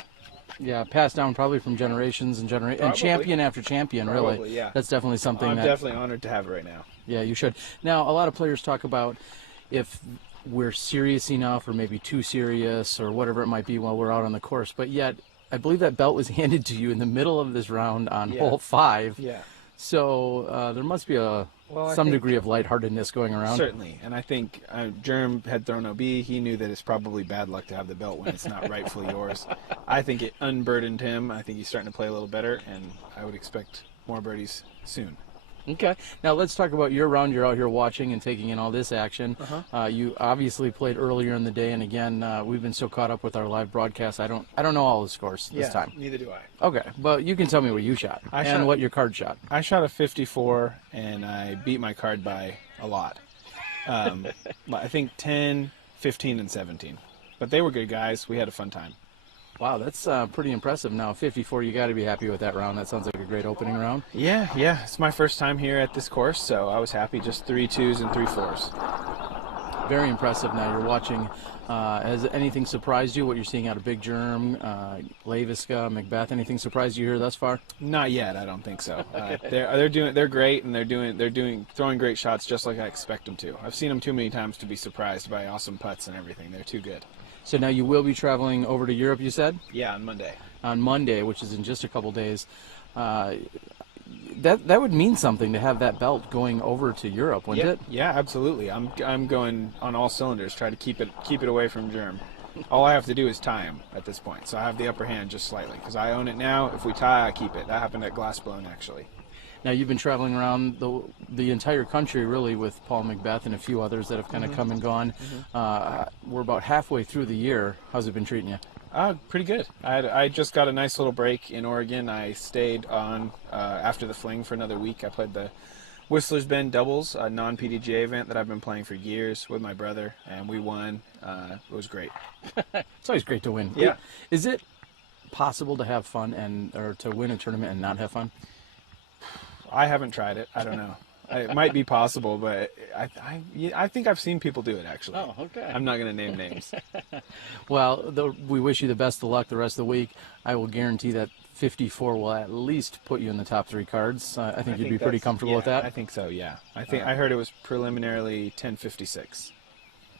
Yeah, passed down probably from generations and and champion after champion, Probably, really. Yeah. That's definitely something I'm definitely honored to have it right now. Yeah, you should. Now, a lot of players talk about if we're serious enough or maybe too serious or whatever it might be while we're out on the course, but yet I believe that belt was handed to you in the middle of this round on hole 5. Yeah. So there must be some degree of lightheartedness going around. Certainly, and I think Germ had thrown OB. He knew that it's probably bad luck to have the belt when it's not rightfully yours. I think it unburdened him. I think he's starting to play a little better, and I would expect more birdies soon. Okay. Now let's talk about your round. You're out here watching and taking in all this action. You obviously played earlier in the day, and again, we've been so caught up with our live broadcast. I don't know all the scores this time. Neither do I. Okay, but you can tell me what you shot and what your card shot. I shot a 54, and I beat my card by a lot. I think 10, 15, and 17. But they were good guys. We had a fun time. Wow, that's pretty impressive. Now, 54, you got to be happy with that round. That sounds like a great opening round. Yeah. It's my first time here at this course, so I was happy. Just 3 2s and 3 4s. Very impressive. Now you're watching. Has anything surprised you? What you're seeing out of Big Germ, Leiviska, McBeth? Anything surprised you here thus far? Not yet. I don't think so. They're great, and they're throwing great shots just like I expect them to. I've seen them too many times to be surprised by awesome putts and everything. They're too good. So now you will be traveling over to Europe, you said? Yeah, on Monday. On Monday, which is in just a couple days. That would mean something to have that belt going over to Europe, wouldn't it? Yeah, absolutely. I'm going on all cylinders, try to keep it away from Germ. All I have to do is tie him at this point, so I have the upper hand just slightly because I own it now. If we tie, I keep it. That happened at Glassbone, actually. Now, you've been traveling around the entire country, really, with Paul McBeth and a few others that have kind of come and gone. We're about halfway through the year. How's it been treating you? Pretty good. I just got a nice little break in Oregon. I stayed on after the fling for another week. I played the Whistler's Bend Doubles, a non-PDGA event that I've been playing for years with my brother, and we won. It was great. It's always great to win. Yeah. Is it possible to have fun or to win a tournament and not have fun? I haven't tried it. I don't know. It might be possible, but I think I've seen people do it, actually. Oh, okay. I'm not going to name names. Well, we wish you the best of luck the rest of the week. I will guarantee that 54 will at least put you in the top 3 cards. I think you'd be pretty comfortable with that. I think so, yeah. I heard it was preliminarily 1056.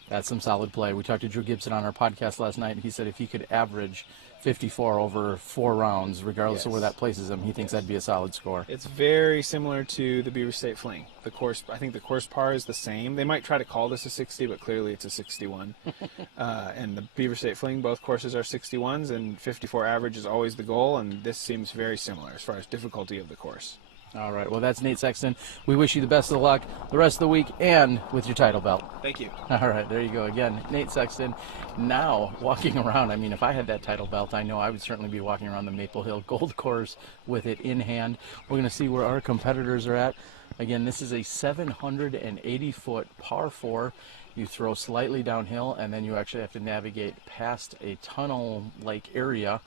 That's some solid play. We talked to Drew Gibson on our podcast last night, and he said if he could average 54 over 4 rounds, regardless of where that places him, he thinks that'd be a solid score. It's very similar to the Beaver State Fling. The course, I think the course par is the same. They might try to call this a 60, but clearly it's a 61. And the Beaver State Fling, both courses are 61s, and 54 average is always the goal, and this seems very similar as far as difficulty of the course. All right, well, that's Nate Sexton. We wish you the best of luck the rest of the week and with your title belt. Thank you. All right, there you go. Again, Nate Sexton now walking around. I mean, if I had that title belt, I know I would certainly be walking around the Maple Hill Gold Course with it in hand. We're going to see where our competitors are at. Again, this is a 780-foot par 4. You throw slightly downhill, and then you actually have to navigate past a tunnel-like area,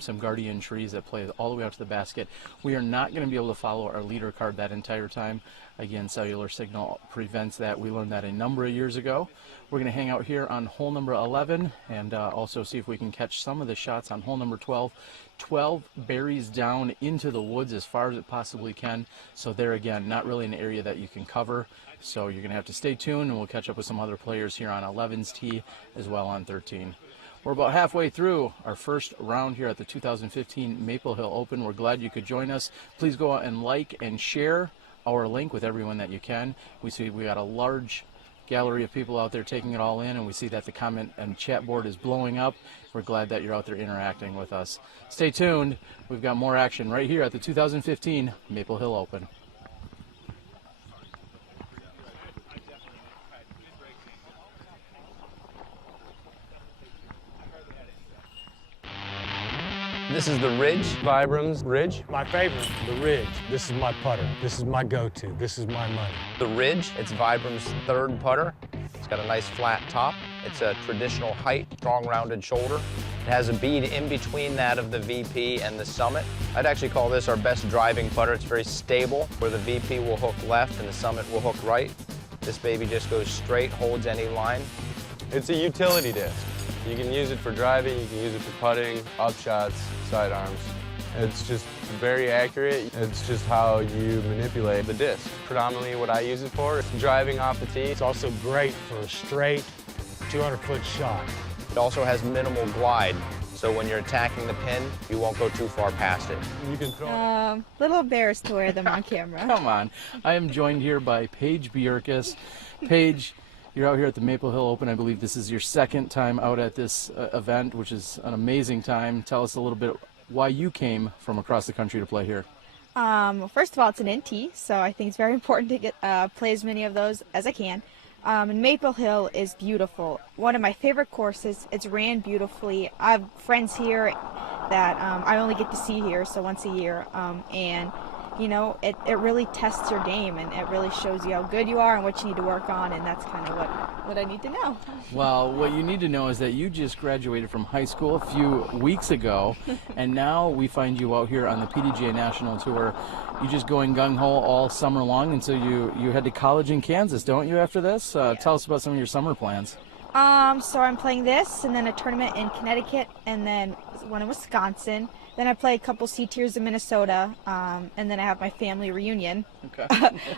some guardian trees that play all the way out to the basket. We are not going to be able to follow our leader card that entire time. Again, cellular signal prevents that. We learned that a number of years ago. We're going to hang out here on hole number 11 and also see if we can catch some of the shots on hole number 12. 12 buries down into the woods as far as it possibly can. So there again, not really an area that you can cover. So you're going to have to stay tuned, and we'll catch up with some other players here on 11's tee as well on 13. We're about halfway through our first round here at the 2015 Maple Hill Open. We're glad you could join us. Please go out and like and share our link with everyone that you can. We see we got a large gallery of people out there taking it all in, and we see that the comment and chat board is blowing up. We're glad that you're out there interacting with us. Stay tuned. We've got more action right here at the 2015 Maple Hill Open. This is the Ridge. Vibram's Ridge. My favorite, the Ridge. This is my putter. This is my go-to. This is my money. The Ridge, it's Vibram's 3rd putter. It's got a nice flat top. It's a traditional height, strong rounded shoulder. It has a bead in between that of the VP and the Summit. I'd actually call this our best driving putter. It's very stable, where the VP will hook left and the Summit will hook right. This baby just goes straight, holds any line. It's a utility disc. You can use it for driving, you can use it for putting, up shots, sidearms. It's just very accurate. It's just how you manipulate the disc. Predominantly what I use it for is driving off the tee. It's also great for a straight 200-foot shot. It also has minimal glide, so when you're attacking the pin, you won't go too far past it. You can throw it. Little embarrassed to wear them on camera. Come on. I am joined here by Paige Bjorkis. Paige, you're out here at the Maple Hill Open. I believe this is your 2nd time out at this event, which is an amazing time. Tell us a little bit why you came from across the country to play here. First of all, it's an NT, so I think it's very important to get play as many of those as I can. And Maple Hill is beautiful. One of my favorite courses. It's ran beautifully. I have friends here that I only get to see here, so once a year. And you know, it really tests your game, and it really shows you how good you are and what you need to work on, and that's kind of what I need to know. Well, what you need to know is that you just graduated from high school a few weeks ago, and now we find you out here on the PDGA National Tour. You just going gung-ho all summer long, and so you head to college in Kansas, don't you, after this? Tell us about some of your summer plans. So I'm playing this, and then a tournament in Connecticut, and then one in Wisconsin. Then I play a couple C-tiers in Minnesota, and then I have my family reunion. Okay.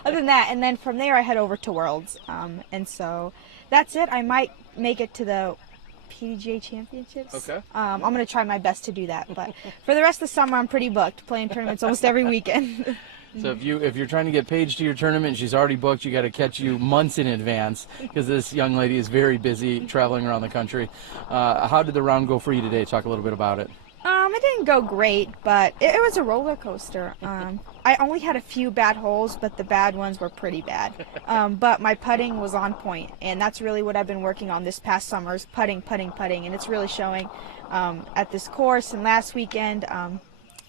Other than that, and then from there I head over to Worlds. And so that's it. I might make it to the PDGA Championships. Okay. I'm going to try my best to do that. But for the rest of the summer, I'm pretty booked, playing tournaments almost every weekend. So if you're trying to get Paige to your tournament, she's already booked. You got to catch you months in advance because this young lady is very busy traveling around the country. How did the round go for you today? Talk a little bit about it. It didn't go great, but it was a roller coaster. I only had a few bad holes, but the bad ones were pretty bad. But my putting was on point, and that's really what I've been working on this past summer is putting, and it's really showing at this course and last weekend.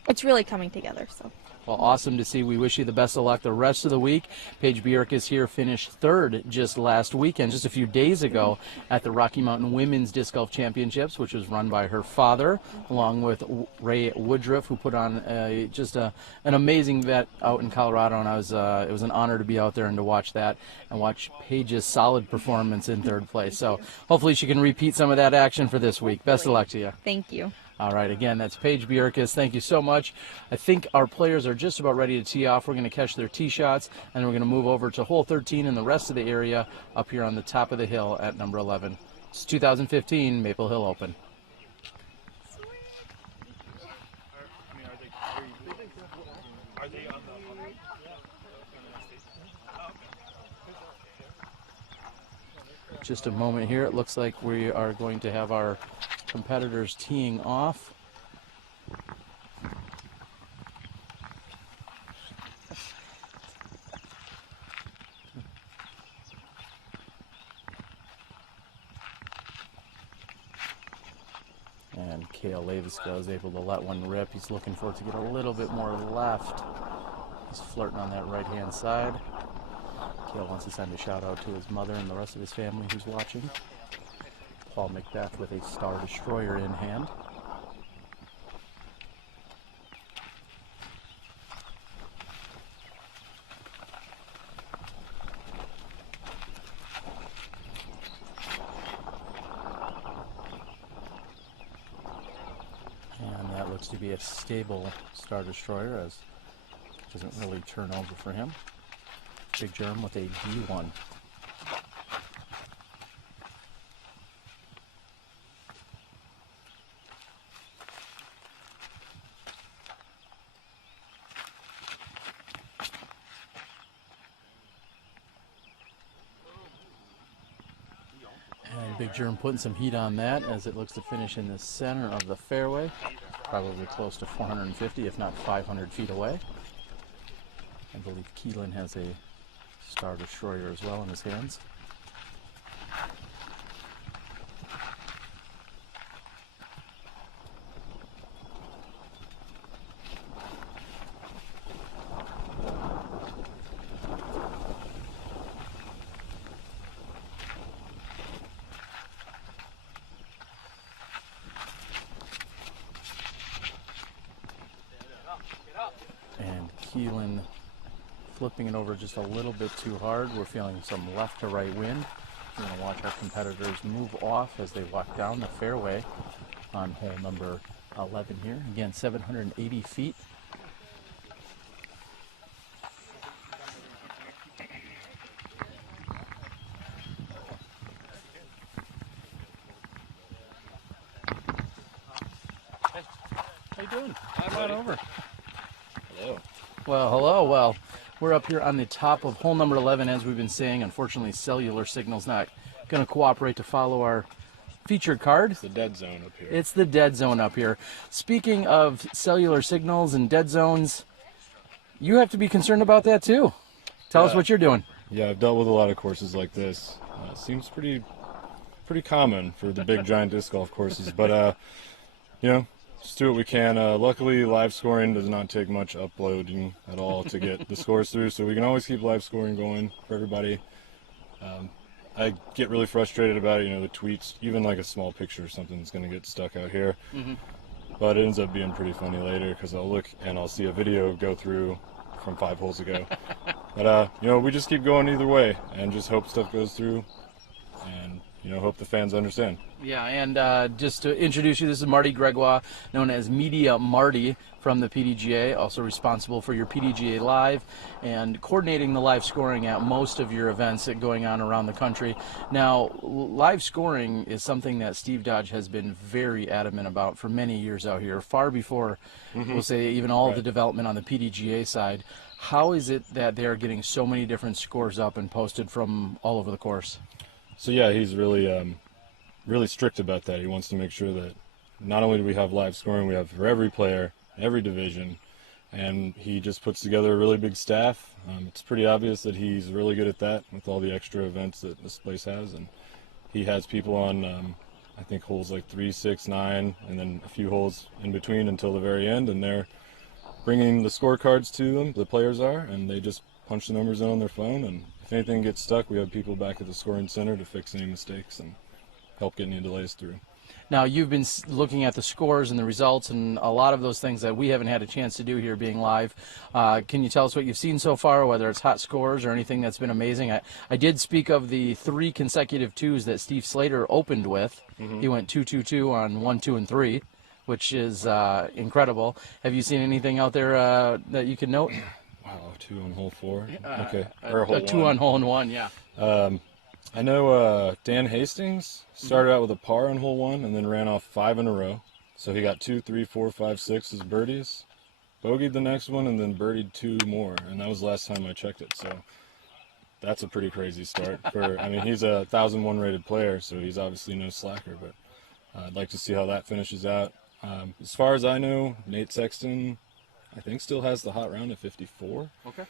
It's really coming together. So. Well, awesome to see. We wish you the best of luck the rest of the week. Paige Bjerkes here finished third just last weekend, just a few days ago, at the Rocky Mountain Women's Disc Golf Championships, which was run by her father, along with Ray Woodruff, who put on an amazing vet out in Colorado. And it was an honor to be out there and to watch that and watch Paige's solid performance in third place. So hopefully she can repeat some of that action for this week. Best of luck to you. Thank you. All right, again, that's Paige Bjerkes. Thank you so much. I think our players are just about ready to tee off. We're going to catch their tee shots, and then we're going to move over to hole 13 and the rest of the area up here on the top of the hill at number 11. It's 2015 Maple Hill Open. Just a moment here. It looks like we are going to have our competitors teeing off. And Cale Leiviska is able to let one rip. He's looking for it to get a little bit more left. He's flirting on that right-hand side. Cale wants to send a shout-out to his mother and the rest of his family who's watching. Paul McBeth with a Star Destroyer in hand. And that looks to be a stable Star Destroyer, as it doesn't really turn over for him. Big Germ with a D1. And Big Germ putting some heat on that as it looks to finish in the center of the fairway, probably close to 450, if not 500 feet away. I believe Kealan has a Star Destroyer as well in his hands. And Kealan flipping it over just a little bit too hard. We're feeling some left to right wind. We're going to watch our competitors move off as they walk down the fairway on hole number 11 here. Again, 780 feet. Hey, how you doing? Come on over. Hello. Well, hello. Well, we're up here on the top of hole number 11, as we've been saying. Unfortunately, cellular signal's not going to cooperate to follow our featured card. It's the dead zone up here. It's the dead zone up here. Speaking of cellular signals and dead zones, you have to be concerned about that too. Tell us what you're doing. Yeah, I've dealt with a lot of courses like this. Seems pretty common for the big giant disc golf courses, but you know, just do what we can. Luckily, live scoring does not take much uploading at all to get the scores through, so we can always keep live scoring going for everybody. I get really frustrated about it, you know, the tweets, even like a small picture or something is going to get stuck out here. But it ends up being pretty funny later because I'll look and I'll see a video go through from 5 holes ago. But, you know, we just keep going either way and just hope stuff goes through and, you know, hope the fans understand. Yeah, and just to introduce you, this is Marty Gregoire, known as Media Marty from the PDGA, also responsible for your PDGA Live and coordinating the live scoring at most of your events that going on around the country. Now, live scoring is something that Steve Dodge has been very adamant about for many years out here, far before, we'll say, even all of the development on the PDGA side. How is it that they're getting so many different scores up and posted from all over the course? So yeah, he's really really strict about that. He wants to make sure that not only do we have live scoring, we have for every player, every division, and he just puts together a really big staff. It's pretty obvious that he's really good at that with all the extra events that this place has, and he has people on I think holes like 3, 6, 9, and then a few holes in between until the very end, and they're bringing the scorecards to them, the players are, and they just punch the numbers in on their phone, and if anything gets stuck, we have people back at the scoring center to fix any mistakes and help get any delays through. Now, you've been looking at the scores and the results and a lot of those things that we haven't had a chance to do here being live. Can you tell us what you've seen so far, whether it's hot scores or anything that's been amazing? I did speak of the 3 consecutive 2s that Steve Slater opened with. He went 2-2-2 on 1, 2, and 3, which is incredible. Have you seen anything out there that you can note? Wow, 2 on hole 4? Okay. Or hole 2 on hole 1, yeah. I know Dan Hastings started out with a par on hole 1 and then ran off 5 in a row. So he got 2, 3, 4, 5, 6 as birdies. Bogeyed the next one and then birdied 2 more. And that was the last time I checked it. So that's a pretty crazy start. I mean, he's a 1,001 rated player, so he's obviously no slacker. But I'd like to see how that finishes out. As far as I know, Nate Sexton, I think, still has the hot round at 54. Okay.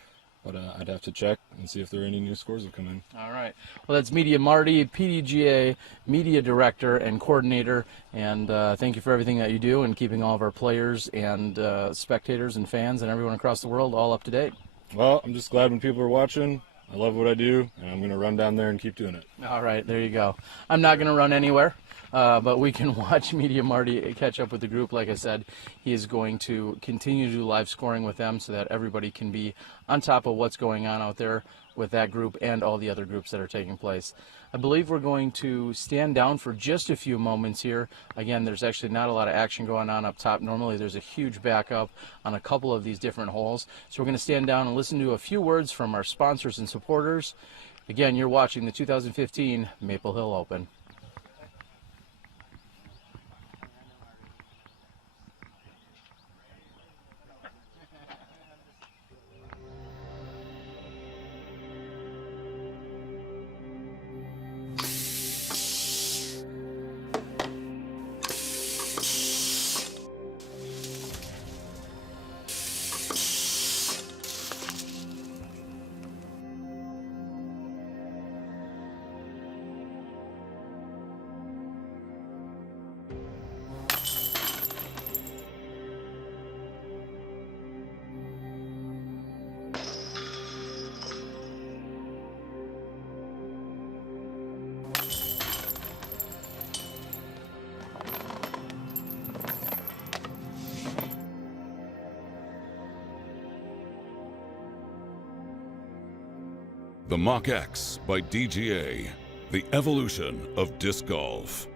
But I'd have to check and see if there are any new scores that come in. All right. Well, that's Media Marty, PDGA Media Director and Coordinator. And thank you for everything that you do and keeping all of our players and spectators and fans and everyone across the world all up to date. Well, I'm just glad when people are watching. I love what I do, and I'm going to run down there and keep doing it. All right. There you go. I'm not going to run anywhere. But we can watch Media Marty catch up with the group. Like I said, he is going to continue to do live scoring with them so that everybody can be on top of what's going on out there with that group and all the other groups that are taking place. I believe we're going to stand down for just a few moments here. Again, there's actually not a lot of action going on up top. Normally there's a huge backup on a couple of these different holes. So we're going to stand down and listen to a few words from our sponsors and supporters. Again, you're watching the 2015 Maple Hill Open. The Mach X by DGA, the evolution of disc golf.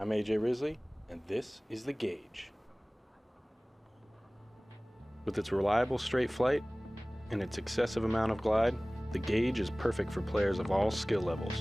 I'm AJ Risley, and this is the Gauge. With its reliable straight flight and its excessive amount of glide, the Gauge is perfect for players of all skill levels.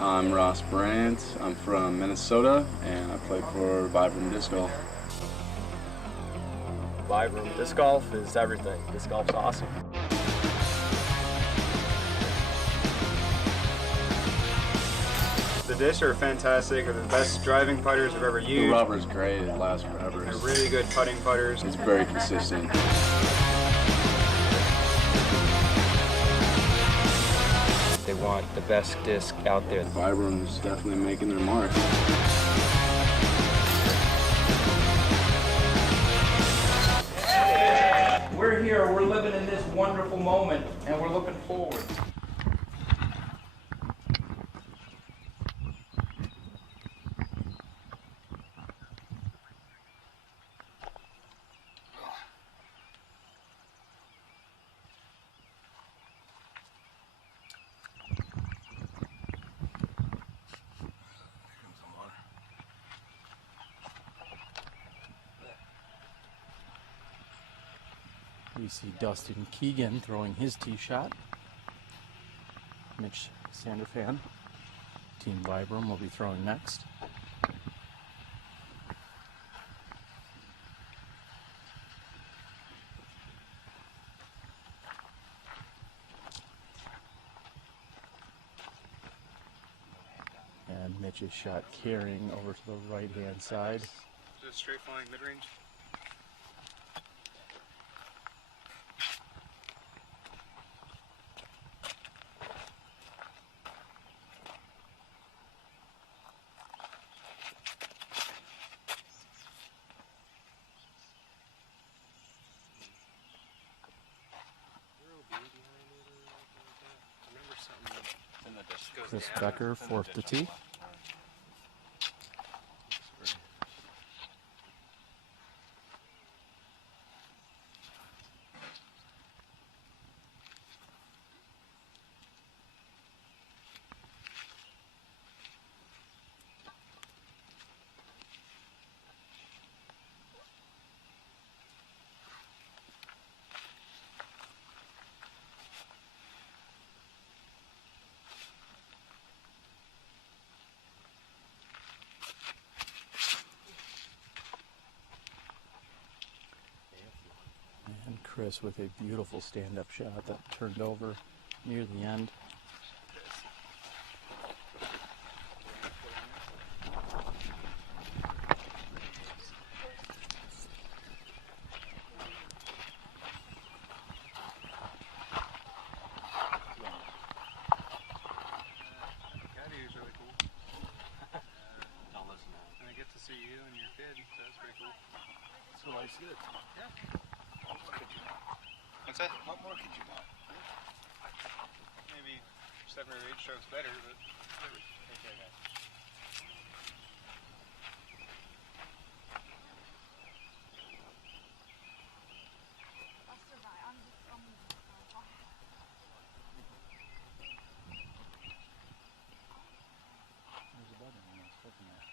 I'm Ross Brandt. I'm from Minnesota, and I play for Vibram Disc Golf. Vibram Disc Golf is everything. Disc golf's awesome. The discs are fantastic. They're the best driving putters I've ever used. The rubber's great. It lasts forever. They're really good putting putters. It's very consistent. They want the best disc out there. Vibram's definitely making their mark. We're here, we're living in this wonderful moment, and we're looking forward. We see Dustin Keegan throwing his tee shot. Mitch Sanderfan, Team Vibram, will be throwing next. And Mitch's shot carrying over to the right-hand side. Just straight flying mid-range. Chris Becker, fourth to tee. And Chris with a beautiful stand-up shot that turned over near the end. So life's good. Yeah. What's that? What more could you want? Maybe 7 or 8 strokes better, but okay, guys. There's a button on this, looking at.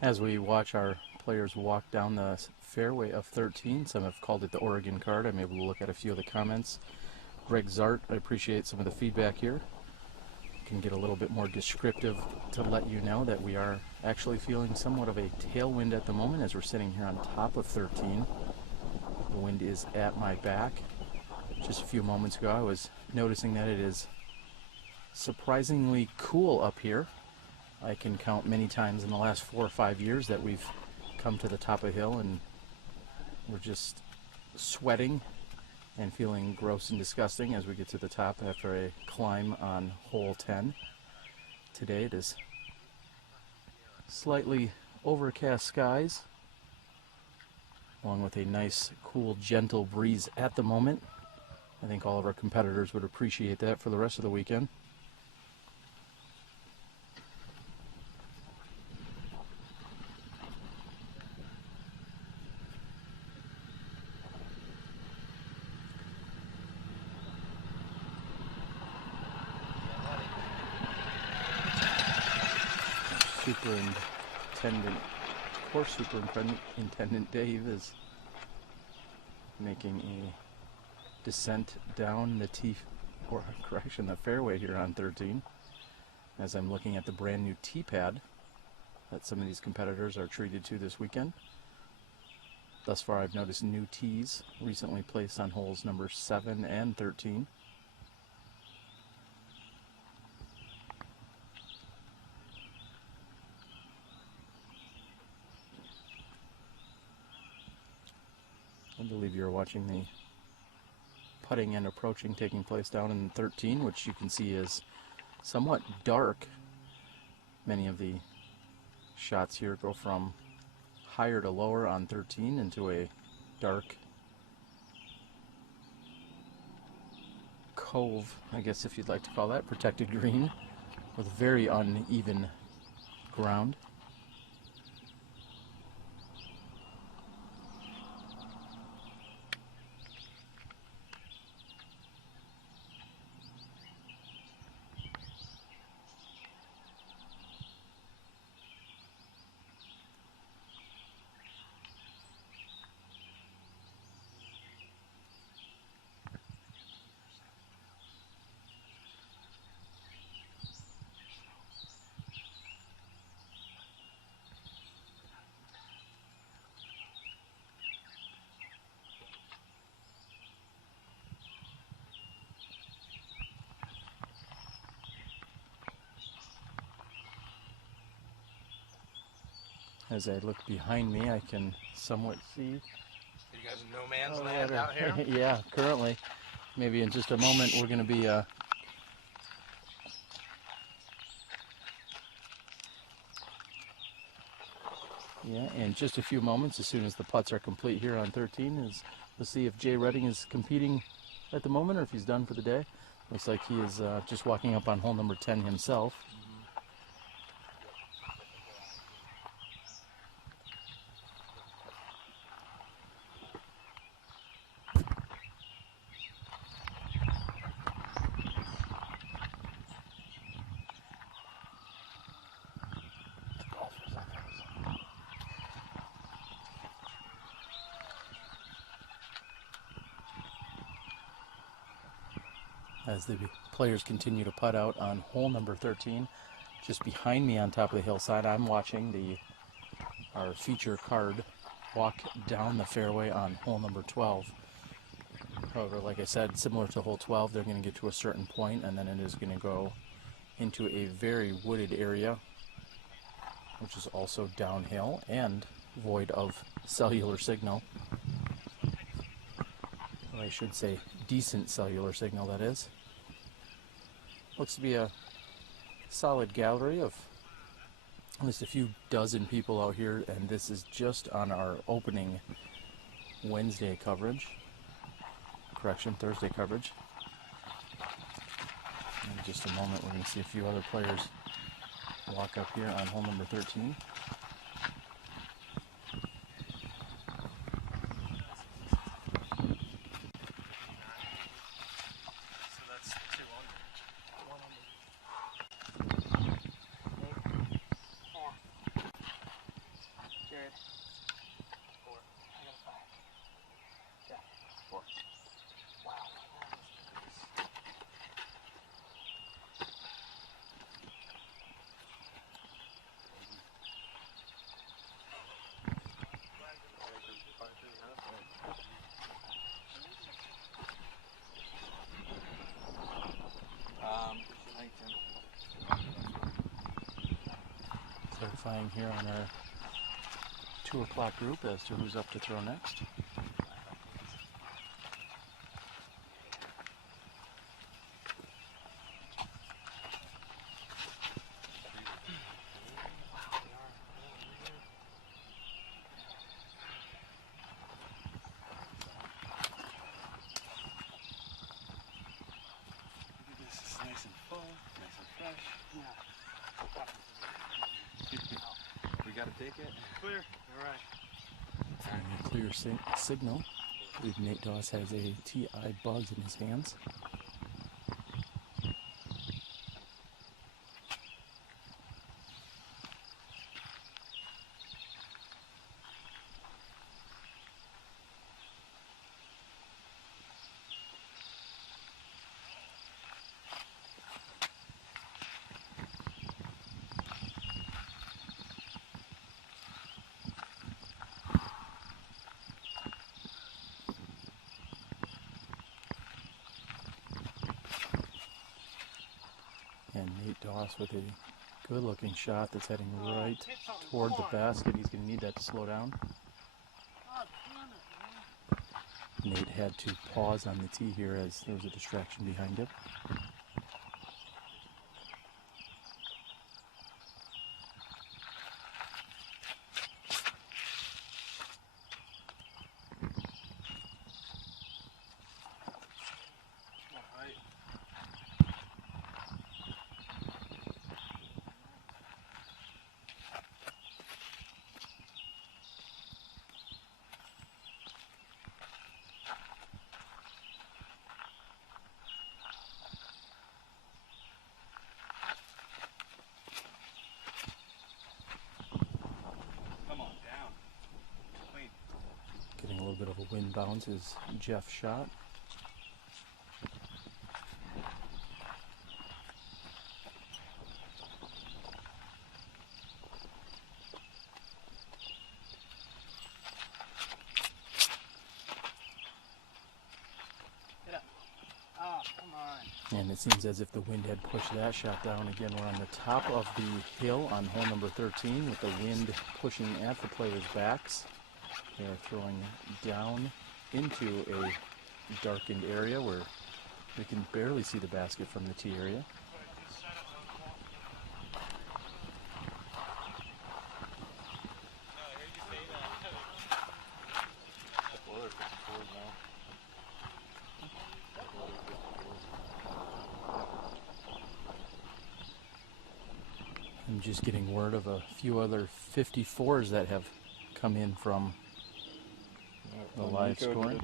As we watch our players walk down the fairway of 13, some have called it the Oregon card. I'm able to look at a few of the comments. Greg Zart, I appreciate some of the feedback here. Can get a little bit more descriptive to let you know that we are actually feeling somewhat of a tailwind at the moment as we're sitting here on top of 13. The wind is at my back. Just a few moments ago I was noticing that it is surprisingly cool up here. I can count many times in the last 4 or 5 years that we've come to the top of the hill and we're just sweating and feeling gross and disgusting as we get to the top after a climb on hole 10. Today it is slightly overcast skies along with a nice, cool, gentle breeze at the moment. I think all of our competitors would appreciate that for the rest of the weekend. Course Superintendent Dave is making a descent down the the fairway here on 13. As I'm looking at the brand new tee pad that some of these competitors are treated to this weekend. Thus far, I've noticed new tees recently placed on holes number 7 and 13. I believe you're watching the putting and approaching taking place down in 13, which you can see is somewhat dark. Many of the shots here go from higher to lower on 13 into a dark cove, I guess if you'd like to call that, protected green with very uneven ground. As I look behind me, I can somewhat see. You guys in no man's land out here? Yeah, currently. Maybe in just a moment we're going to be yeah, in just a few moments, as soon as the putts are complete here on 13, we'll see if Jay Redding is competing at the moment or if he's done for the day. Looks like he is just walking up on hole number 10 himself. As the players continue to putt out on hole number 13. Just behind me on top of the hillside, I'm watching our feature card walk down the fairway on hole number 12. However, like I said, similar to hole 12, they're going to get to a certain point and then it is going to go into a very wooded area, which is also downhill and void of cellular signal. Or I should say decent cellular signal, that is. Looks to be a solid gallery of at least a few dozen people out here, and this is just on our opening Wednesday coverage. Correction, Thursday coverage. In just a moment, we're going to see a few other players walk up here on hole number 13. identifying here on our 2 o'clock group as to who's up to throw next. This is nice and full, nice and fresh. We gotta take it. Clear. All right. And a clear signal. I believe Nate Doss has a TI Bugs in his hands. And Nate Doss with a good looking shot that's heading right toward the basket. He's going to need that to slow down. Nate had to pause on the tee here as there was a distraction behind him. Getting a little bit of a wind bounce is Jeff's shot. Get up. Oh, come on. And it seems as if the wind had pushed that shot down. Again, we're on the top of the hill on hole number 13 with the wind pushing at the players' backs. They are throwing down into a darkened area where we can barely see the basket from the tee area. I'm just getting word of a few other 54s that have come in from the live scoring.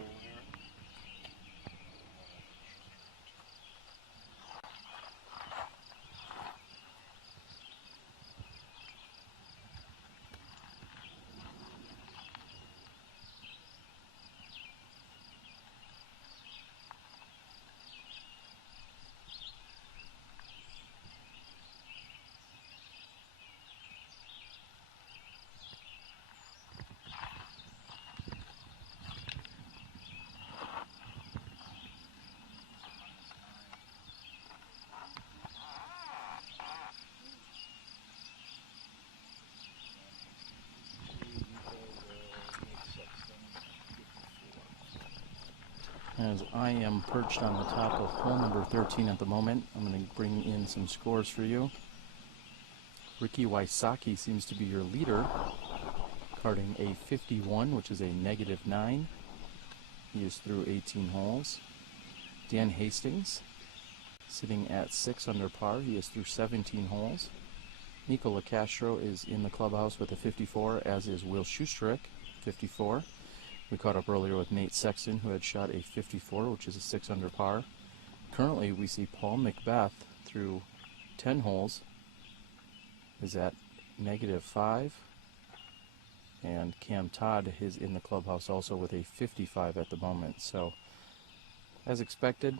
As I am perched on the top of hole number 13 at the moment, I'm going to bring in some scores for you. Ricky Wysocki seems to be your leader, carding a 51, which is a -9. He is through 18 holes. Dan Hastings, sitting at 6 under par. He is through 17 holes. Nico LaCastro is in the clubhouse with a 54, as is Will Schustrick, 54. We caught up earlier with Nate Sexton, who had shot a 54, which is a 6 under par. Currently, we see Paul McBeth through 10 holes is at -5. And Cam Todd is in the clubhouse also with a 55 at the moment. So, as expected,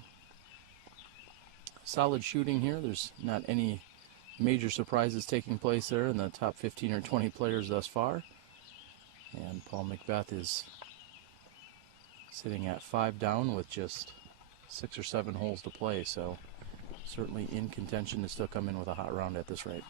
solid shooting here. There's not any major surprises taking place there in the top 15 or 20 players thus far. And Paul McBeth is sitting at 5 down with just 6 or 7 holes to play, so certainly in contention to still come in with a hot round at this rate.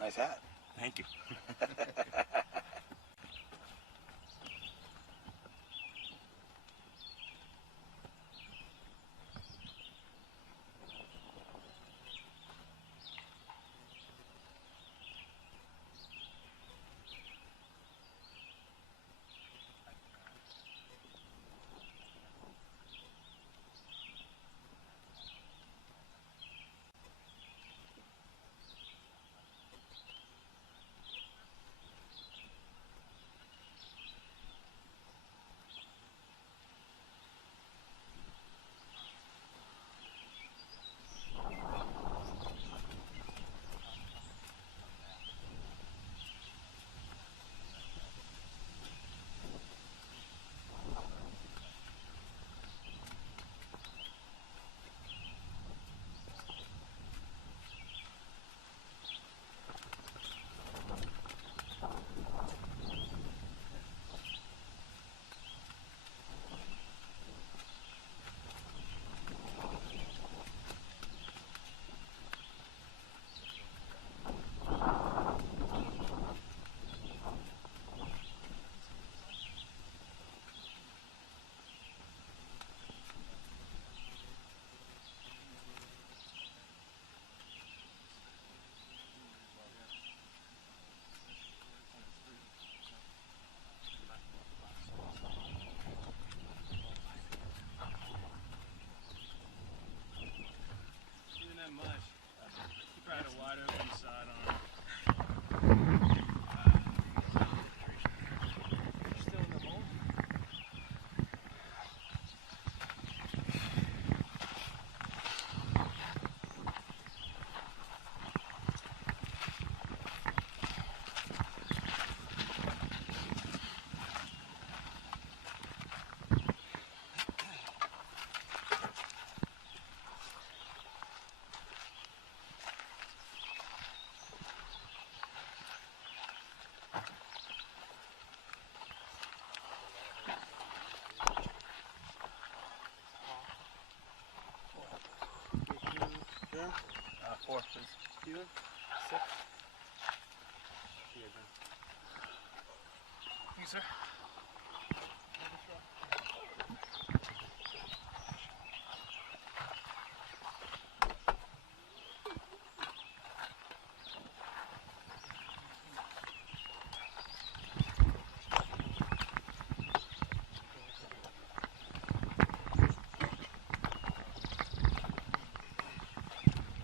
Nice hat. Thank you. Four, please. Kealan? 6. Here, Thank you, sir.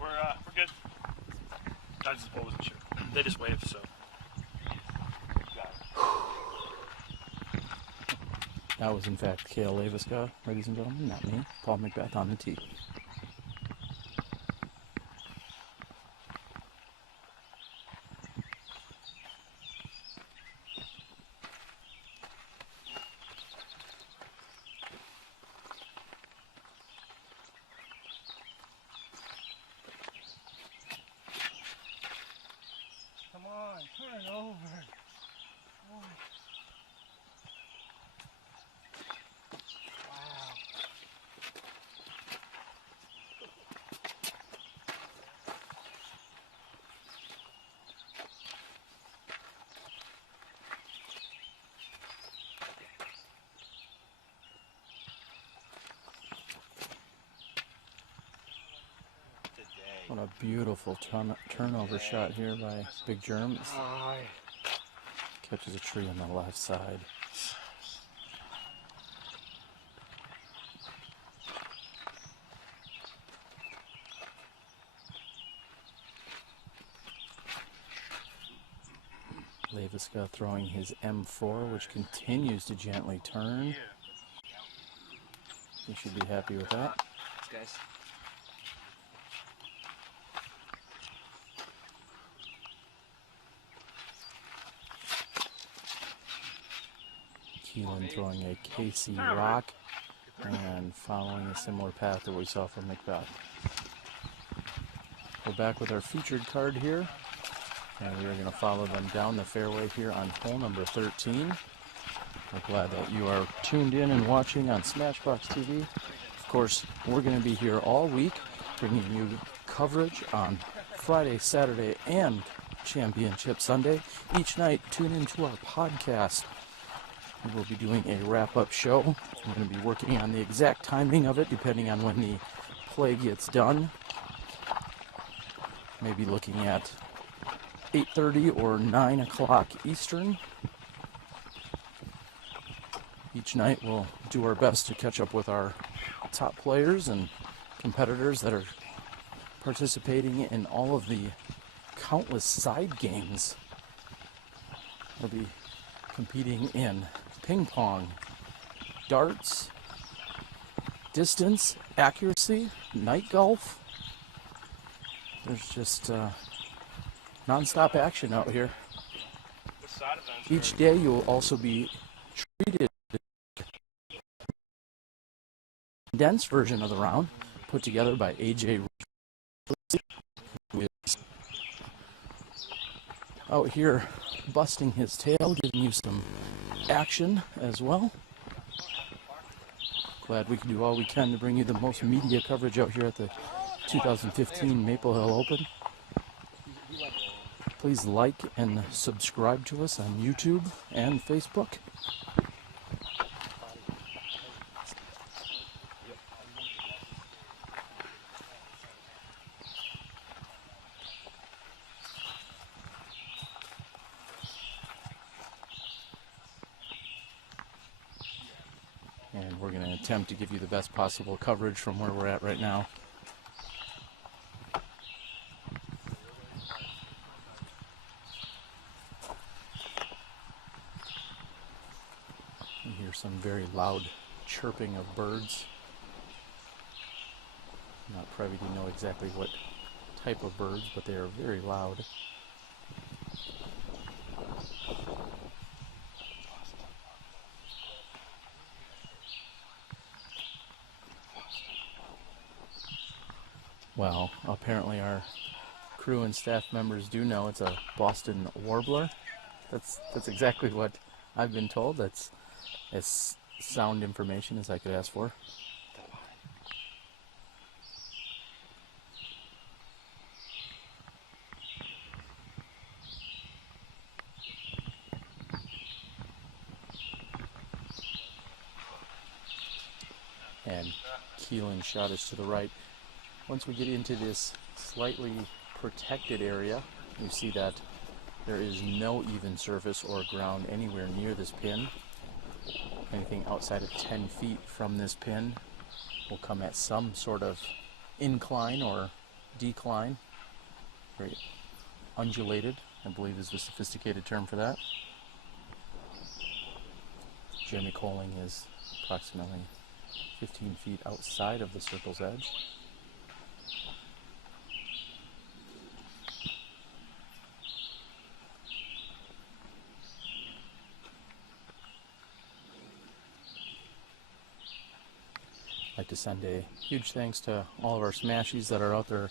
We're good. I just wasn't sure. They just waved, so. That was in fact Cale Leiviska, ladies and gentlemen, not me, Paul McBeth on the tee. Come on, turn over. Boy. What a beautiful turnover shot here by Big Jerm. Catches a tree on the left side. Leiviska throwing his M4, which continues to gently turn. You should be happy with that. Thanks, guys. Kealan throwing a KC Rock and following a similar path that we saw from McBeth. We're back with our featured card here, and we are going to follow them down the fairway here on hole number 13. We're glad that you are tuned in and watching on SmashBoxxTV. Of course, we're going to be here all week, bringing you coverage on Friday, Saturday, and Championship Sunday. Each night, tune into our podcast. We'll be doing a wrap-up show. We're going to be working on the exact timing of it, depending on when the play gets done. Maybe looking at 8:30 or 9 o'clock Eastern. Each night we'll do our best to catch up with our top players and competitors that are participating in all of the countless side games. We'll be competing in ping pong, darts, distance, accuracy, night golf. There's just non-stop action out here. Each day you'll also be treated to a condensed version of the round put together by AJ, who is out here busting his tail, giving you some action as well. Glad we can do all we can to bring you the most media coverage out here at the 2015 Maple Hill Open. Please like and subscribe to us on YouTube and Facebook. And we're going to attempt to give you the best possible coverage from where we're at right now. You hear some very loud chirping of birds. I'm not privy to know exactly what type of birds, but they are very loud. Well, apparently our crew and staff members do know it's a Boston warbler. That's exactly what I've been told. That's as sound information as I could ask for. And Kealan shot us to the right. Once we get into this slightly protected area, you see that there is no even surface or ground anywhere near this pin. Anything outside of 10 feet from this pin will come at some sort of incline or decline. Very undulated, I believe is the sophisticated term for that. Jeremy Koling is approximately 15 feet outside of the circle's edge. I'd like to send a huge thanks to all of our Smashies that are out there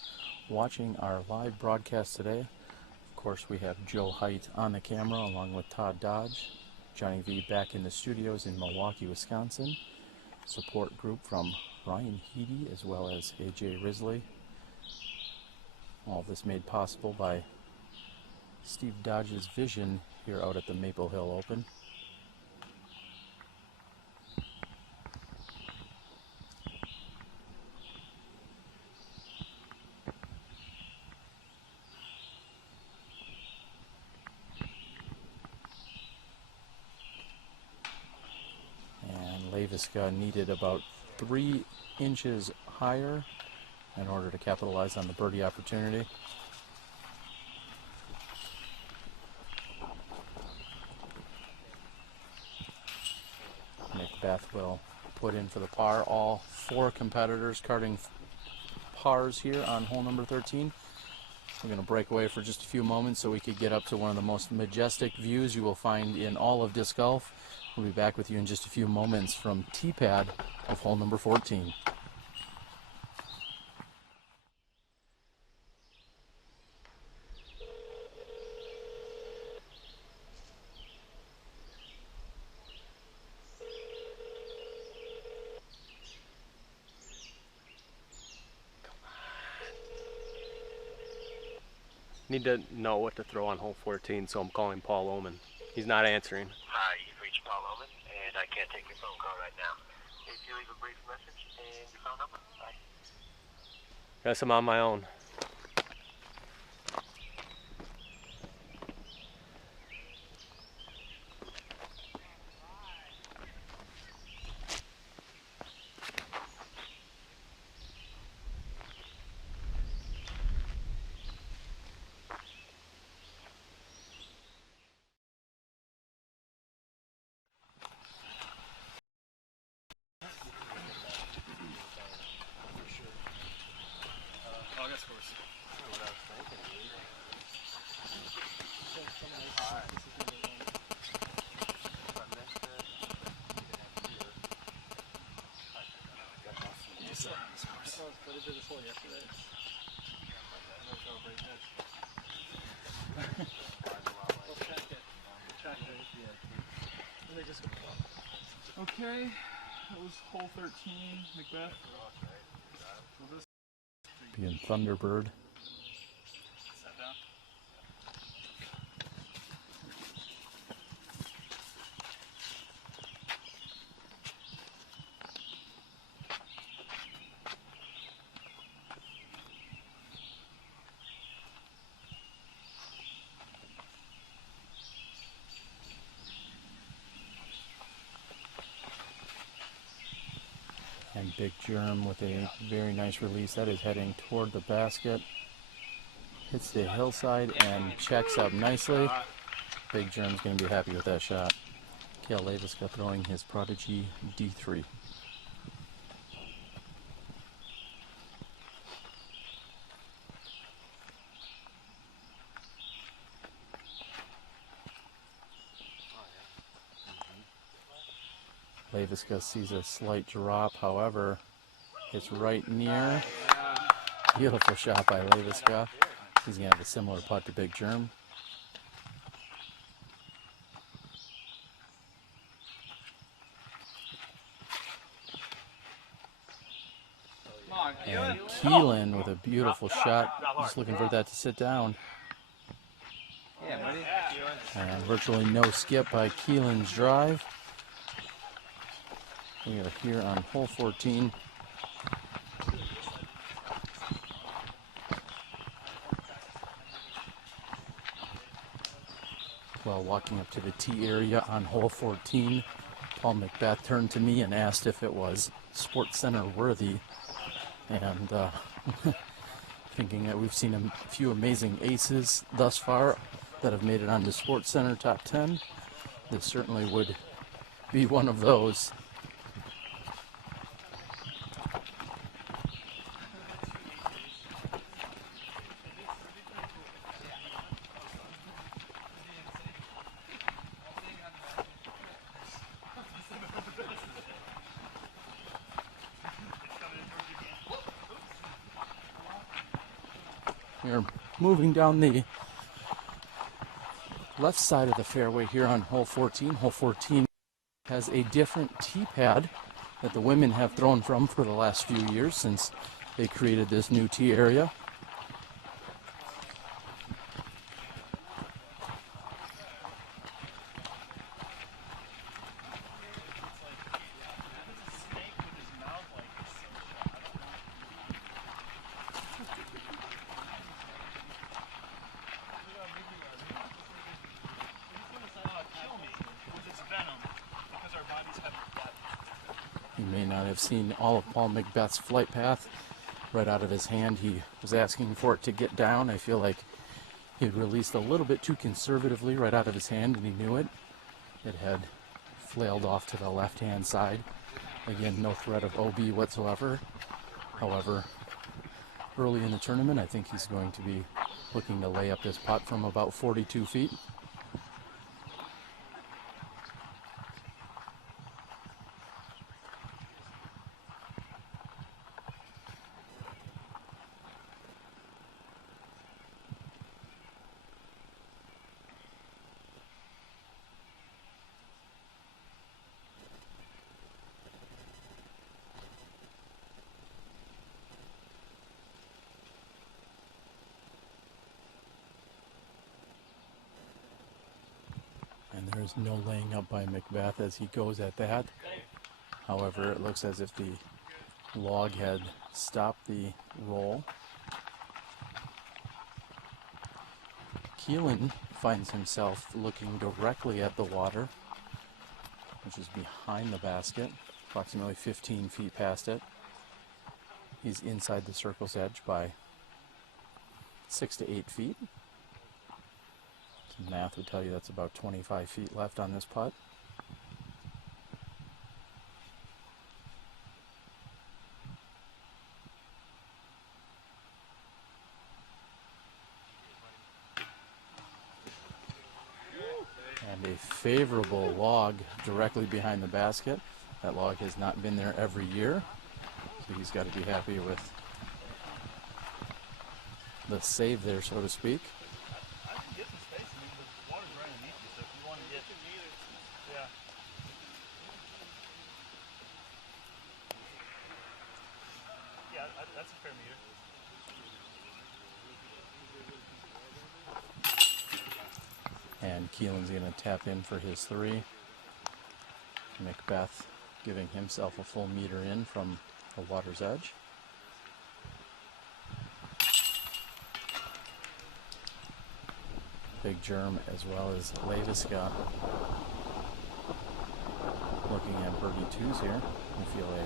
watching our live broadcast today. Of course, we have Joe Height on the camera along with Todd Dodge, Johnny V back in the studios in Milwaukee, Wisconsin. Support group from Ryan Heedy as well as AJ Risley. All of this made possible by Steve Dodge's vision here out at the Maple Hill Open. Leiviska needed about 3 inches higher in order to capitalize on the birdie opportunity. McBeth will put in for the par. All 4 competitors carding pars here on hole number 13. We're going to break away for just a few moments so we could get up to one of the most majestic views you will find in all of disc golf. We'll be back with you in just a few moments from tee pad of hole number 14. Need to know what to throw on hole 14, so I'm calling Paul Oman. He's not answering. Hi, you've reached Paul Oman, and I can't take your phone call right now. If you leave a brief message and your phone number, bye. Guess I'm on my own. Okay, that was hole 13, McBeth. Being Thunderbird. And Big Germ with a very nice release. That is heading toward the basket. Hits the hillside and checks up nicely. Big Germ's going to be happy with that shot. Cale Leiviska throwing his Prodigy D3. Leiviska sees a slight drop, however, it's right near. Beautiful shot by Leiviska. He's going to have a similar putt to Big Germ. And Kealan with a beautiful shot. Just looking for that to sit down. Yeah, buddy. And virtually no skip by Kealan's drive. We are here on hole 14. While walking up to the tee area on hole 14, Paul McBeth turned to me and asked if it was Sports Center worthy. And thinking that we've seen a few amazing aces thus far that have made it onto Sports Center top 10, this certainly would be one of those. We're moving down the left side of the fairway here on hole 14. Hole 14 has a different tee pad that the women have thrown from for the last few years since they created this new tee area. You may not have seen all of Paul McBeth's flight path right out of his hand. He was asking for it to get down. I feel like he released a little bit too conservatively right out of his hand, and he knew it. It had flailed off to the left-hand side. Again, no threat of OB whatsoever. However, early in the tournament, I think he's going to be looking to lay up this putt from about 42 feet. There's no laying up by McBeth as he goes at that. However, it looks as if the log had stopped the roll. Kealan finds himself looking directly at the water, which is behind the basket, approximately 15 feet past it. He's inside the circle's edge by 6 to 8 feet. Some math would tell you that's about 25 feet left on this putt. And a favorable log directly behind the basket. That log has not been there every year, so he's got to be happy with the save there, so to speak. I can get some space. I mean, the water's right underneath you, so if you want to get... Yeah. Yeah, that's a fair meter. And Keelan's going to tap in for his three. McBeth giving himself a full meter in from the water's edge. Big Germ as well as Leiviska looking at birdie twos here. We feel a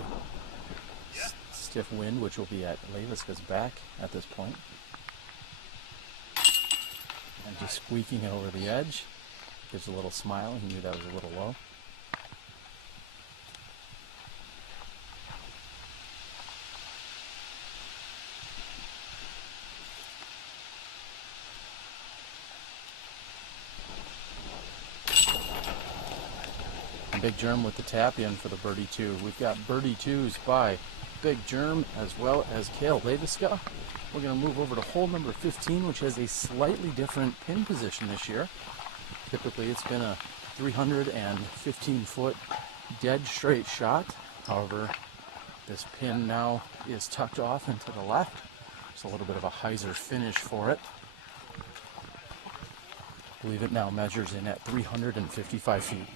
stiff wind, which will be at Leiviska's back at this point. And just squeaking it over the edge. Gives a little smile. He knew that was a little low. Big Germ with the tap in for the birdie two. We've got birdie twos by Big Germ as well as Cale Leiviska. We're going to move over to hole number 15, which has a slightly different pin position this year. Typically it's been a 315-foot dead straight shot. However, this pin now is tucked off and to the left. It's a little bit of a hyzer finish for it. I believe it now measures in at 355 feet.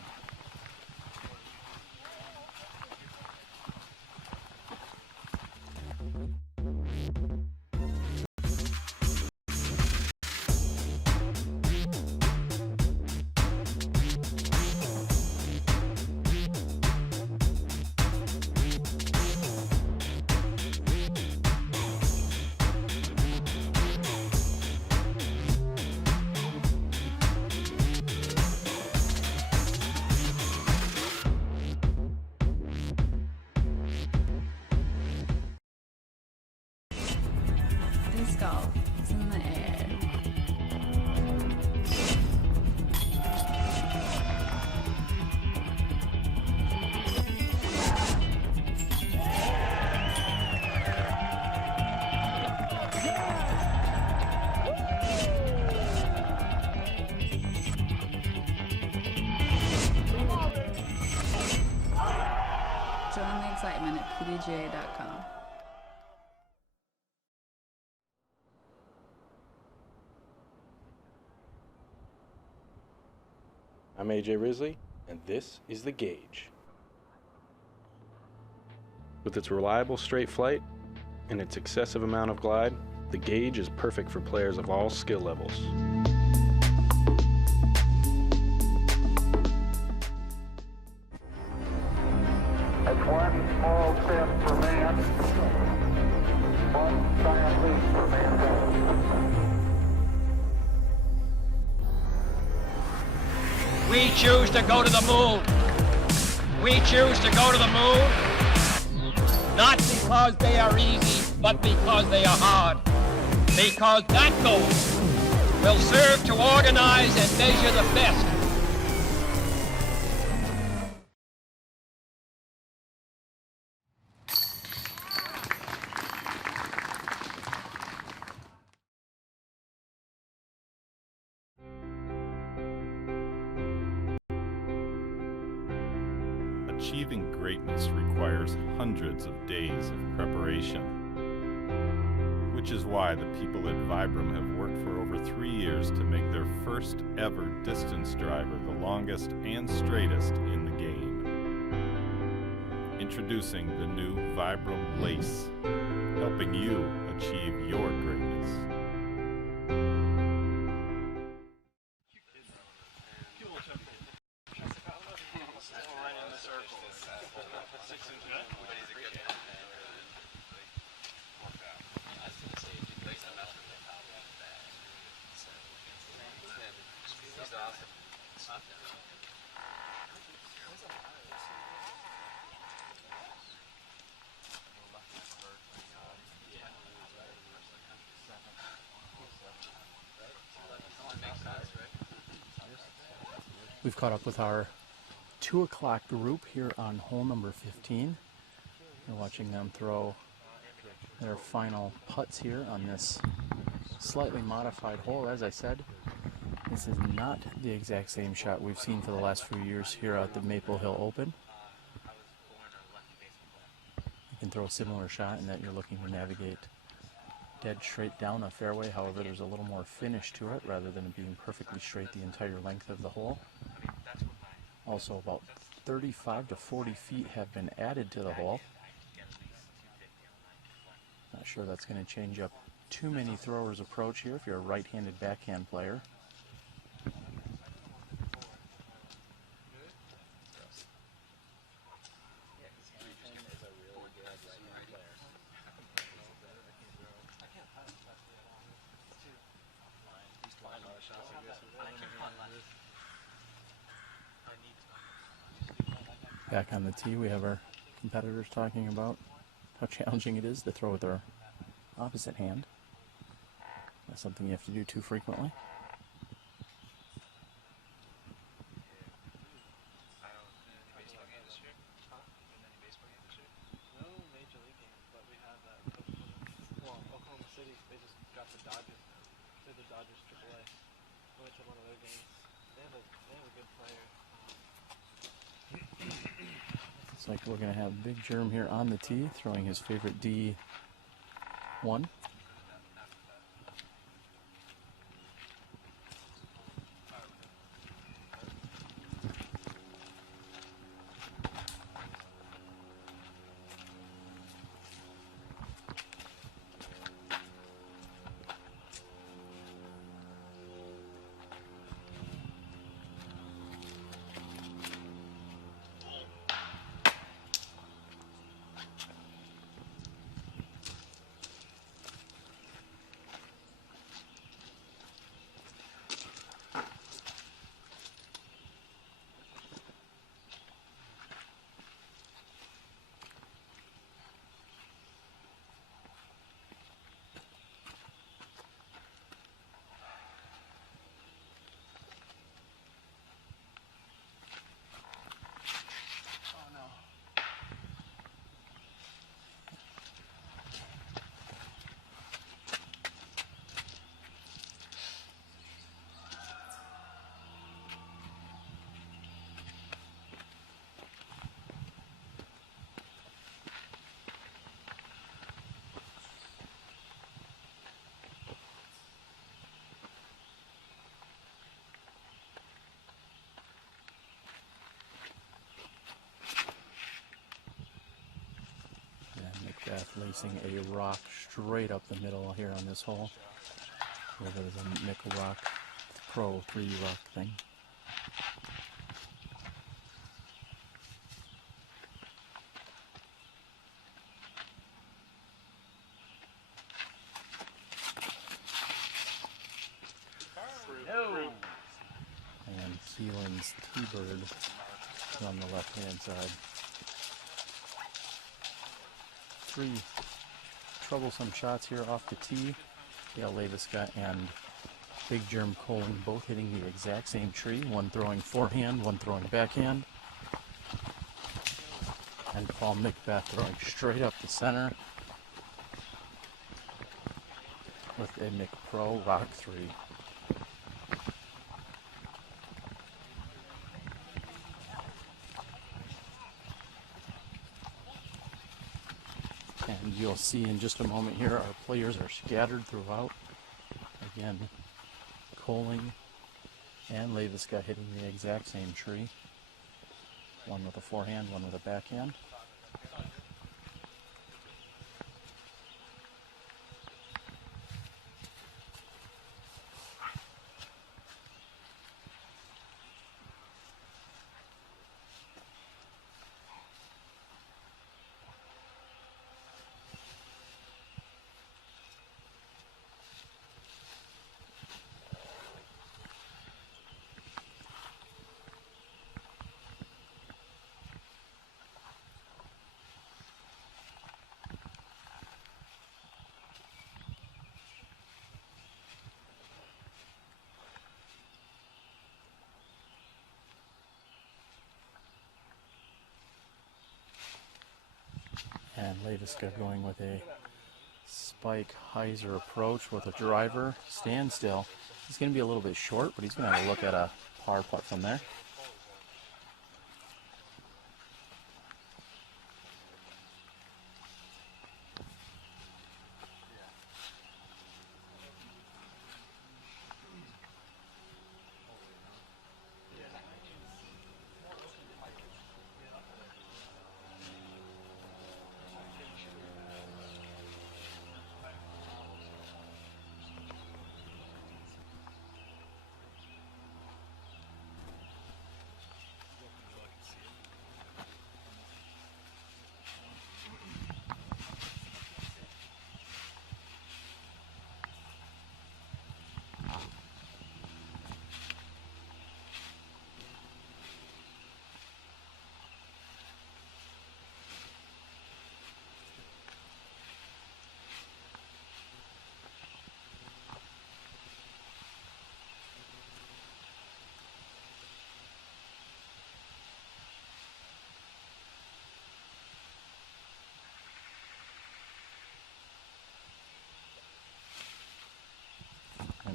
Disc golf is in the air. Join the excitement at PDGA.com. I'm AJ Risley, and this is The Gauge. With its reliable straight flight and its excessive amount of glide, the Gauge is perfect for players of all skill levels. That's one small step for man, one giant leap for mankind. We choose to go to the moon. We choose to go to the moon, not because they are easy, but because they are hard. Because that goal will serve to organize and measure the best. Achieving greatness requires hundreds of days of preparation, which is why the people at Vibram have worked for over 3 years to make their first ever distance driver the longest and straightest in the game. Introducing the new Vibram Lace, helping you achieve your greatness. We've caught up with our 2 o'clock group here on hole number 15. We're watching them throw their final putts here on this slightly modified hole. As I said, this is not the exact same shot we've seen for the last few years here at the Maple Hill Open. You can throw a similar shot in that you're looking to navigate dead straight down a fairway. However, there's a little more finish to it rather than it being perfectly straight the entire length of the hole. Also, about 35 to 40 feet have been added to the hole. Not sure that's going to change up too many throwers' approach here if you're a right-handed backhand player. Back on the tee, we have our competitors talking about how challenging it is to throw with their opposite hand. That's something you have to do too frequently. Looks like we're going to have Big Germ here on the tee, throwing his favorite D1. McBeth lacing a rock straight up the middle here on this hole. Whether it's a Nickel Rock Pro 3 rock thing. And Kealan's T-Bird on the left-hand side. 3 troublesome shots here off the tee. Cale Leiviska and Big Jeremy Koling both hitting the exact same tree. One throwing forehand, one throwing backhand. And Paul McBeth throwing straight up the center with a McPro Rock 3. And you'll see in just a moment here, our players are scattered throughout. Again, Koling and Leiviska hitting the exact same tree. One with a forehand, one with a backhand. And Leiviska going with a spike hyzer approach with a driver standstill. He's going to be a little bit short, but he's going to have a look at a par putt from there.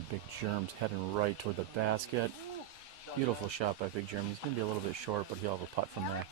Big Germ's heading right toward the basket. Beautiful shot by Big Germ. He's going to be a little bit short, but he'll have a putt from there.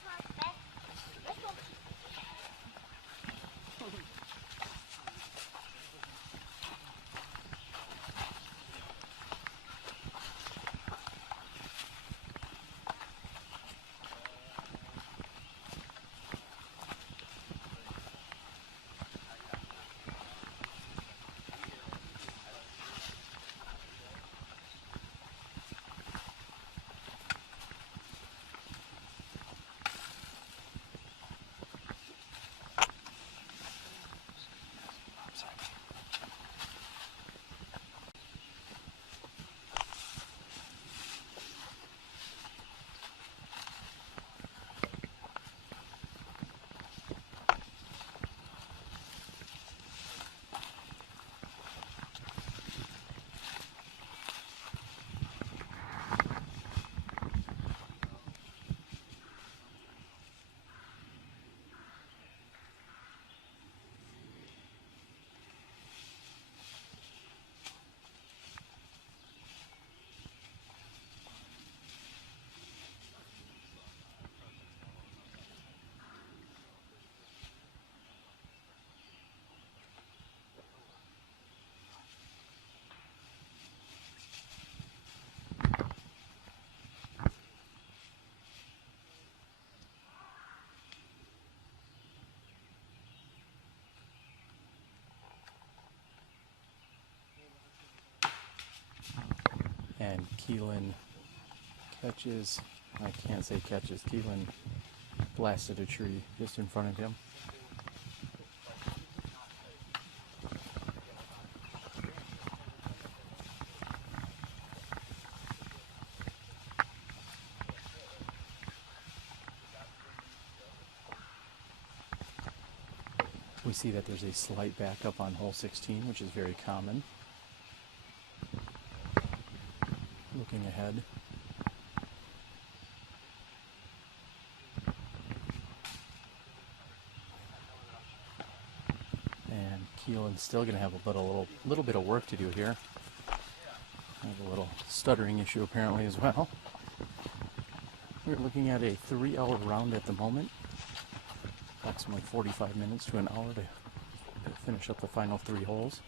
And Kealan catches, I can't say catches, Kealan blasted a tree just in front of him. We see that there's a slight backup on hole 16, which is very common. Looking ahead. And Kealan's still going to have a little bit of work to do here. I have a little stuttering issue apparently as well. We're looking at a 3-hour round at the moment. Approximately 45 minutes to an hour to finish up the final 3 holes.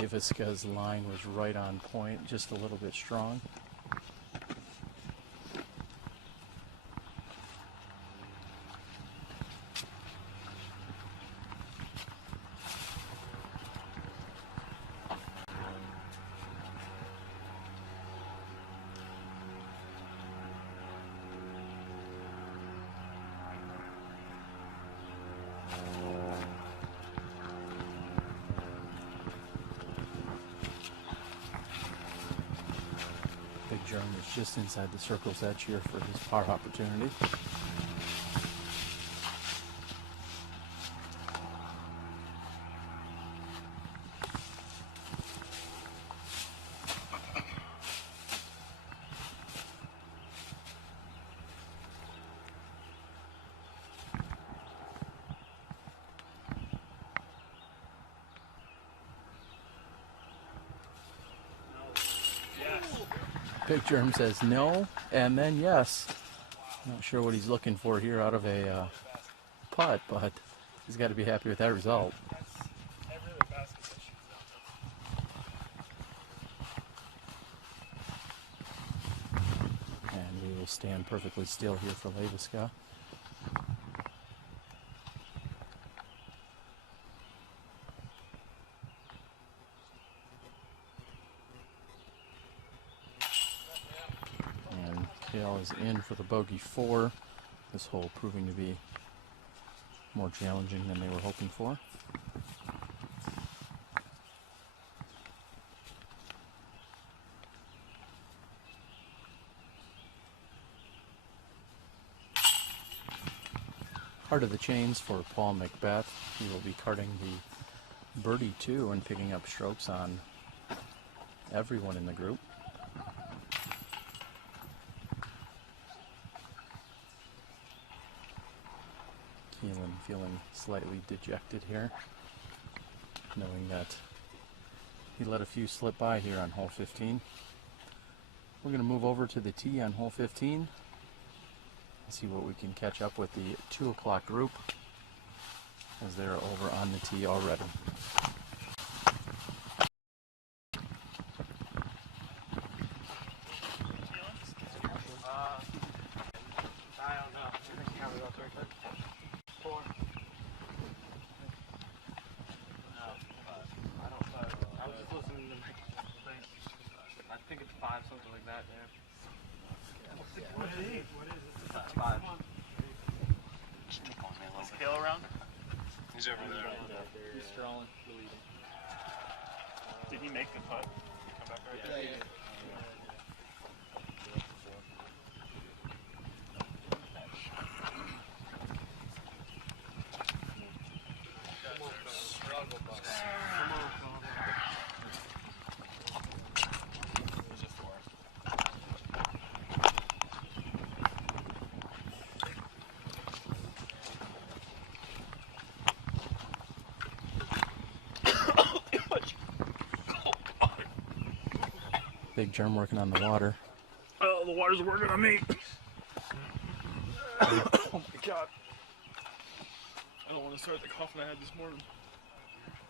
Leiviska's line was right on point, just a little bit strong. Jeremy is just inside the circle's edge here for his par opportunity. Big Germ says no, and then yes. Not sure what he's looking for here out of a putt, but he's got to be happy with that result. And we will stand perfectly still here for Leiviska. Cale is in for the bogey 4. This hole proving to be more challenging than they were hoping for. Heart of the chains for Paul McBeth. He will be carding the birdie 2 and picking up strokes on everyone in the group. Kealan feeling slightly dejected here, knowing that he let a few slip by here on hole 15. We're going to move over to the tee on hole 15 and see what we can catch up with the 2 o'clock group as they're over on the tee already. Something like that, yeah. What is it? It's 5. Is Cale around? He's over there. He's strolling. Did he make the putt? Come back right there? Yeah. Big Germ working on the water. Oh, the water's working on me. Oh my god. I don't want to start the coughing I had this morning.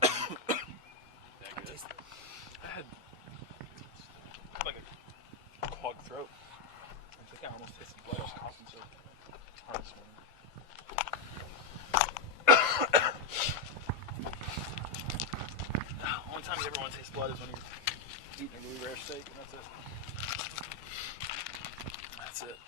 I had like a clogged throat. I think I almost tasted blood. I was coughing so hard this morning. Only time you ever want to taste blood is when you're eating a really rare steak, and that's it. That's it.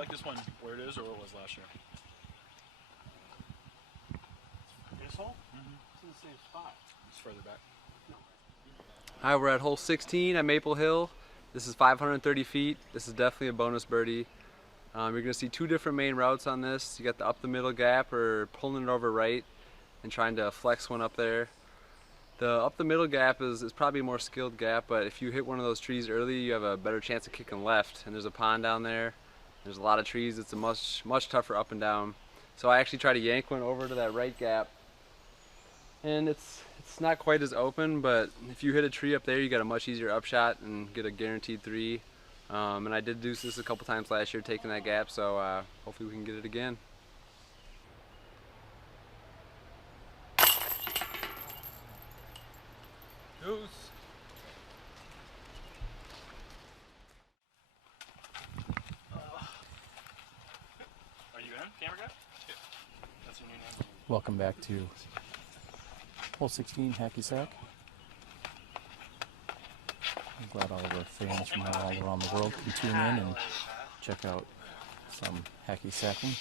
you like this one where it is or where it was last year? This hole? It's in the same spot. It's further back. Hi, we're at hole 16 at Maple Hill. This is 530 feet. This is definitely a bonus birdie. You're going to see two different main routes on this. You got the up the middle gap or pulling it over right and trying to flex one up there. The up the middle gap is probably a more skilled gap, but if you hit one of those trees early, you have a better chance of kicking left. And there's a pond down there. There's a lot of trees. It's a much tougher up and down. So I actually try to yank one over to that right gap. And it's not quite as open, but if you hit a tree up there, you got a much easier upshot and get a guaranteed 3. And I did do this a couple times last year, taking that gap, so hopefully we can get it again. Goose. Are you in, camera guy? Yeah. That's your new name. Welcome back to hole 16, Hacky Sack. I'm glad all of our fans from all around the world can tune in and check out some hacky sacking.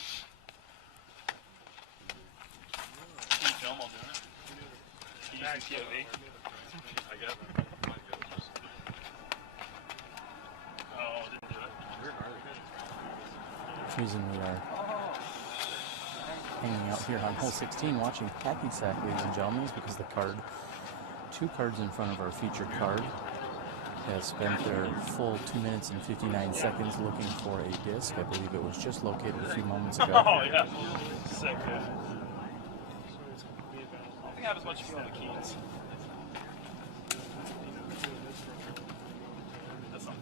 Can you film while doing it? Can you use the POV? I get it. Oh, didn't do it. The reason we are hanging out here on hole 16 watching hacky sack, ladies and gentlemen, is because the card, 2 cards in front of our featured card, has spent their full 2 minutes and 59 seconds looking for a disc. I believe it was just located a few moments ago. Oh, yeah. Sick, dude. I think I have as much feel on the keys. That's not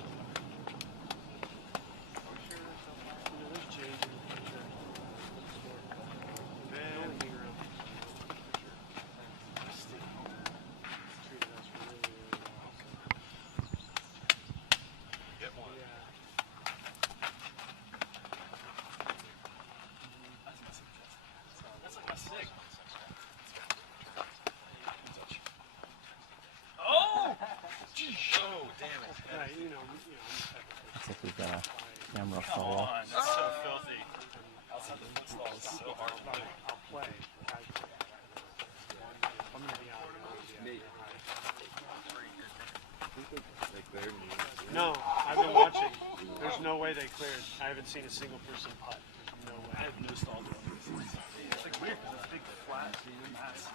Looks like we've got a camera follow. That's so filthy. Outside the footstall is so hard to do. I'll play. I'm going to be out. No, I've been watching. There's no way they cleared. I haven't seen a single person putt. There's no way. I have no stall to it. It's like weird because it's big flat mass.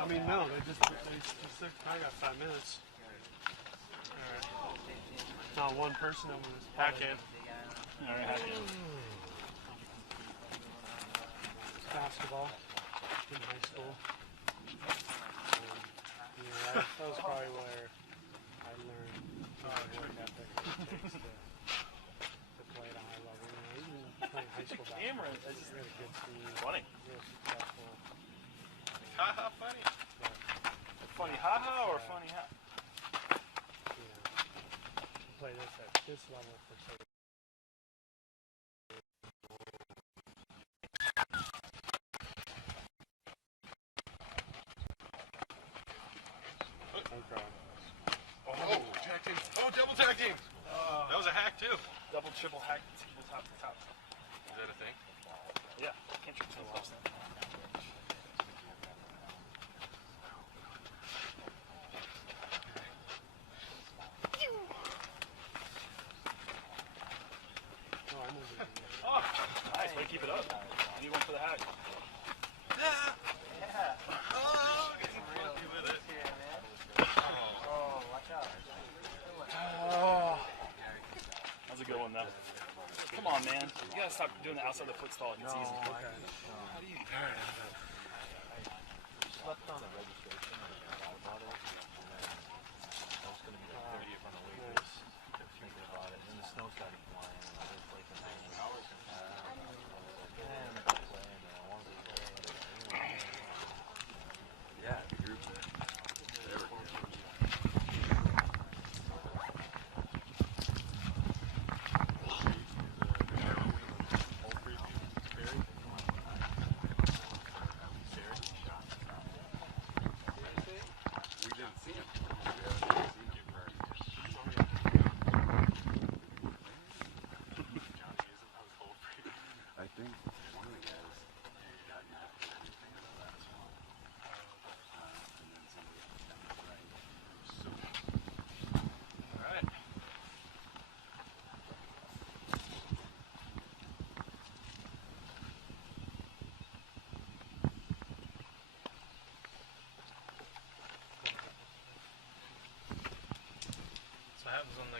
I mean, no, they just said, I got 5 minutes. Alright. Not one person over this. Hack in. Alright, hack in. Basketball in high school. Yeah, that was probably where I learned work ethic takes to play at a high level. You know, even playing high school basketball. Camera, it's just really good team. Funny. Real successful. Ha ha funny. Funny ha ha or funny ha? Yeah. Play this at this level for so Oh, tag team. Oh, double tag team. That was a hack too. Double, triple hack, triple top to top. Is that a thing? Yeah. Can't you tell us that? Oh, nice. Way to keep it up. I need one for the hack. Yeah. Oh, getting funky with it. Oh, watch out. Oh. That was a good one, though. Come on, man. You gotta stop doing the outside of the foot stall. It's easy. Okay. How do you do it? slept on the registration of the water bottle. I was going to be like 30 in front of Lakers. Kept thinking about it. And then the snow started flying. And I was like, man, I could play. And I wanted to play. Yeah, the group.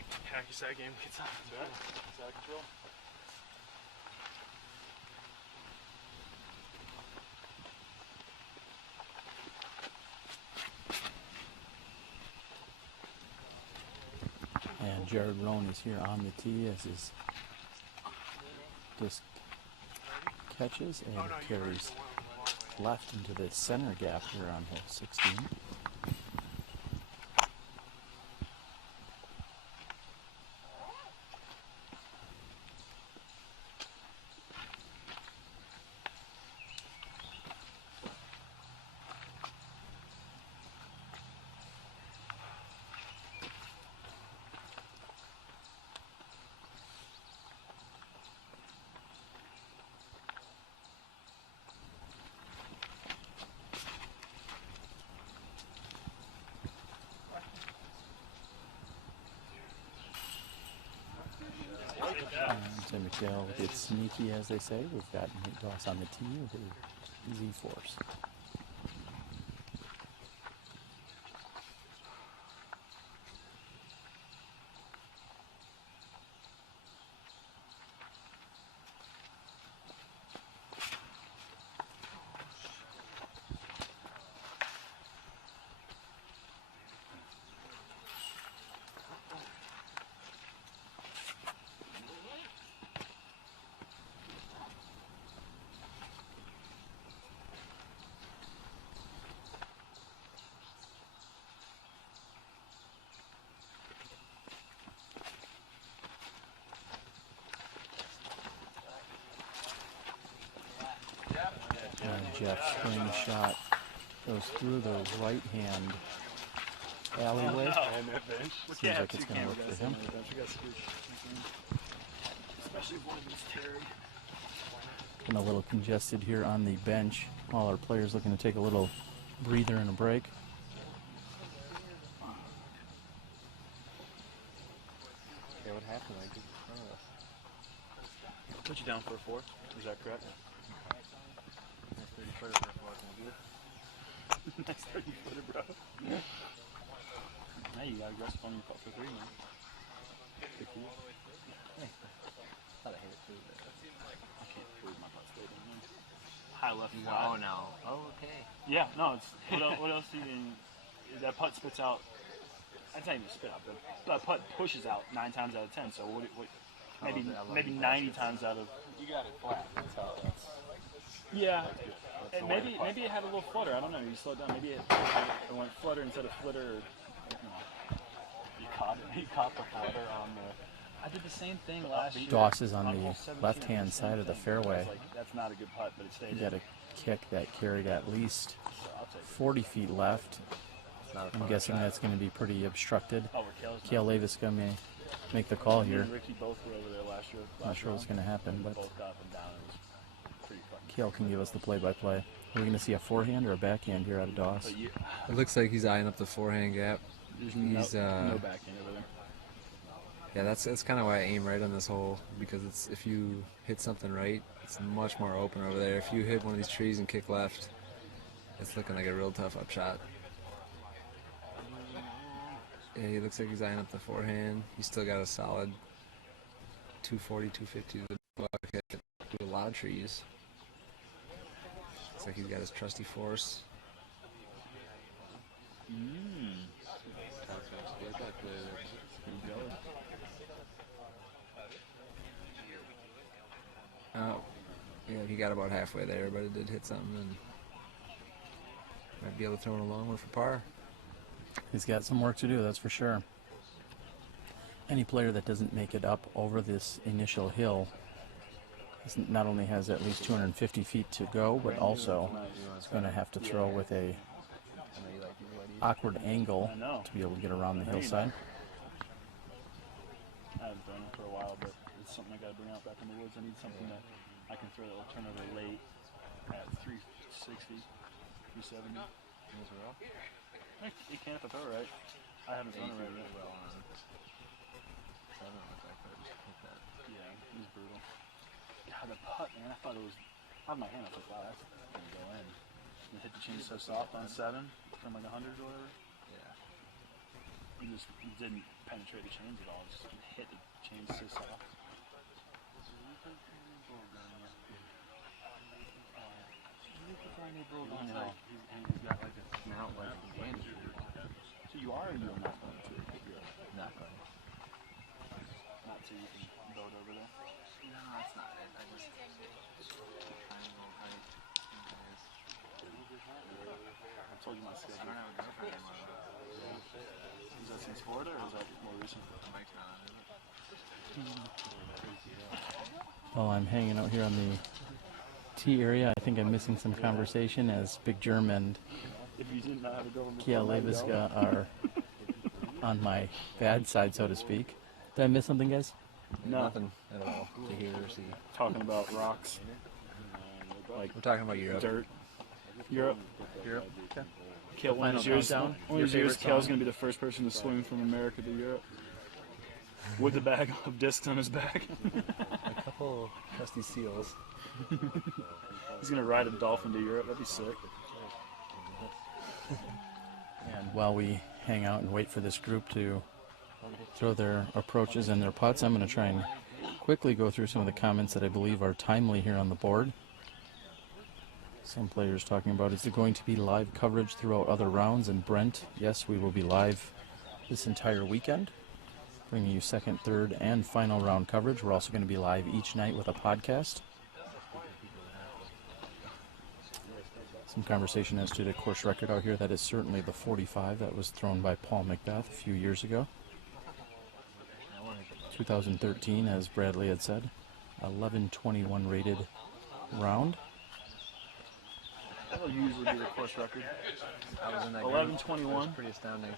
like hacky sack game gets out of control. And Jared Roan is here on the tee as his disc catches and carries left into the center gap here on hole 16. And McDowell gets sneaky, as they say. We've got Nate Doss on the tee with his Z-Force. And Jeff's swing shot goes through the right-hand alleyway. Seems like it's going to work for him. Especially if one of them's Terry. Getting a little congested here on the bench. All our players looking to take a little breather and a break. Okay, what happened? I did put you down for a fourth. Is that correct? Nice 30 footer for a fourth, nice 30 footer, bro. Now you got aggressive on your putt for three, man. Good for you. Thanks. Thought I hit it too, but I can't prove my putt stable, man. High left flat. Oh, no. Oh, okay. Yeah, no, it's what else do you mean? That putt spits out. That's not even spit out, but that putt pushes out 9 times out of 10. So maybe 90 times out of. You got it flat. That's how. Yeah, and maybe it had a little flutter. I don't know. You slowed down. Maybe it went flutter instead of flitter. Or, you caught the flutter on the. I did the same thing last year. Doss is on the left-hand side of the fairway. That's not a good putt, but it stayed. You got a kick that carried at least 40 feet left. I'm guessing that's going to be pretty obstructed. Cale Leiviska may make the call here. Ricky both were over there last year. Not sure what's going to happen, but Both got up and down. It was pretty fun. Cale can give us the play-by-play. Are we going to see a forehand or a backhand here out of Doss? It looks like he's eyeing up the forehand gap. There's He's no backhand over there. Yeah, that's kind of why I aim right on this hole, because it's if you hit something right, it's much more open over there. If you hit one of these trees and kick left, it's looking like a real tough up shot. Yeah, he looks like he's eyeing up the forehand. He's still got a solid 240, 250 to the bucket through a lot of trees. Looks like he's got his trusty force. Oh, yeah, he got about halfway there, but it did hit something, and might be able to throw in a long one for par. He's got some work to do, that's for sure. Any player that doesn't make it up over this initial hill not only has at least 250 feet to go, but also is going to have to throw with a awkward angle to be able to get around the hillside. I haven't thrown it for a while, but it's something I got to bring out back in the woods. I need something that I can throw that will turn over late at 360, 370. It can if I throw it right. I haven't thrown it right yet. Yeah, it was brutal. God, the putt, man, I thought it was out of my hand. I was like, wow, that's going to go in. And it hit the chin so soft on 7 from like 100 or whatever. Yeah. You just didn't penetrate the chains at all. Just hit the chains so soft. He's got like a snout like a dandy. So you are or you're not going to? Not going. Not so you can build over there? No, that's not it. I just triangle height. I told you my schedule. I don't have a girlfriend anymore. Yeah. Is that since Florida or is that more recent? Mike's not on it. Well, I'm hanging out here on the tee area. I think I'm missing some conversation as Big Germ and If you did not have a girlfriend Cale Leiviska are on my bad side, so to speak. Did I miss something, guys? No. Nothing at all to hear or see. Talking about rocks. Like We're talking about Europe. Dirt. Europe. Okay. Cale, one of these years, countdown. one of these years, Cale's going to be the first person to swim from America to Europe. With the bag of discs on his back. A couple trusty seals. He's going to ride a dolphin to Europe. That'd be sick. And while we hang out and wait for this group to throw their approaches and their putts, I'm going to try and quickly go through some of the comments that I believe are timely here on the board. Some players talking about, is there going to be live coverage throughout other rounds? And Brent, yes, we will be live this entire weekend, bringing you second, third, and final round coverage. We're also going to be live each night with a podcast. Some conversation as to the course record out here. That is certainly the 45 that was thrown by Paul McBeth a few years ago. 2013, as Bradley had said, 11:21 rated round. That'll usually be the course record. I was in that 11:21. Pretty astounding.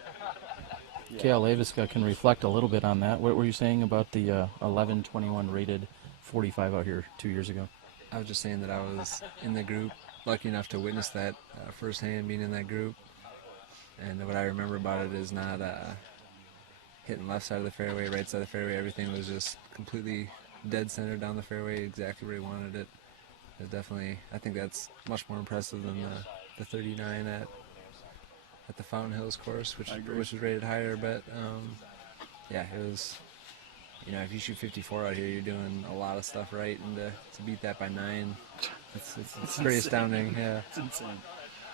Yeah. Cale Leiviska can reflect a little bit on that. What were you saying about the 11:21 rated 45 out here 2 years ago? I was just saying that I was in the group, lucky enough to witness that firsthand, being in that group. And what I remember about it is not hitting left side of the fairway, right side of the fairway. Everything was just completely dead center down the fairway, exactly where he wanted it. It definitely, I think that's much more impressive than the 39 at the Fountain Hills course, which was rated higher. But yeah, it was. You know, if you shoot 54 out here, you're doing a lot of stuff right, and to beat that by 9, it's pretty astounding. Yeah, it's insane.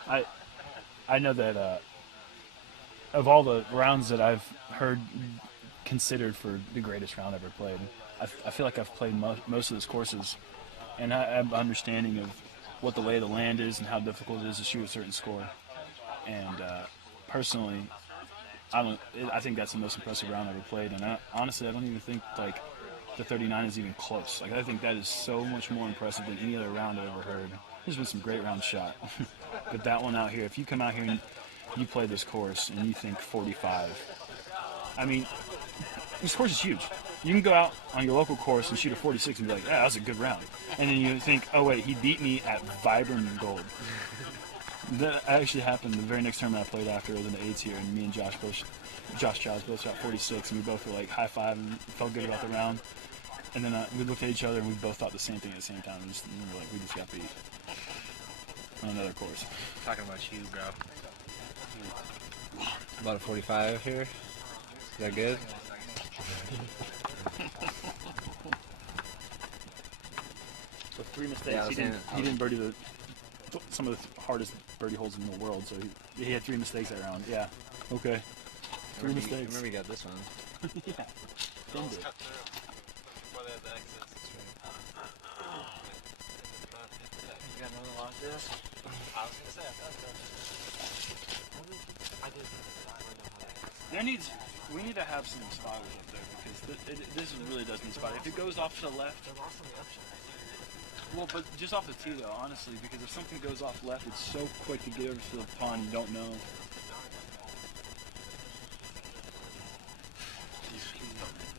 I know that of all the rounds that I've heard considered for the greatest round ever played, I feel like I've played most of those courses, and I have an understanding of what the lay of the land is and how difficult it is to shoot a certain score. And personally, I think that's the most impressive round I've ever played, and honestly, I don't even think like the 39 is even close. Like, I think that is so much more impressive than any other round I've ever heard. There's been some great rounds shot, but that one out here, if you come out here and you play this course and you think 45, I mean, this course is huge. You can go out on your local course and shoot a 46 and be like, yeah, that was a good round. And then you think, oh wait, he beat me at Vibram Gold. That actually happened the very next tournament I played after. It was in the 8s here, and me and Josh Childs both shot 46, and we both were like high-five and felt good about the round. And then we looked at each other, and we both thought the same thing at the same time. And we were like, we just got beat on another course. Talking about you, bro. about a 45 here. Is that good? So 3 mistakes. Yeah, he didn't birdie some of the hardest birdie holes in the world, so he had 3 mistakes that round. Yeah. Okay. 3 mistakes. I remember you got this one. Yeah. Filmed it. You got another long disc? I was gonna say, I did. We need to have some spotters up there, because this really does need spotting. If it goes off to the left, well, but just off the tee though, honestly, because if something goes off left, it's so quick to get over to the pond, you don't know.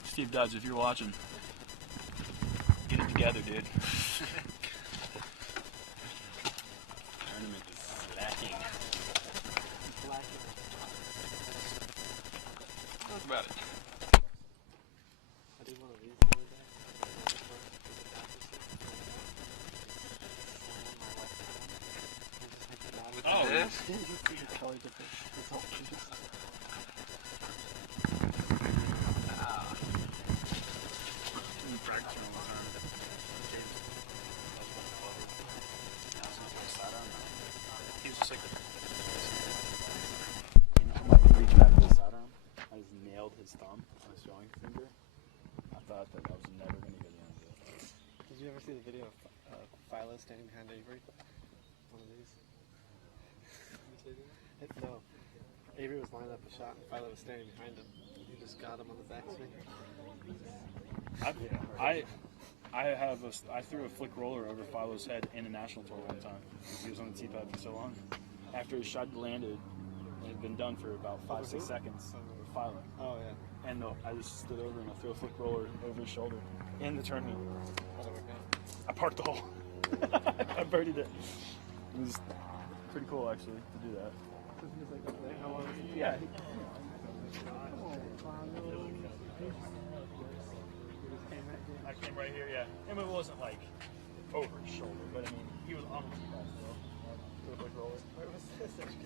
Steve Dodds, if you're watching, get it together, dude. Tournament is lacking. Talk about it. I did one of these the other day. Oh, this? like I was never going to get the end of it. Did you ever see the video of Philo standing behind Avery? One of these? No. Avery was lining up a shot and Philo was standing behind him. He just got him on the backswing. I threw a flick roller over Philo's head in a national tour one time because he was on the tee pad for so long. After his shot landed, it had been done for about 5-6 seconds with Philo. Oh, yeah. And I just stood over and I threw a flick roller over his shoulder in the tournament. I parked the hole. I birdied it. It was pretty cool, actually, to do that. How long was it? Yeah. I came right here, yeah. I mean, it wasn't like over his shoulder, but I mean, he was on the tee pad still.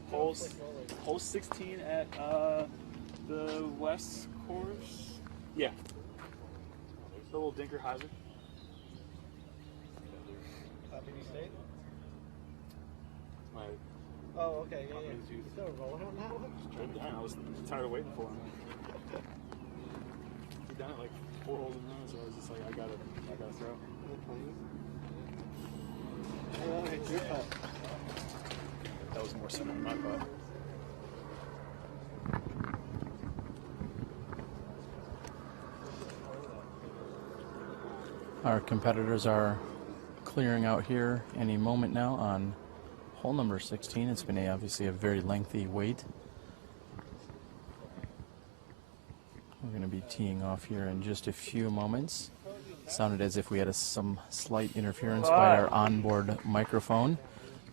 Where was this? Hole 16 at the West Course. Yeah. The little Dinker Hyzer. PB State? My. Oh, okay, yeah. You still rolling on that one? I was tired of waiting for him. He done it like 4 holes in a row, so I was just like, I gotta throw. That was more simple than I thought. Our competitors are clearing out here any moment now on hole number 16. It's been obviously a very lengthy wait. We're going to be teeing off here in just a few moments. Sounded as if we had some slight interference by our onboard microphone.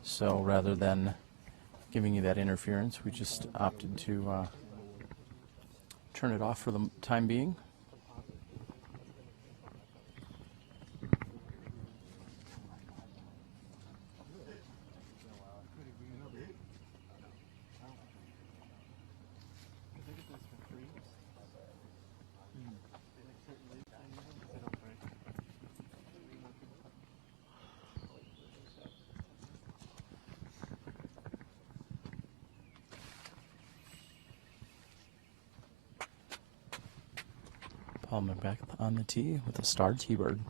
So rather than giving you that interference, we just opted to turn it off for the time being. Paul McBeth on the tee with a star T-bird.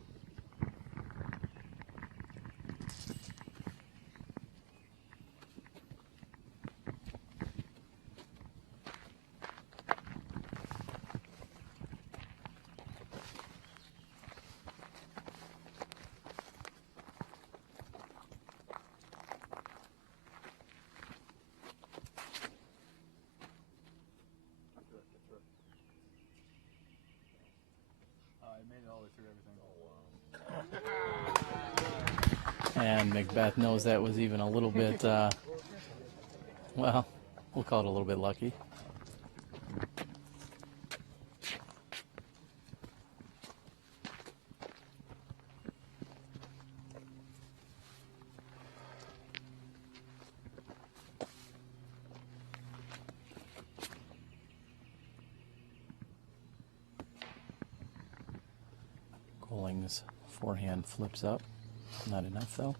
I made it all the way through everything. And McBeth knows that was even a little bit, well, we'll call it a little bit lucky. Koling's forehand flips up. Not enough, though.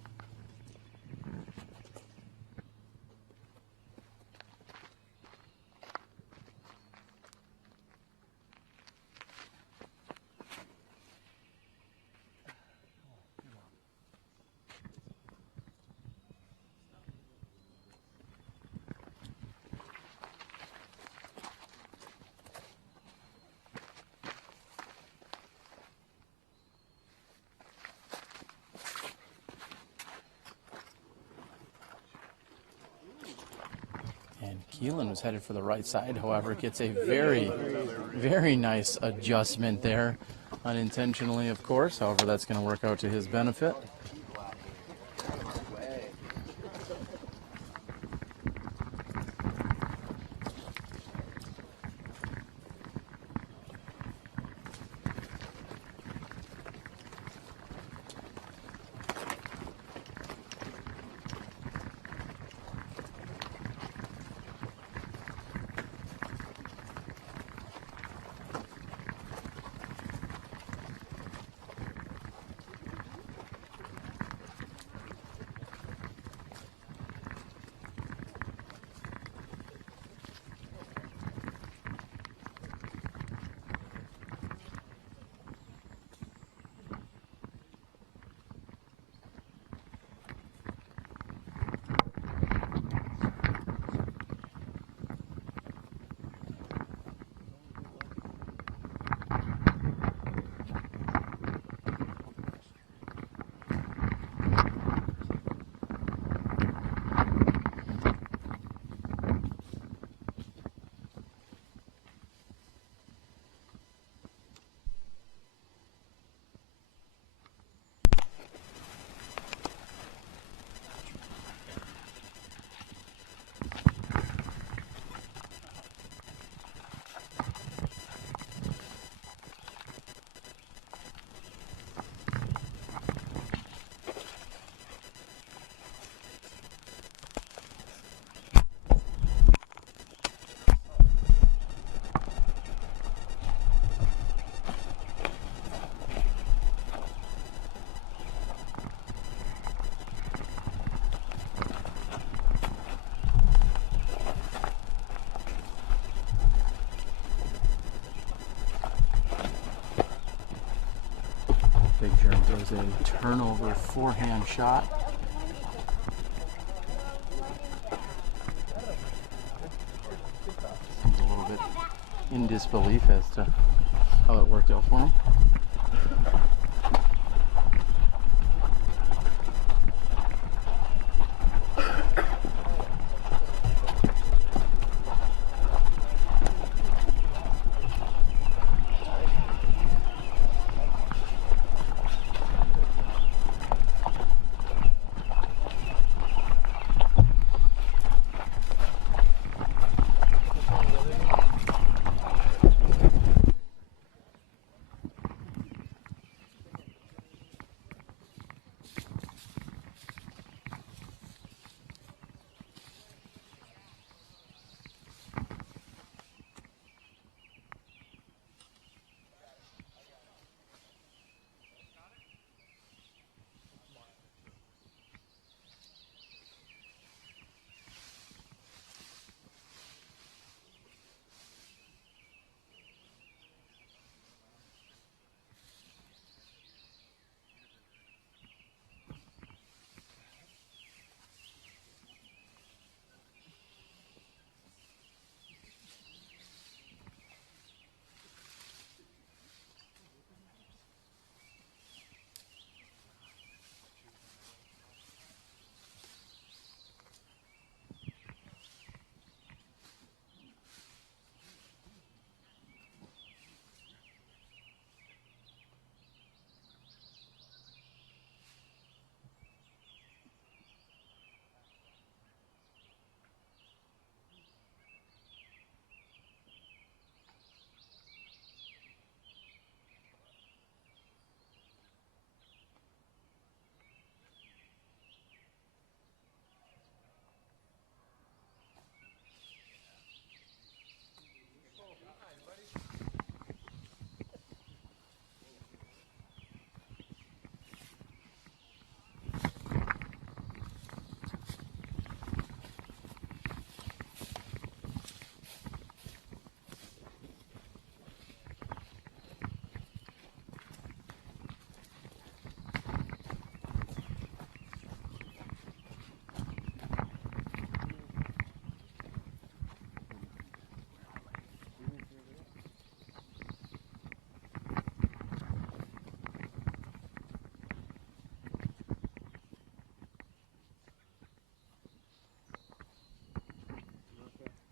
And Kealan was headed for the right side, however, gets a very, very nice adjustment there, unintentionally, of course. However, that's going to work out to his benefit. It's a turnover forehand shot. Seems a little bit in disbelief as to how it worked out for him.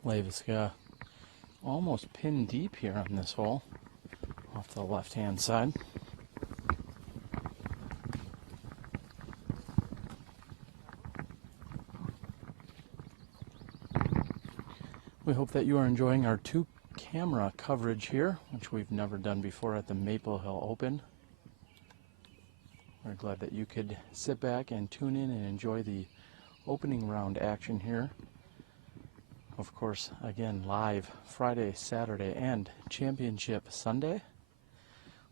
Leiviska almost pinned deep here on this hole off the left-hand side. We hope that you are enjoying our two-camera coverage here, which we've never done before at the Maple Hill Open. We're glad that you could sit back and tune in and enjoy the opening round action here. Of course, again, live Friday, Saturday, and Championship Sunday.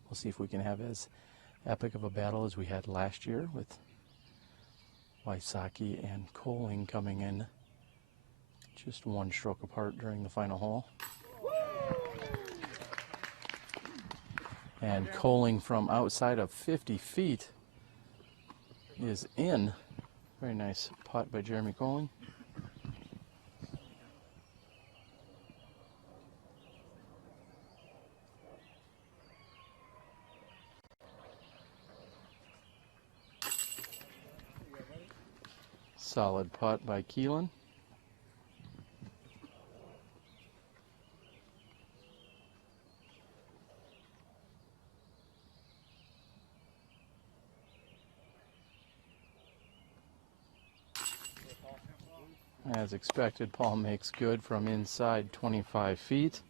We'll see if we can have as epic of a battle as we had last year with Wysocki and Koling coming in just one stroke apart during the final hole. And Koling from outside of 50 feet is in. Very nice putt by Jeremy Koling. Solid putt by Kealan. As expected, Paul makes good from inside 25 feet.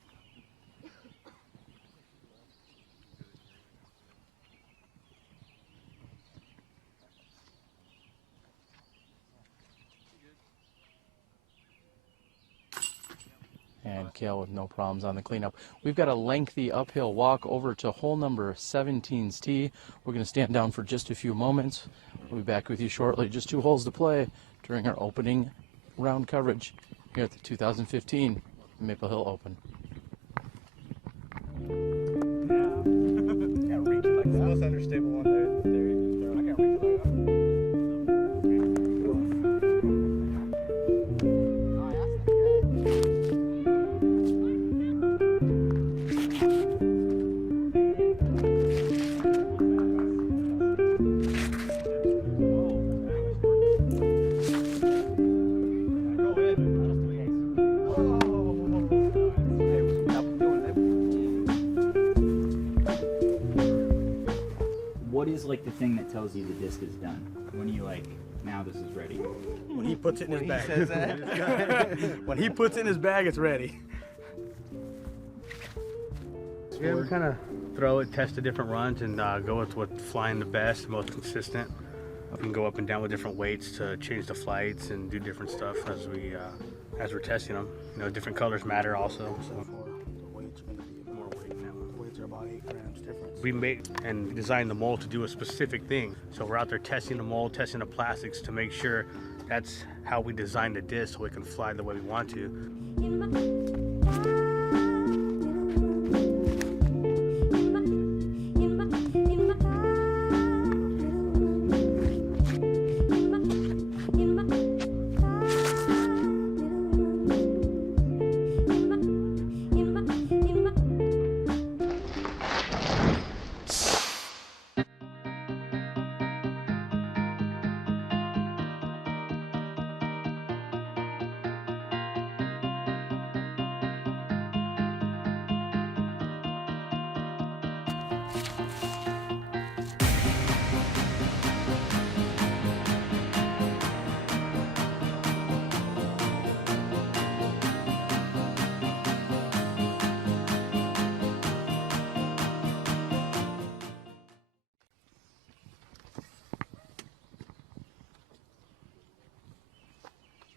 And Cale with no problems on the cleanup. We've got a lengthy uphill walk over to hole number 17's tee. We're going to stand down for just a few moments. We'll be back with you shortly. Just 2 holes to play during our opening round coverage here at the 2015 Maple Hill Open. Yeah, reach like the most understable one there. like the thing that tells you the disc is done? When you like, now this is ready? When he puts it in his When he bag. says that? When he puts it in his bag, it's ready. Yeah, we kind of throw it, test the different runs, and go with what's flying the best, most consistent. We can go up and down with different weights to change the flights and do different stuff as we're testing them. You know, different colors matter also. So. The weight's going to be more weight now. The weights are about 8 grams difference. We made and designed the mold to do a specific thing. So we're out there testing the mold, testing the plastics to make sure that's how we design the disc so it can fly the way we want to.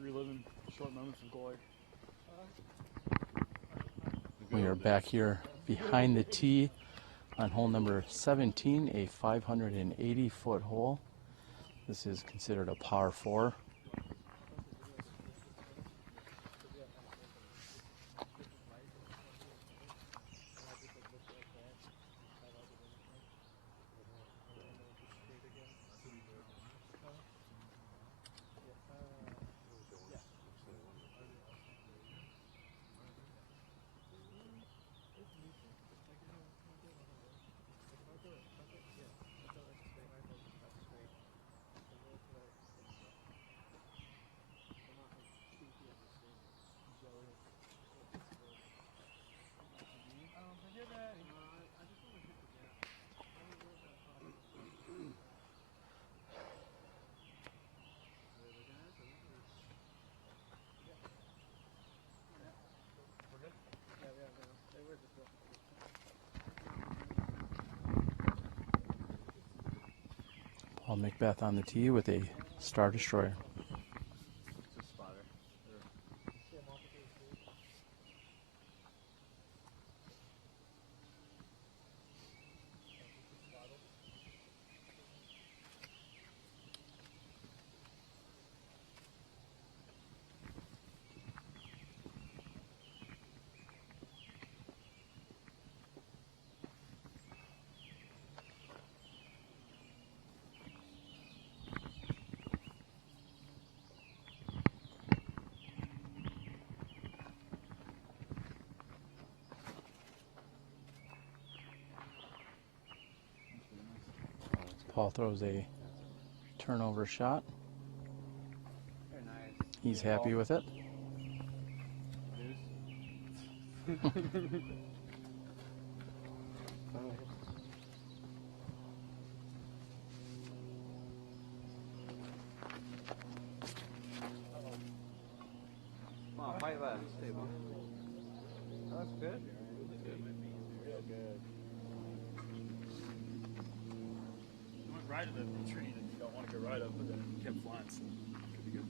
Reliving short moments of glory. We are back here behind the tee on hole number 17, a 580-foot hole. This is considered a par 4. Paul McBeth on the tee with a Star Destroyer. Paul throws a turnover shot. He's happy with it. Come on, fight left. Stable. Oh, that's good. Real good. You went right of the tree that you don't want to go right of, but then it kept flying, so it could be good.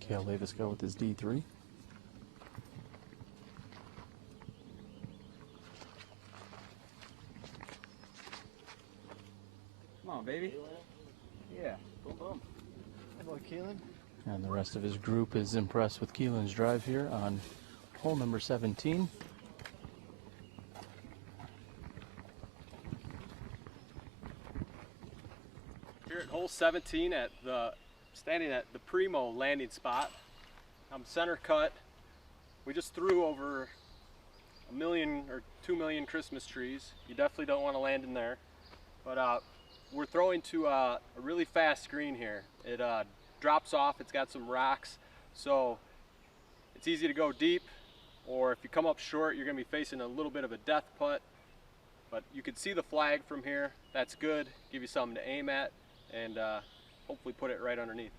Cale Leiviska with his D3. Come on, baby. Yeah. Boom, boom. Hey, boy, Kealan. And the rest of his group is impressed with Kealan's drive here on hole number 17. Here at hole 17 standing at the primo landing spot. I'm center cut we just threw over 1 million or 2 million Christmas trees. You definitely don't want to land in there. But we're throwing to a really fast green here. It drops off, it's got some rocks, so it's easy to go deep, or if you come up short, you're going to be facing a little bit of a death putt. But you can see the flag from here. That's good. Give you something to aim at, and hopefully put it right underneath.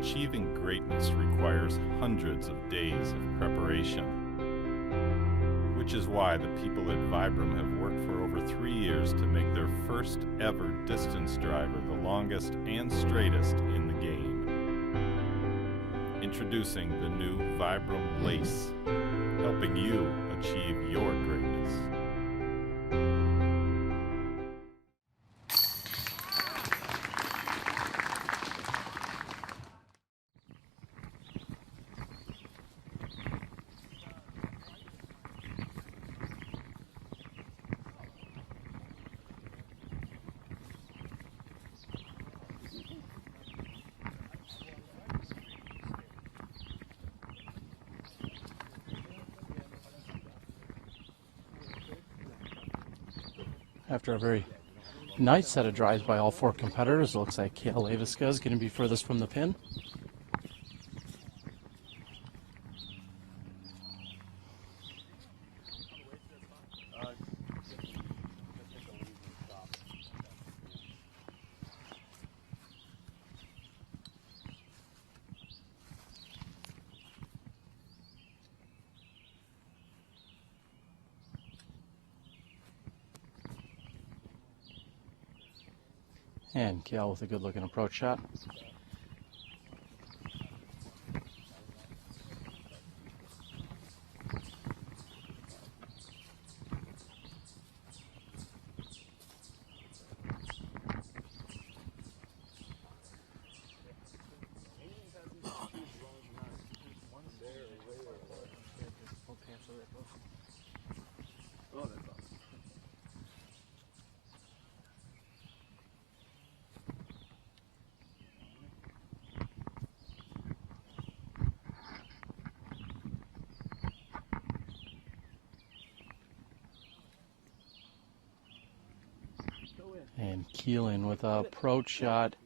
Achieving greatness requires hundreds of days of preparation, which is why the people at Vibram have worked for over 3 years to make their first ever distance driver the longest and straightest in the game. Introducing the new Vibram Lace, helping you achieve your greatness. After a very nice set of drives by all 4 competitors, it looks like Cale Leiviska is going to be furthest from the pin. And Cale with a good looking approach shot. And Kealan with a approach shot.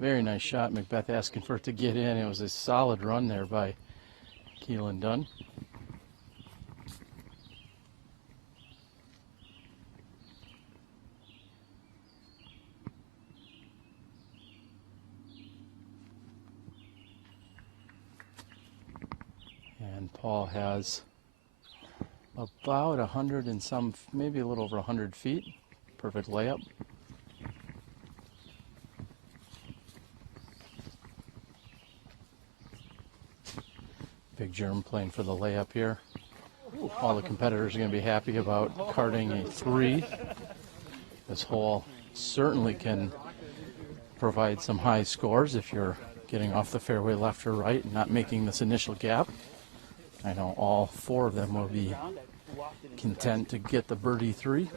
Very nice shot. McBeth asking for it to get in. It was a solid run there by Kealan Dunne. And Paul has about 100 and some, maybe a little over 100 feet. Perfect layup. Big Germ playing for the layup here. All the competitors are going to be happy about carding a 3. This hole certainly can provide some high scores if you're getting off the fairway left or right and not making this initial gap. I know all 4 of them will be content to get the birdie 3.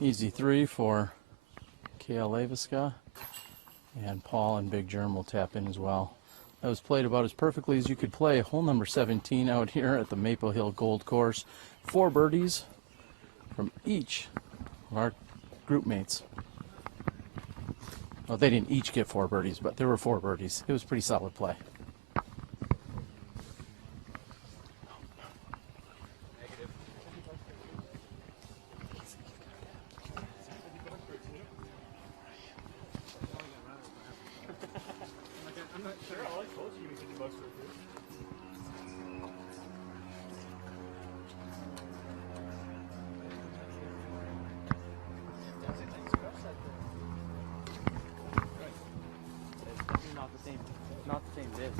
Easy 3 for Cale Leiviska, and Paul and Big Germ will tap in as well. That was played about as perfectly as you could play. Hole number 17 out here at the Maple Hill Gold Course. 4 birdies from each of our group mates. Well, they didn't each get 4 birdies, but there were 4 birdies. It was pretty solid play. Not the same disc.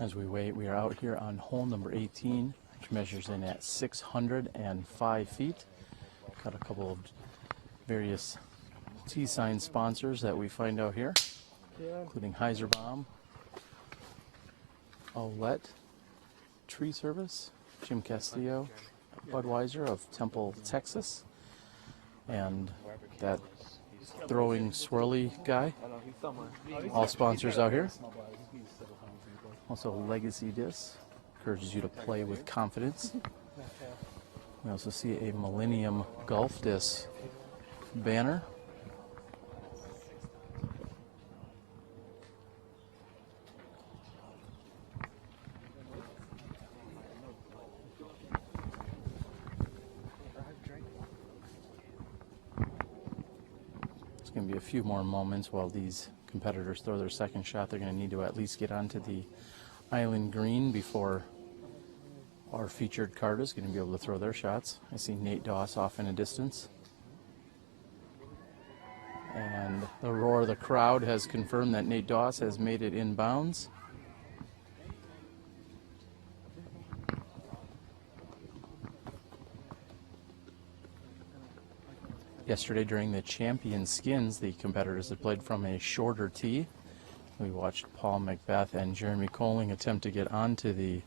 As we wait, we are out here on hole number 18, which measures in at 605 feet. Got a couple of various tee sign sponsors that we find out here, including Heiserbaum, Olet, Tree Service, Jim Castillo, Budweiser of Temple, Texas, and that throwing swirly guy. All sponsors out here. Also Legacy Disc, encourages you to play with confidence. We also see a Millennium Golf Disc banner. It's going to be a few more moments while these competitors throw their second shot. They're going to need to at least get onto the island green before our featured card is going to be able to throw their shots. I see Nate Doss off in a distance. And the roar of the crowd has confirmed that Nate Doss has made it in bounds. Yesterday during the Champion Skins, the competitors had played from a shorter tee. We watched Paul McBeth and Jeremy Koling attempt to get onto the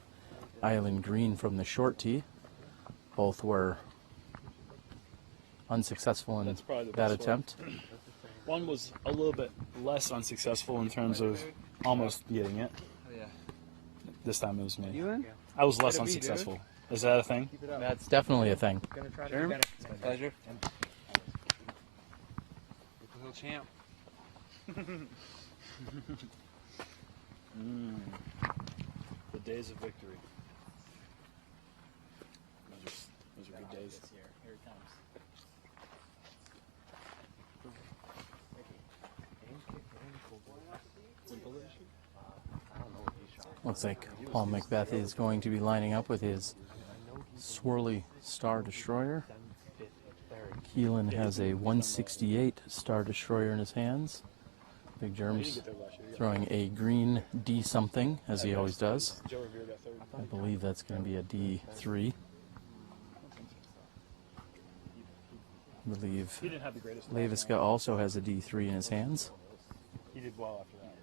island green from the short tee. Both were unsuccessful in that attempt. One was a little bit less unsuccessful in terms of almost getting it. This time it was me. I was less unsuccessful. Is that a thing? That's definitely a thing. Sure. Pleasure. Little champ. The days of victory. Those are good days. Here it comes. Looks like Paul McBeth is going to be lining up with his swirly Star Destroyer. Kealan has a 168 Star Destroyer in his hands. Big Germ's throwing a green D something, as he always does. I believe that's going to be a D3. I believe Leiviska also has a D3 in his hands. He did well after that.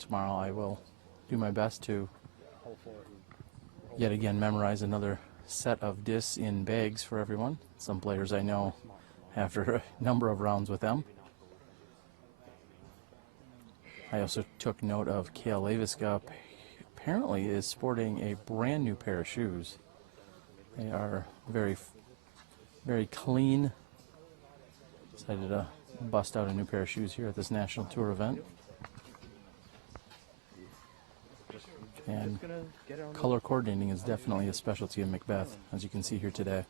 Tomorrow I will do my best to yet again memorize another set of discs in bags for everyone. Some players I know after a number of rounds with them. I also took note of Cale Leiviska apparently is sporting a brand new pair of shoes. They are very, very clean. Decided to bust out a new pair of shoes here at this National Tour event. And color coordinating is definitely a specialty of McBeth, as you can see here today.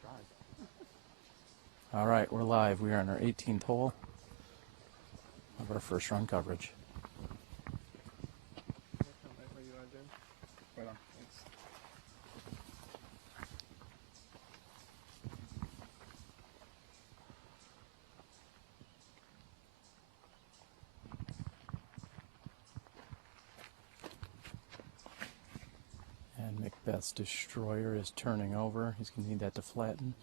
All right, we're live. We are on our 18th hole of our first run coverage. And McBeth's Destroyer is turning over. He's going to need that to flatten.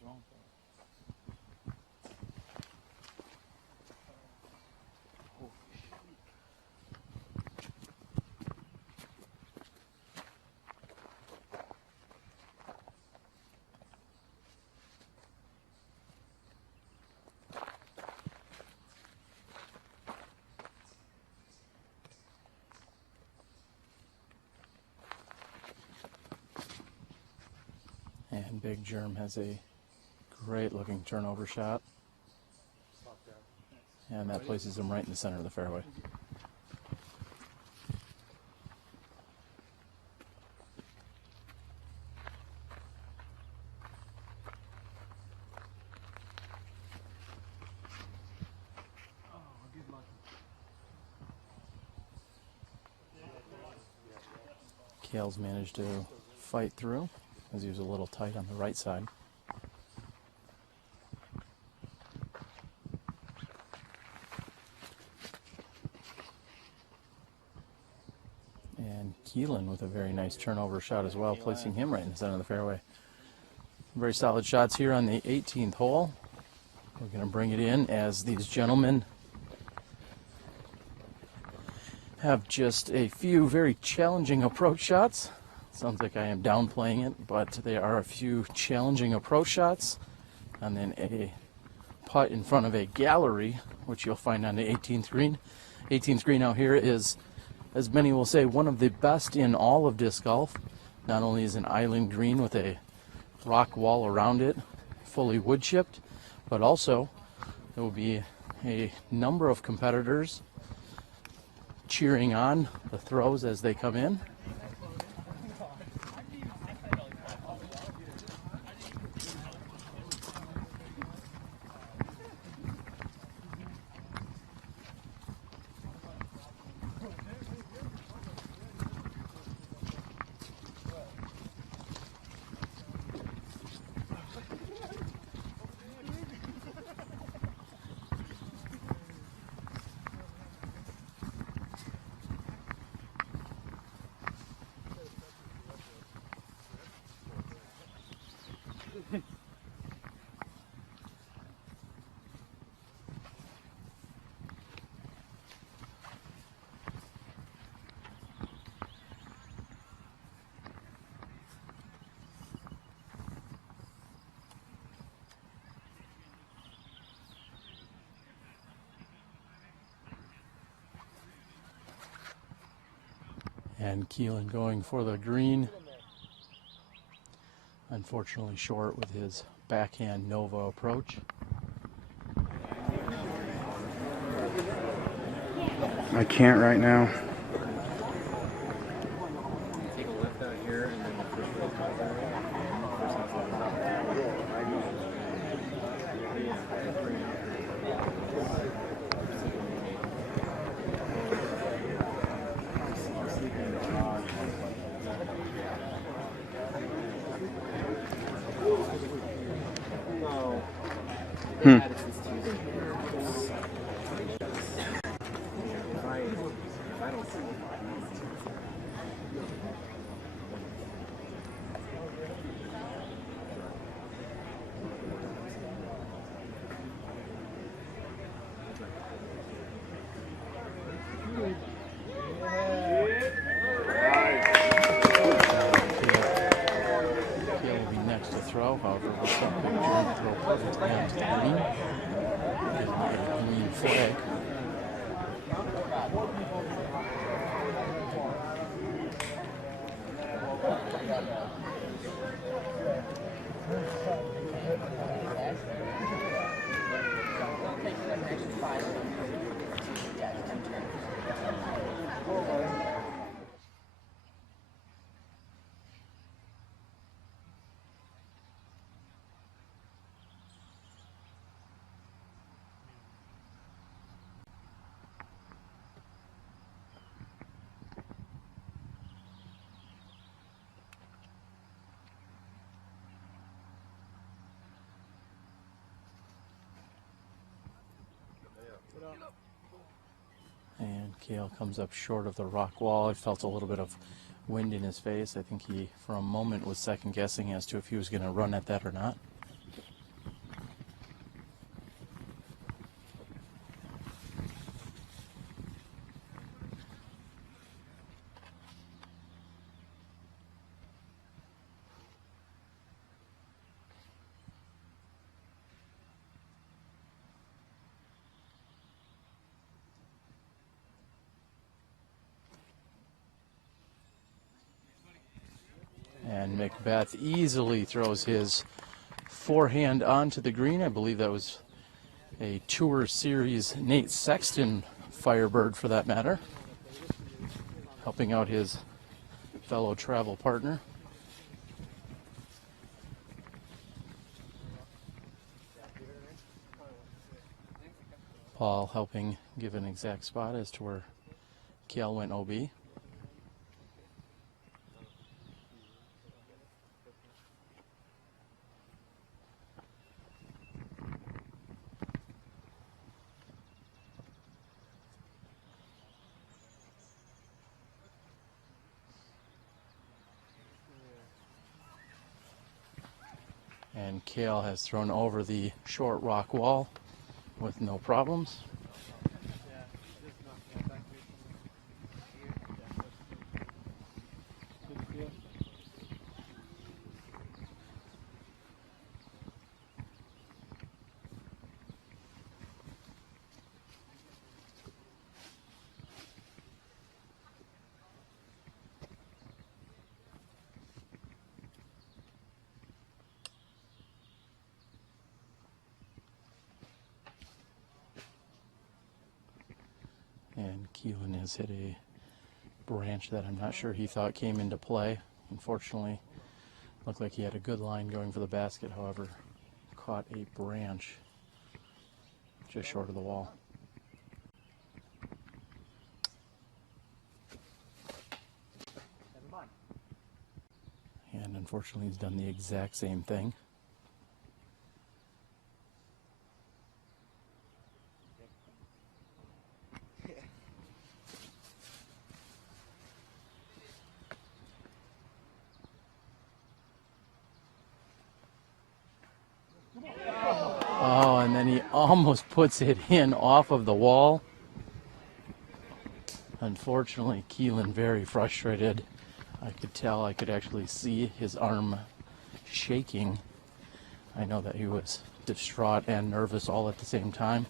And Big Germ has a great looking turnover shot. And that places him right in the center of the fairway. Cale's managed to fight through, as he was a little tight on the right side. And Kealan with a very nice turnover shot as well, placing him right in the center of the fairway. Very solid shots here on the 18th hole. We're going to bring it in as these gentlemen have just a few very challenging approach shots. Sounds like I am downplaying it, but there are a few challenging approach shots, and then a putt in front of a gallery, which you'll find on the 18th green. 18th green out here is, as many will say, one of the best in all of disc golf. Not only is an island green with a rock wall around it, fully wood chipped, but also there will be a number of competitors cheering on the throws as they come in. And Kealan going for the green. Unfortunately short with his backhand Nova approach. I can't right now. Take a lift out here and then the first one comes out. However, we'll stop the jump, throw perfectly onto the green. Get a green flag. And Cale comes up short of the rock wall. I felt a little bit of wind in his face. I think he, for a moment, was second guessing as to if he was going to run at that or not. And McBeth easily throws his forehand onto the green. I believe that was a Tour Series Nate Sexton Firebird for that matter, helping out his fellow travel partner. Paul helping give an exact spot as to where Cale went OB. And Cale has thrown over the short rock wall with no problems. And Kealan has hit a branch that I'm not sure he thought came into play. Unfortunately, looked like he had a good line going for the basket, however, caught a branch just short of the wall. And unfortunately, he's done the exact same thing. Oh, and then he almost puts it in off of the wall. Unfortunately, Kealan very frustrated. I could tell, I could actually see his arm shaking. I know that he was distraught and nervous all at the same time.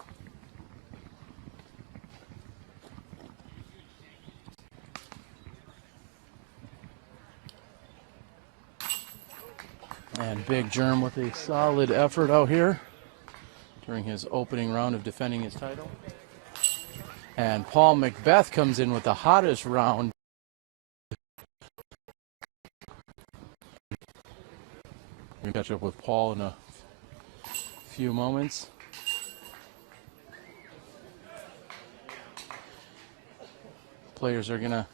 And Big Germ with a solid effort out here during his opening round of defending his title. And Paul McBeth comes in with the hottest round. We'll catch up with Paul in a few moments. Players are gonna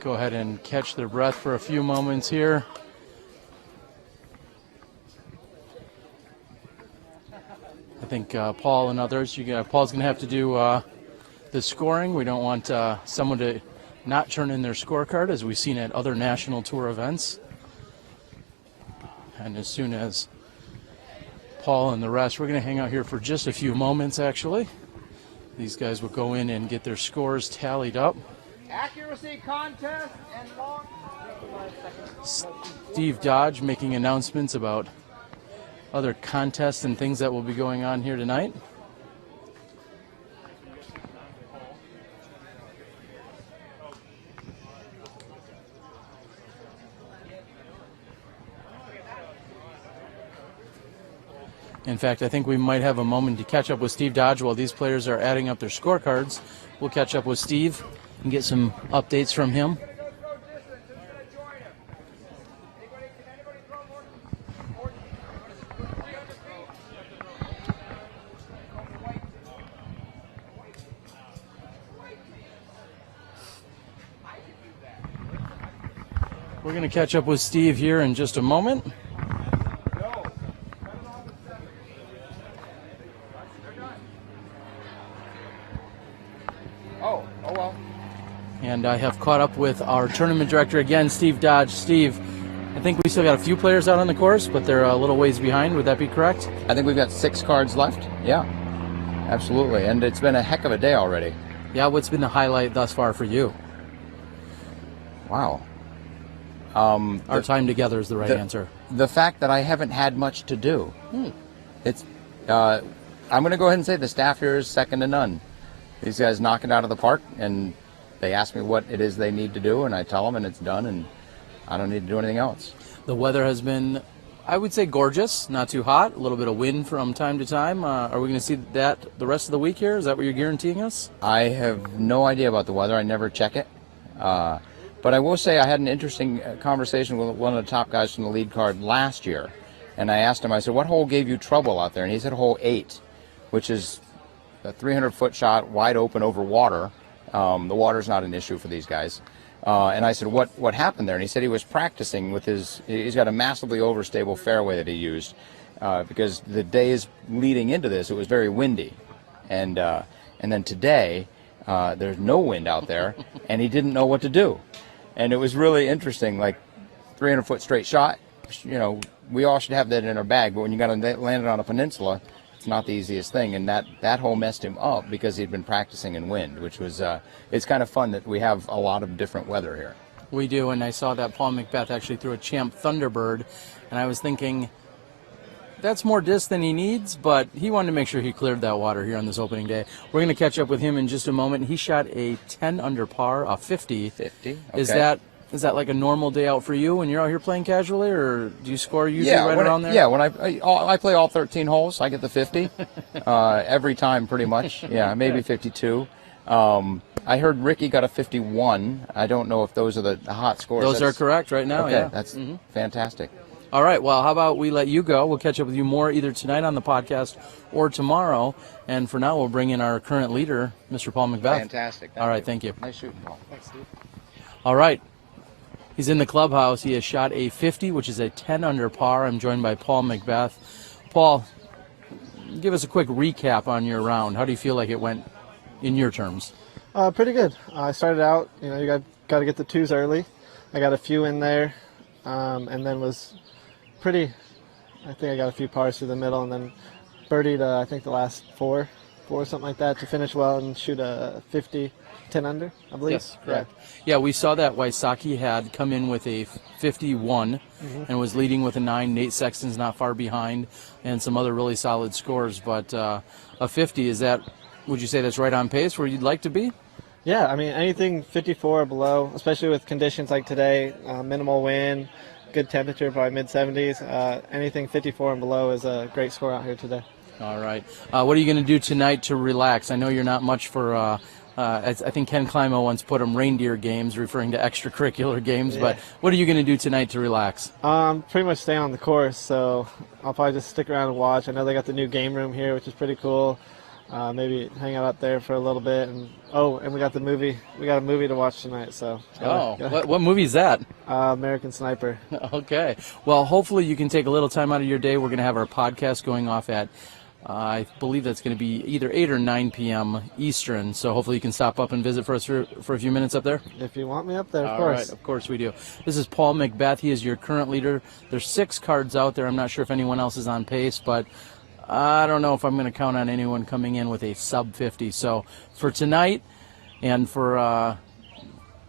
go ahead and catch their breath for a few moments here. I think Paul and others, Paul's going to have to do the scoring. We don't want someone to not turn in their scorecard, as we've seen at other national tour events. And as soon as Paul and the rest, we're going to hang out here for just a few moments, actually. These guys will go in and get their scores tallied up. Accuracy contest and long. Steve Dodge making announcements about other contests and things that will be going on here tonight. In fact, I think we might have a moment to catch up with Steve Dodge while these players are adding up their scorecards. We'll catch up with Steve and get some updates from him. We're going to catch up with Steve here in just a moment. Oh well. And I have caught up with our tournament director again, Steve Dodge. Steve, I think we still got a few players out on the course, but they're a little ways behind. Would that be correct? I think we've got 6 cards left. Yeah, absolutely. And it's been a heck of a day already. Yeah, what's been the highlight thus far for you? Wow. Our time together is the right answer. The fact that I haven't had much to do. It's. I'm going to go ahead and say the staff here is second to none. These guys knock it out of the park, and they ask me what it is they need to do, and I tell them, and it's done, and I don't need to do anything else. The weather has been, I would say, gorgeous, not too hot, a little bit of wind from time to time. Are we going to see that the rest of the week here? Is that what you're guaranteeing us? I have no idea about the weather. I never check it. But I will say I had an interesting conversation with one of the top guys from the lead card last year, and I asked him, I said, what hole gave you trouble out there? And he said hole 8, which is a 300-foot shot wide open over water. The water's not an issue for these guys. And I said, what happened there? And he said he was practicing with he's got a massively overstable fairway that he used because the days leading into this, it was very windy. And then today, there's no wind out there, and he didn't know what to do. And it was really interesting, like 300-foot straight shot. You know, we all should have that in our bag, but when you got to land it on a peninsula, it's not the easiest thing. And that hole messed him up because he'd been practicing in wind, which was, it's kind of fun that we have a lot of different weather here. We do, and I saw that Paul McBeth actually threw a Champ Thunderbird, and I was thinking, that's more disc than he needs, but he wanted to make sure he cleared that water here on this opening day. We're going to catch up with him in just a moment. He shot a 10 under par, a 50. 50, okay. Is that like a normal day out for you when you're out here playing casually, or do you score usually right around there? Yeah, when I play all 13 holes, I get the 50 every time pretty much. Yeah, maybe 52. I heard Ricky got a 51. I don't know if those are the hot scores. Those are correct right now, okay, yeah. That's fantastic. All right, well, how about we let you go? We'll catch up with you more either tonight on the podcast or tomorrow. And for now, we'll bring in our current leader, Mr. Paul McBeth. Fantastic. All right, thank you. Nice shooting, Paul. Thanks, Steve. All right. He's in the clubhouse. He has shot a 50, which is a 10 under par. I'm joined by Paul McBeth. Paul, give us a quick recap on your round. How do you feel like it went in your terms? Pretty good. I started out, you got to get the twos early. I got a few in there, and then was pretty, I think I got a few pars through the middle, and then birdied, I think, the last four, something like that, to finish well and shoot a 50, 10 under, I believe. Yes, correct. Yeah, we saw that Wysocki had come in with a 51 and was leading with a 9. Nate Sexton's not far behind, and some other really solid scores. But a 50, would you say that's right on pace where you'd like to be? Yeah, I mean, anything 54 or below, especially with conditions like today, minimal wind, good temperature, probably mid-70s. Anything 54 and below is a great score out here today. All right. What are you going to do tonight to relax? I know you're not much for, I think Ken Climo once put them reindeer games, referring to extracurricular games, Yeah. but what are you going to do tonight to relax? Pretty much stay on the course, so I'll probably just stick around and watch. I know they got the new game room here, which is pretty cool. Maybe hang out up there for a little bit, and we got the movie. We got a movie to watch tonight. So. What movie is that? American Sniper. Okay. Well, hopefully you can take a little time out of your day. We're going to have our podcast going off at, I believe that's going to be either 8 or 9 p.m. Eastern. So hopefully you can stop up and visit for us for a few minutes up there. If you want me up there, of All course. right, of course we do. This is Paul McBeth. He is your current leader. There's 6 cards out there. I'm not sure if anyone else is on pace, but I don't know if I'm going to count on anyone coming in with a sub 50. So for tonight and for,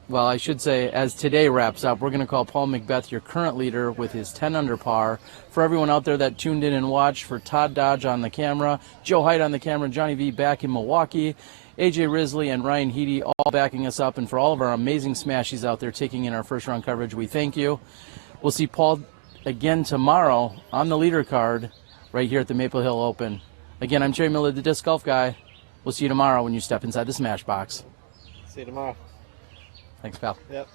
well, I should say as today wraps up, we're going to call Paul McBeth your current leader with his 10 under par. For everyone out there that tuned in and watched, for Todd Dodge on the camera, Joe Height on the camera, Johnny V back in Milwaukee, AJ Risley and Ryan Heedy all backing us up, and for all of our amazing smashies out there taking in our first round coverage, we thank you. We'll see Paul again tomorrow on the leader card right here at the Maple Hill Open. Again, I'm Jerry Miller, the Disc Golf Guy. We'll see you tomorrow when you step inside the Smash Box. See you tomorrow. Thanks, pal. Yep.